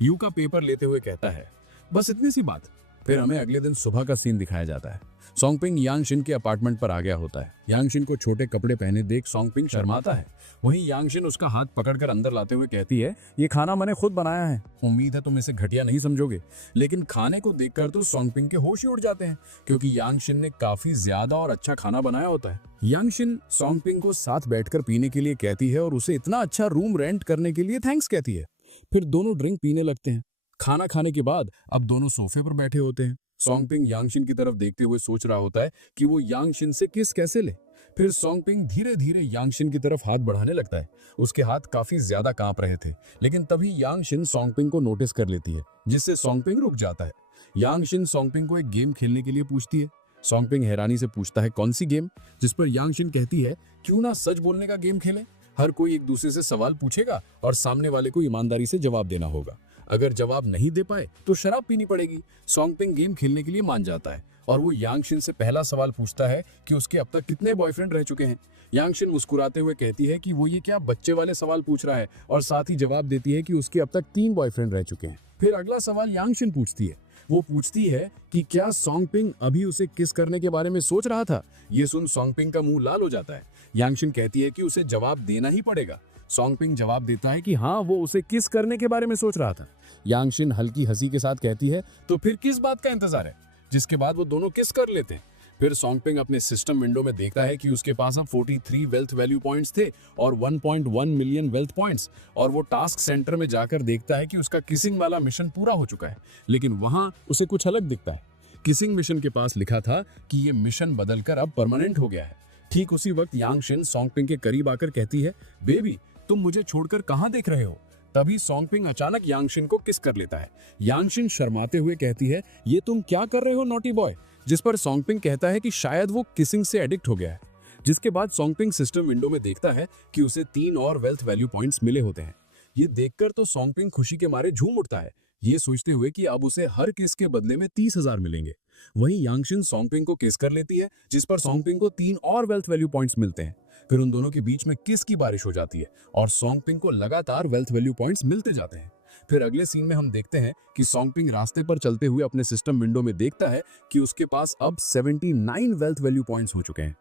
यूका पेपर लेते हुए कहता है, बस इतनी सी बात। फिर हमें अगले दिन सुबह का सीन दिखाया जाता है। सोंगपिंग यांग शिन के अपार्टमेंट पर आ गया होता है। यांग शिन को छोटे कपड़े पहने देख सोंगपिंग शर्माता है। वहीं यांग शिन उसका हाथ पकड़कर अंदर लाते हुए कहती है, ये खाना मैंने खुद बनाया है, उम्मीद है तुम इसे घटिया नहीं समझोगे। लेकिन खाने को देखकर तो सोंगपिंग के होश ही उड़ जाते हैं, क्योंकि यांग शिन ने काफी ज्यादा और अच्छा खाना बनाया होता है। यांग शिन सोंगपिंग को साथ बैठकर पीने के लिए कहती है और उसे इतना अच्छा रूम रेंट करने के लिए थैंक्स कहती है। फिर दोनों ड्रिंक पीने लगते हैं। खाना खाने के बाद अब दोनों सोफे पर बैठे होते हैं। सोंगपिंग यांगशिन की तरफ देखते हुए सोच रहा होता है कि वो यांगशिन से किस कैसे ले। फिर सोंगपिंग धीरे धीरे यांगशिन की तरफ हाथ बढ़ाने लगता है। उसके हाथ काफी ज्यादा कांप रहे थे, लेकिन तभी यांगशिन सोंगपिंग को नोटिस कर लेती है, जिससे सोंगपिंग रुक जाता है। यांगशिन सोंगपिंग को एक गेम खेलने के लिए पूछती है। सोंगपिंग हैरानी से पूछता है, कौन सी गेम? जिस पर यांगशिन कहती है, क्यों ना सच बोलने का गेम खेलें। हर कोई एक दूसरे से सवाल पूछेगा और सामने वाले को ईमानदारी से जवाब देना होगा। अगर जवाब नहीं दे पाए तो शराब पीनी पड़ेगी। सोंगपिंग गेम खेलने के लिए मान जाता है और वो यांगशिन से पहला सवाल पूछता है कि उसके अब तक कितने बॉयफ्रेंड रह चुके हैं। यांगशिन मुस्कुराते हुए कहती है कि वो ये क्या बच्चे वाले सवाल पूछ रहा है, और साथ ही जवाब देती है कि उसके अब तक 3 बॉयफ्रेंड रह चुके हैं। फिर अगला सवाल यांगशिन पूछती है। वो पूछती है कि क्या सोंगपिंग अभी उसे किस करने के बारे में सोच रहा था। ये सुन सोंगपिंग का मुंह लाल हो जाता है। यांगशिन कहती है कि उसे जवाब देना ही पड़ेगा। सोंगपिंग जवाब देता है कि हाँ, वो उसे किस करने के बारे में सोच रहा था। यांगशिन हल्की हंसी के साथ कहती है, तो फिर किस बात का इंतजार है? जिसके बाद वो दोनों किस कर लेते हैं। फिर सोंगपिंग अपने सिस्टम विंडो में देखता है कि उसके पास अब 43 वेल्थ वैल्यू पॉइंट्स थे और 1.1 मिलियन वेल्थ पॉइंट्स, और वो टास्क सेंटर में जाकर देखता है कि उसका किसिंग वाला मिशन पूरा हो चुका है। लेकिन वहां उसे कुछ अलग दिखता है। किसिंग मिशन के पास लिखा था कि ये मिशन बदलकर अब परमानेंट हो गया है। ठीक उसी वक्त यांगशिन सोंगपिंग के करीब आकर कहती है, बेबी तुम मुझे छोड़कर कहां देख रहे हो? तभी सोंगपिंग अचानक यांगशिन को किस कर लेता है। यांगशिन शर्माते हुए कहती है, ये तुम क्या कर रहे हो नॉटी बॉय? जिस पर सोंगपिंग कहता है कि शायद वो किसिंग से एडिक्ट हो गया है। जिसके बाद सोंगपिंग सिस्टम विंडो में देखता है कि उसे 3 और वेल्थ वैल्यू पॉइंट्स मिले होते हैं। ये देखकर तो सोंगपिंग खुशी के मारे झूम उठता है, ये सोचते हुए कि अब उसे हर किस के बदले में 30,000 मिलेंगे। वहीं यांगशिन सोंगपिंग को किस कर लेती है, जिस पर सोंगपिंग को 3 और वेल्थ वैल्यू पॉइंट्स मिलते हैं। फिर उन दोनों के बीच में किस की बारिश हो जाती है और सोंगपिंग को लगातार वेल्थ वैल्यू पॉइंट्स मिलते जाते हैं। फिर अगले सीन में हम देखते हैं कि सोंगपिंग रास्ते पर चलते हुए अपने सिस्टम विंडो में देखता है कि उसके पास अब 79 वेल्थ वैल्यू पॉइंट्स हो चुके हैं।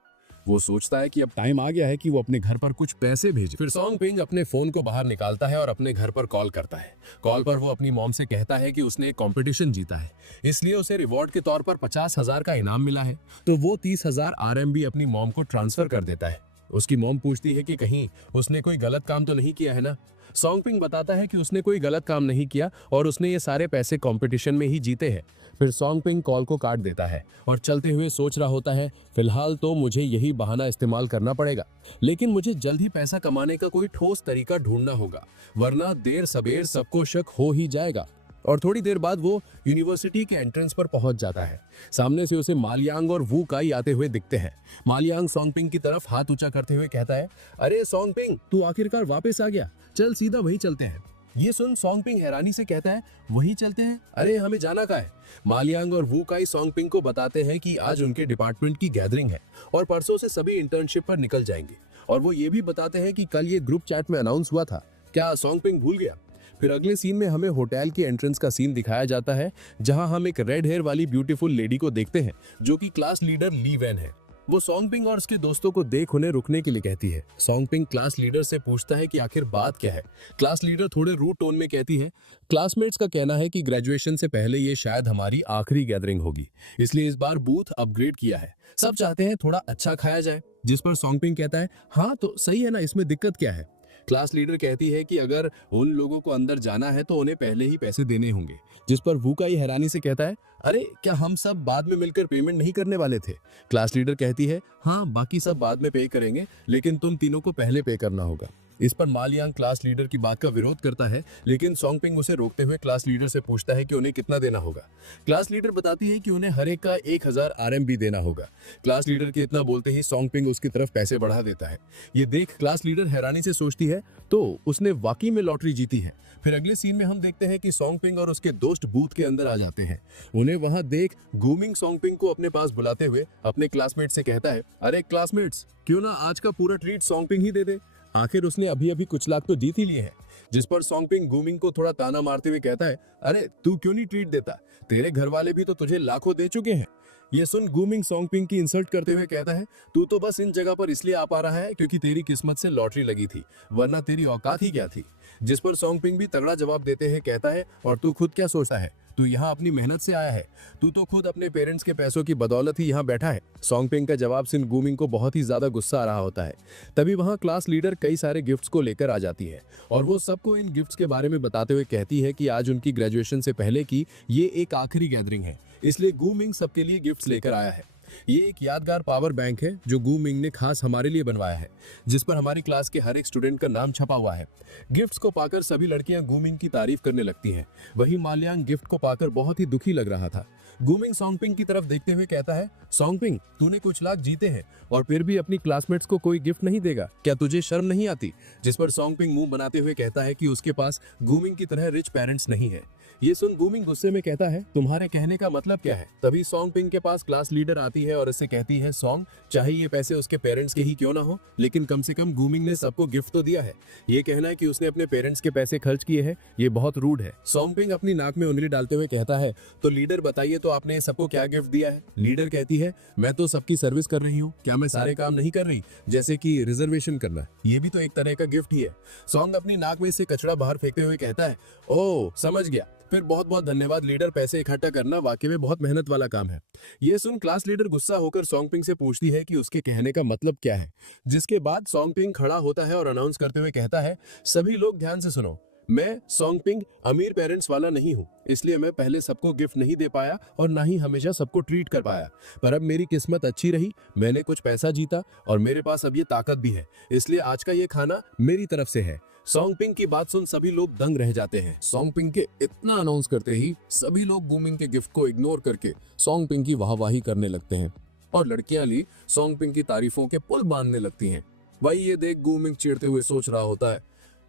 वो सोचता है कि अब टाइम आ गया है कि वो अपने घर पर कुछ पैसे भेजे। फिर सॉन्ग पिंग अपने फोन को बाहर निकालता है और अपने घर पर कॉल करता है। कॉल पर वो अपनी मॉम से कहता है कि उसने एक कंपटीशन जीता है, इसलिए उसे रिवॉर्ड के तौर पर 50,000 का इनाम मिला है। तो वो 30,000 RMB अपनी मॉम को ट्रांसफर कर देता है। उसकी मॉम पूछती है कि कहीं उसने कोई गलत काम तो नहीं किया है ना। सॉन्ग पिंग बताता है कि उसने कोई गलत काम नहीं किया और उसने ये सारे पैसे कंपटीशन में ही जीते हैं। फिर सॉन्ग पिंग कॉल को काट देता है और चलते हुए सोच रहा होता है, फिलहाल तो मुझे यही बहाना इस्तेमाल करना पड़ेगा, लेकिन मुझे जल्द ही पैसा कमाने का कोई ठोस तरीका ढूंढना होगा, वरना देर सबेर सबको शक हो ही जाएगा। और थोड़ी देर बाद वो यूनिवर्सिटी के एंट्रेंस पर पहुंच जाता है। सामने से उसे मालियांग और वू काई आते हुए दिखते हैं। मालियांग सॉन्ग पिंग की तरफ हाथ ऊंचा करते हुए कहता है, अरे सॉन्ग पिंग, तू आखिरकार वापस आ गया, चल सीधा वहीं चलते हैं। ये सुन सॉन्ग पिंग हैरानी से कहता है, वहीं चलते हैं? अरे हमें जाना कहाँ है? मालियांग और वू काई सॉन्ग पिंग को बताते हैं कि आज उनके डिपार्टमेंट की गैदरिंग है और परसों से सभी इंटर्नशिप पर निकल जाएंगे। और वो ये भी बताते हैं कि कल ये ग्रुप चैट में अनाउंस हुआ था। क्या सॉन्ग पिंग भूल गया? फिर अगले सीन में हमें होटल की एंट्रेंस का सीन दिखाया जाता है, जहां हम एक रेड हेयर वाली ब्यूटीफुल लेडी को देखते हैं जो कि क्लास लीडर ली वैन है। वो सॉन्ग पिंग और उसके दोस्तों को देख उन्हें रुकने के लिए कहती है। सॉन्ग पिंग क्लास लीडर से पूछता है कि आखिर बात क्या है। क्लास लीडर थोड़े रूड टोन में कहती है, क्लासमेट्स का कहना है कि ग्रेजुएशन से पहले ये शायद हमारी आखिरी गैदरिंग होगी, इसलिए इस बार बूथ अपग्रेड किया है। सब चाहते हैं थोड़ा अच्छा खाया जाए। जिस पर सॉन्ग पिंग कहता है, हाँ तो सही है ना, इसमें दिक्कत क्या है? क्लास लीडर कहती है कि अगर उन लोगों को अंदर जाना है तो उन्हें पहले ही पैसे देने होंगे। जिस पर वू काई हैरानी से कहता है, अरे क्या हम सब बाद में मिलकर पेमेंट नहीं करने वाले थे? क्लास लीडर कहती है, हाँ बाकी सब बाद में पे करेंगे, लेकिन तुम तीनों को पहले पे करना होगा। इस पर मालियांग क्लास लीडर की बात का विरोध करता है, लेकिन सॉन्ग पिंग उसे रोकते हुए क्लास लीडर से पूछता है कि उन्हें कितना देना होगा। क्लास लीडर बताती है कि उन्हें हर एक का 1000 RMB देना होगा। क्लास लीडर के इतना बोलते ही सॉन्ग पिंग उसकी तरफ पैसे बढ़ा देता है। ये देख क्लास लीडर हैरानी से सोचती है, तो उसने वाकई में लॉटरी जीती है। फिर अगले सीन में हम देखते हैं कि सॉन्ग पिंग और उसके दोस्त बूथ के अंदर आ जाते हैं। उन्हें वहां देख गूमिंग सॉन्ग पिंग को अपने पास बुलाते हुए अपने क्लासमेट से कहता है, अरे क्लासमेट्स, क्यों ना आज का पूरा ट्रीट सॉन्ग पिंग ही दे दे, आखिर उसने अभी अभी कुछ लाख तो जीत ही लिए हैं। जिस पर सॉन्ग पिंग गूमिंग को थोड़ा ताना मारते हुए कहता है, अरे तू क्यों नहीं ट्रीट देता, तेरे घर वाले भी तो तुझे लाखों दे चुके हैं। ये सुन गूमिंग सॉन्ग पिंग की इंसल्ट करते हुए कहता है, तू तो बस इन जगह पर इसलिए आ पा रहा है क्योंकि तेरी किस्मत से लॉटरी लगी थी, वरना तेरी औकात ही क्या थी। जिस पर सॉन्ग पिंग भी तगड़ा जवाब देते हैं, कहता है, और तू खुद क्या सोचता है, तू यहाँ अपनी मेहनत से आया है, तू तो खुद अपने पेरेंट्स के पैसों की बदौलत ही यहाँ बैठा है। सॉन्ग पिंग का जवाब सुन गूमिंग को बहुत ही ज्यादा गुस्सा आ रहा होता है। तभी वहाँ क्लास लीडर कई सारे गिफ्ट्स को लेकर आ जाती है और वो सबको इन गिफ्ट्स के बारे में बताते हुए कहती है कि आज उनकी ग्रेजुएशन से पहले की ये एक आखिरी गैदरिंग है, इसलिए गूमिंग सबके लिए गिफ्ट्स लेकर आया है। ये एक यादगार पावर बैंक है जो गूमिंग ने खास हमारे लिए बनवाया है, जिस पर हमारी क्लास के हर एक स्टूडेंट का नाम छपा हुआ है। गिफ्ट्स को पाकर सभी लड़कियां गूमिंग की तारीफ करने लगती हैं। वहीं मालियांग गिफ्ट को पाकर बहुत ही दुखी लग रहा था। गूमिंग सॉन्ग पिंग की तरफ देखते हुए कहता है, सॉन्ग पिंग, तूने कुछ लाख जीते हैं और फिर भी अपनी क्लासमेट्स को कोई गिफ्ट नहीं देगा, क्या तुझे शर्म नहीं आती? जिस पर सॉन्ग पिंग मुंह बनाते हुए कहता है कि उसके पास गूमिंग की तरह रिच पेरेंट्स नहीं है। ये सुन गूमिंग गुस्से में कहता है, तुम्हारे कहने का मतलब क्या है? तभी सॉन्ग पिंग के पास क्लास लीडर आती है और इससे कहती है, सॉन्ग, चाहे ये पैसे उसके पेरेंट्स के ही क्यों ना हो, लेकिन कम से कम गूमिंग ने सबको गिफ्ट तो दिया है। ये कहना है कि उसने अपने पेरेंट्स के पैसे खर्च किए हैं, ये बहुत रूड है। सॉन्ग पिंग अपनी नाक में उंगली डालते हुए कहता है, तो लीडर बताइए तो आपने सबको क्या गिफ्ट दिया है? लीडर कहती है, मैं तो सबकी सर्विस कर रही हूँ, क्या मैं सारे काम नहीं कर रही? जैसे कि रिजर्वेशन करना, ये भी तो एक तरह का गिफ्ट ही है। सॉन्ग अपनी नाक में से कचरा बाहर फेंकते हुए कहता है, ओह समझ गया, फिर बहुत बहुत धन्यवाद लीडर, पैसे इकट्ठा करना वाकई में बहुत मेहनत वाला काम है। ये सुन क्लास लीडर गुस्सा होकर सॉन्ग पिंग से पूछती है कि उसके कहने का मतलब क्या है। जिसके बाद सॉन्ग पिंग खड़ा होता है और अनाउंस करते हुए कहता है, सभी लोग ध्यान से सुनो, मैं सॉन्ग पिंग अमीर पेरेंट्स वाला नहीं हूँ, इसलिए मैं पहले सबको गिफ्ट नहीं दे पाया और ना ही हमेशा सबको ट्रीट कर पाया, पर अब मेरी किस्मत अच्छी रही, मैंने कुछ पैसा जीता और मेरे पास अब ये ताकत भी है, इसलिए आज का ये खाना मेरी तरफ से है। सॉन्ग पिंग की बात सुन सभी लोग दंग रह जाते हैं। सॉन्ग पिंग के इतना अनाउंस करते ही सभी लोग गूमिंग के गिफ्ट को इग्नोर करके सॉन्ग पिंग की वाहवाही करने लगते हैं और लड़कियां भी सॉन्ग पिंग की तारीफों के पुल बांधने लगती हैं। वही ये देख गूमिंग चिढ़ते हुए सोच रहा होता है,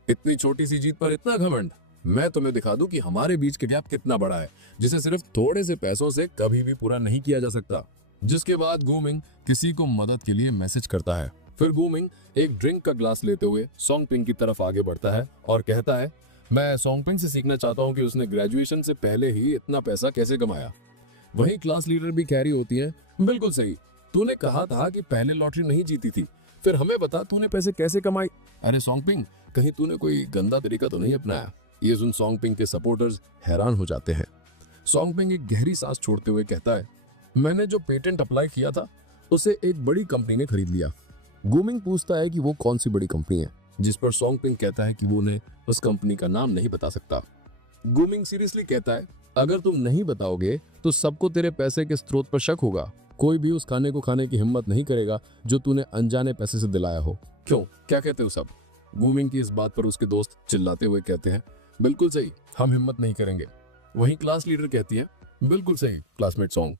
इतनी छोटी सी जीत पर इतना घमंड, मैं तुम्हें दिखा दूं कि हमारे बीच का गैप कितना बड़ा है, जिसे सिर्फ थोड़े से पैसों से कभी भी पूरा नहीं किया जा सकता। जिसके बाद गूमिंग किसी को मदद के लिए मैसेज करता है। फिर गूमिंग एक ड्रिंक का ग्लास लेते हुए सॉन्ग पिंग की तरफ आगे बढ़ता है और कहता है, मैं सॉन्ग पिंग से सीखना चाहता हूँ कि उसने ग्रेजुएशन से पहले ही इतना पैसा कैसे कमाया। वहीं क्लास लीडर भी कह रही होती है, बिल्कुल सही, तूने कहा था कि पहले लॉटरी नहीं जीती थी, फिर हमें बता तूने पैसे कैसे कमाई। अरे सॉन्गपिंग, कहीं तूने कोई गंदा तरीका तो नहीं अपनाया। ये सुन सॉन्गपिंग के सपोर्टर्स हैरान हो जाते हैं। सॉन्गपिंग एक गहरी सांस छोड़ते हुए कहता है, मैंने जो पेटेंट अप्लाई किया था उसे एक बड़ी कंपनी ने खरीद लिया। गूमिंग पूछता है कि वो कौन सी बड़ी कंपनी है, जिस पर सॉन्गपिंग कहता है कि वो उन्हें उस कंपनी का नाम नहीं बता सकता। गूमिंग सीरियसली कहता है, अगर तुम नहीं बताओगे तो सबको तेरे पैसे के स्रोत पर शक होगा। कोई भी उस खाने को खाने की हिम्मत नहीं करेगा जो तूने अनजाने पैसे से दिलाया हो। क्यों, क्या कहते हो सब? गूमिंग की इस बात पर उसके दोस्त चिल्लाते हुए कहते हैं, बिल्कुल सही, हम हिम्मत नहीं करेंगे। वहीं क्लास लीडर कहती है, बिल्कुल सही क्लासमेट सॉन्ग,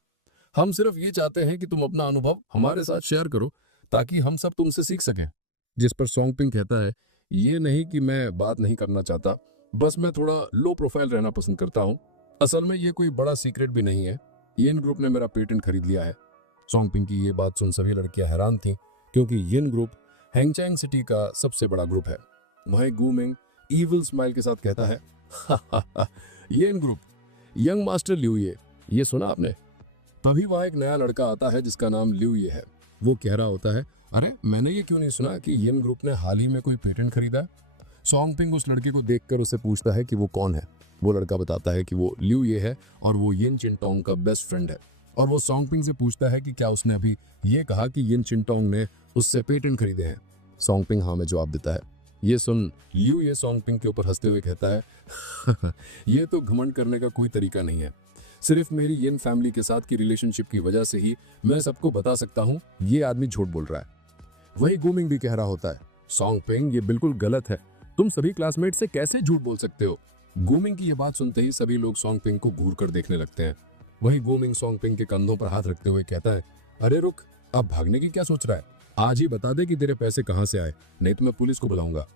हम सिर्फ ये चाहते हैं कि तुम अपना अनुभव हमारे साथ शेयर करो ताकि हम सब तुमसे सीख सकें। जिस पर सॉन्गपिंग कहता है, ये नहीं कि मैं बात नहीं करना चाहता, बस मैं थोड़ा लो प्रोफाइल रहना पसंद करता हूँ। असल में ये कोई बड़ा सीक्रेट भी नहीं है, येन ग्रुप ने मेरा पेटेंट खरीद लिया है। सॉन्गपिंग की ये बात सुन सभी लड़कियां हैरान थीं, क्योंकि येन ग्रुप हैंगचैंग सिटी का सबसे बड़ा ग्रुप है। वहीं गूमिंग ईविल स्माइल के साथ कहता है, येन ग्रुप, यंग मास्टर ल्यू ये सुना आपने? तभी वहां एक नया लड़का आता है जिसका नाम ल्यू ये है। वो कह रहा होता है, अरे मैंने ये क्यों नहीं सुना कि येन ग्रुप ने हाल ही में कोई पेटेंट खरीदा है। सॉन्गपिंग उस लड़के को देखकर उसे पूछता है कि वो कौन है। वो लड़का बताता है कि वो ल्यू ये है और वो येन चिनटोंग का बेस्ट फ्रेंड है। और वो सॉन्गपिंग से पूछता है कि क्या उसने अभी ये कहा कि येन चिनटोंग ने उससे पेटेंट खरीदे हैं। सॉन्गपिंग हाँ में जवाब देता है। ये सुन ल्यू ये सॉन्गपिंग के ऊपर हंसते हुए कहता है, ये तो घमंड करने का कोई तरीका नहीं है, सिर्फ मेरी येन फैमिली के साथ की रिलेशनशिप की वजह से ही मैं सबको बता सकता हूँ ये आदमी झूठ बोल रहा है। वही गूमिंग भी कह रहा होता है, सॉन्गपिंग ये बिल्कुल गलत है, तुम सभी क्लासमेट से कैसे झूठ बोल सकते हो। गूमिंग की ये बात सुनते ही सभी लोग सॉन्गपिंग को घूर कर देखने लगते हैं। वही गूमिंग सॉन्गपिंग के कंधों पर हाथ रखते हुए कहता है, अरे रुक, अब भागने की क्या सोच रहा है, आज ही बता दे कि तेरे पैसे कहाँ से आए, नहीं तो मैं पुलिस को बुलाऊंगा।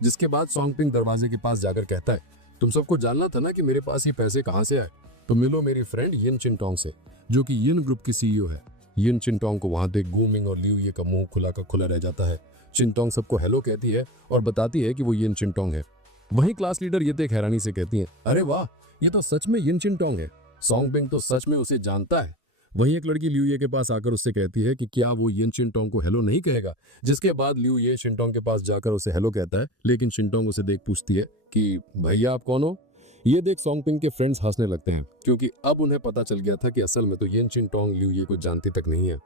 जिसके बाद सॉन्गपिंग दरवाजे के पास जाकर कहता है, तुम सबको जानना था ना कि मेरे पास ये पैसे कहाँ से आए, तो मिलो मेरी फ्रेंड येन चिनटोंग से, जो कि येन ग्रुप की सीईओ है। येन चिनटोंग को वहां देख गूमिंग और ल्यू ये का मुंह खुला का खुला रह जाता है। चिनटोंग सबको हेलो कहती है और बताती है कि वो येन चिनटोंग है। वहीं क्लास लीडर ये देख हैरानी से कहती है, अरे वाह, ये तो सच में येन चिनटोंग है। सॉन्गपिंग तो सच में उसे जानता है। वहीं एक लड़की ल्यू ये के पास आकर उससे कहती है कि क्या वो येन चिनटोंग को हेलो नहीं कहेगा। जिसके बाद ल्यू ये शिनटोंग के पास जाकर उसे हेलो कहता है, लेकिन शिनटोंग उसे देख पूछती है कि भैया आप कौन हो। ये देख सॉन्गपिंग के फ्रेंड्स हंसने लगते हैं, क्योंकि अब उन्हें पता चल गया था कि असल में तो येन चिनटोंग ल्यू ये को जानती तक नहीं है।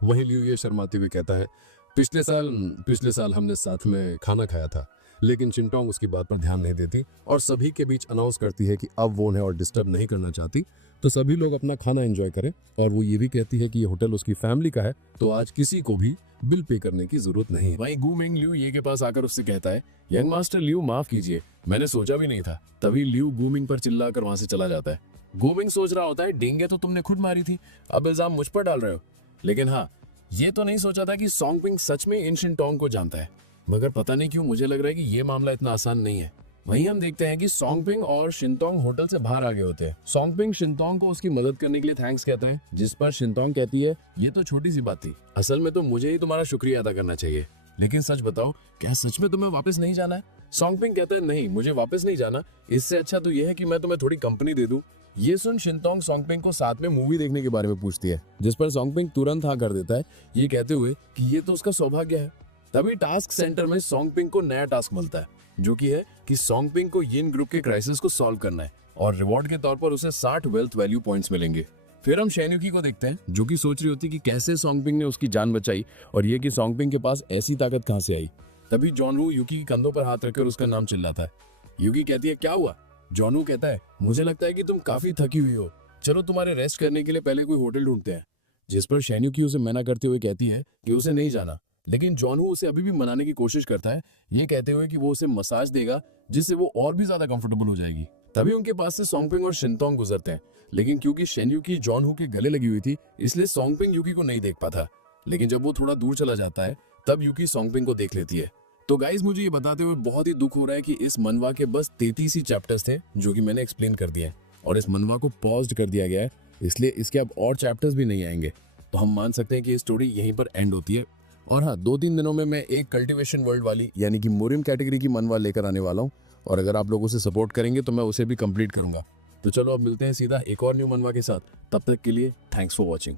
वहीं ल्यू ये शर्माते हुए कहता है, पिछले साल हमने साथ में खाना खाया था। लेकिन चिनटोंग उसकी बात पर ध्यान नहीं देती और सभी के बीच अनाउंस करती है कि अब वो उन्हें और डिस्टर्ब नहीं करना चाहती, तो सभी लोग अपना खाना एंजॉय करें। और वो ये भी कहती है कि ये होटल उसकी फैमिली का है, तो आज किसी को भी बिल पे करने की जरूरत नहीं है। वहीं गूमिंग ल्यू ये के पास आकर उससे कहता है, यंग मास्टर ल्यू माफ कीजिए, मैंने सोचा भी नहीं था। तभी ल्यू गूमिंग पर चिल्लाकर वहां से चला जाता है। गूमिंग सोच रहा होता है, डेंगे तो तुमने खुद मारी थी, अब इल्जाम मुझ पर डाल रहे हो। लेकिन हाँ, ये तो नहीं सोचा था कि सॉन्गपिंग सच में इन शिनटोंग को जानता है। मगर पता नहीं क्यों मुझे लग रहा है कि ये मामला इतना आसान नहीं है। वहीं हम देखते हैं कि सॉन्गपिंग और शिनटोंग होटल से बाहर आ गए होते हैं। सॉन्गपिंग शिनटोंग को उसकी मदद करने के लिए थैंक्स कहते हैं, जिस पर शिनटोंग कहती है, ये तो छोटी सी बात थी, असल में तो मुझे ही तुम्हारा शुक्रिया अदा करना चाहिए। लेकिन सच बताओ, क्या सच में तुम्हें वापस नहीं जाना है? सॉन्गपिंग कहता है, नहीं मुझे वापस नहीं जाना, इससे अच्छा तो यह है कि मैं तुम्हें थोड़ी कंपनी दे दूं। ये सुन शिनटोंग सॉन्गपिंग को साथ में मूवी देखने के बारे में पूछती है, जिस पर सॉन्गपिंग तुरंत हाँ कर देता है, ये कहते हुए कि ये तो उसका सौभाग्य है। तभी टास्क सेंटर में सॉन्गपिंग को नया टास्क मिलता है, जो कि है कि सॉन्गपिंग को येन ग्रुप के क्राइसिस को सॉल्व करना है और रिवॉर्ड के तौर पर उसे 60 वेल्थ वैल्यू पॉइंट्स मिलेंगे। फिर हम शेन्युकी को देखते हैं, जो कि सोच रही होती कि कैसे सॉन्गपिंग ने उसकी जान बचाई और ये कि सॉन्गपिंग के पास ऐसी ताकत कहां से आई। तभी जॉनवू यूकी के कंधों पर हाथ रखकर उसका नाम चिल्लाता है। यूकी कहती है, क्या हुआ? जॉनवू कहता है, मुझे लगता है कि तुम काफी थकी हुई हो, चलो तुम्हारे रेस्ट करने के लिए पहले कोई होटल ढूंढते हैं। जिस पर शेन्युकी उसे मना करते हुए कहती है कि उसे नहीं जाना, लेकिन जॉनवू उसे अभी भी मनाने की कोशिश करता है, ये कहते हुए कि वो उसे मसाज देगा जिससे वो और भी ज्यादा कंफर्टेबल हो जाएगी। तभी उनके पास से सॉन्गपिंग और शिनटोंग गुजरते हैं, लेकिन क्योंकि शेन्युकी जॉनवू के गले लगी हुई थी, इसलिए सॉन्गपिंग यूकी को नहीं देख पाता। लेकिन जब वो थोड़ा दूर चला जाता है, तब यूकी सॉन्गपिंग को देख लेती है। तो गाइज, मुझे ये बताते हुए बहुत ही दुख हो रहा है कि इस मनवा के बस 33 ही चैप्टर्स थे, जो कि मैंने एक्सप्लेन कर दिए हैं, और इस मनवा को पॉज्ड कर दिया गया है, इसलिए इसके अब और चैप्टर्स भी नहीं आएंगे। तो हम मान सकते हैं कि ये स्टोरी यहीं पर एंड होती है। और हाँ, 2-3 दिनों में मैं एक कल्टीवेशन वर्ल्ड वाली यानी कि मोरिम कैटेगरी की मनवा लेकर आने वाला हूँ, और अगर आप लोग उसे सपोर्ट करेंगे तो मैं उसे भी कंप्लीट करूंगा। तो चलो अब मिलते हैं सीधा एक और न्यू मनवा के साथ। तब तक के लिए थैंक्स फॉर वॉचिंग।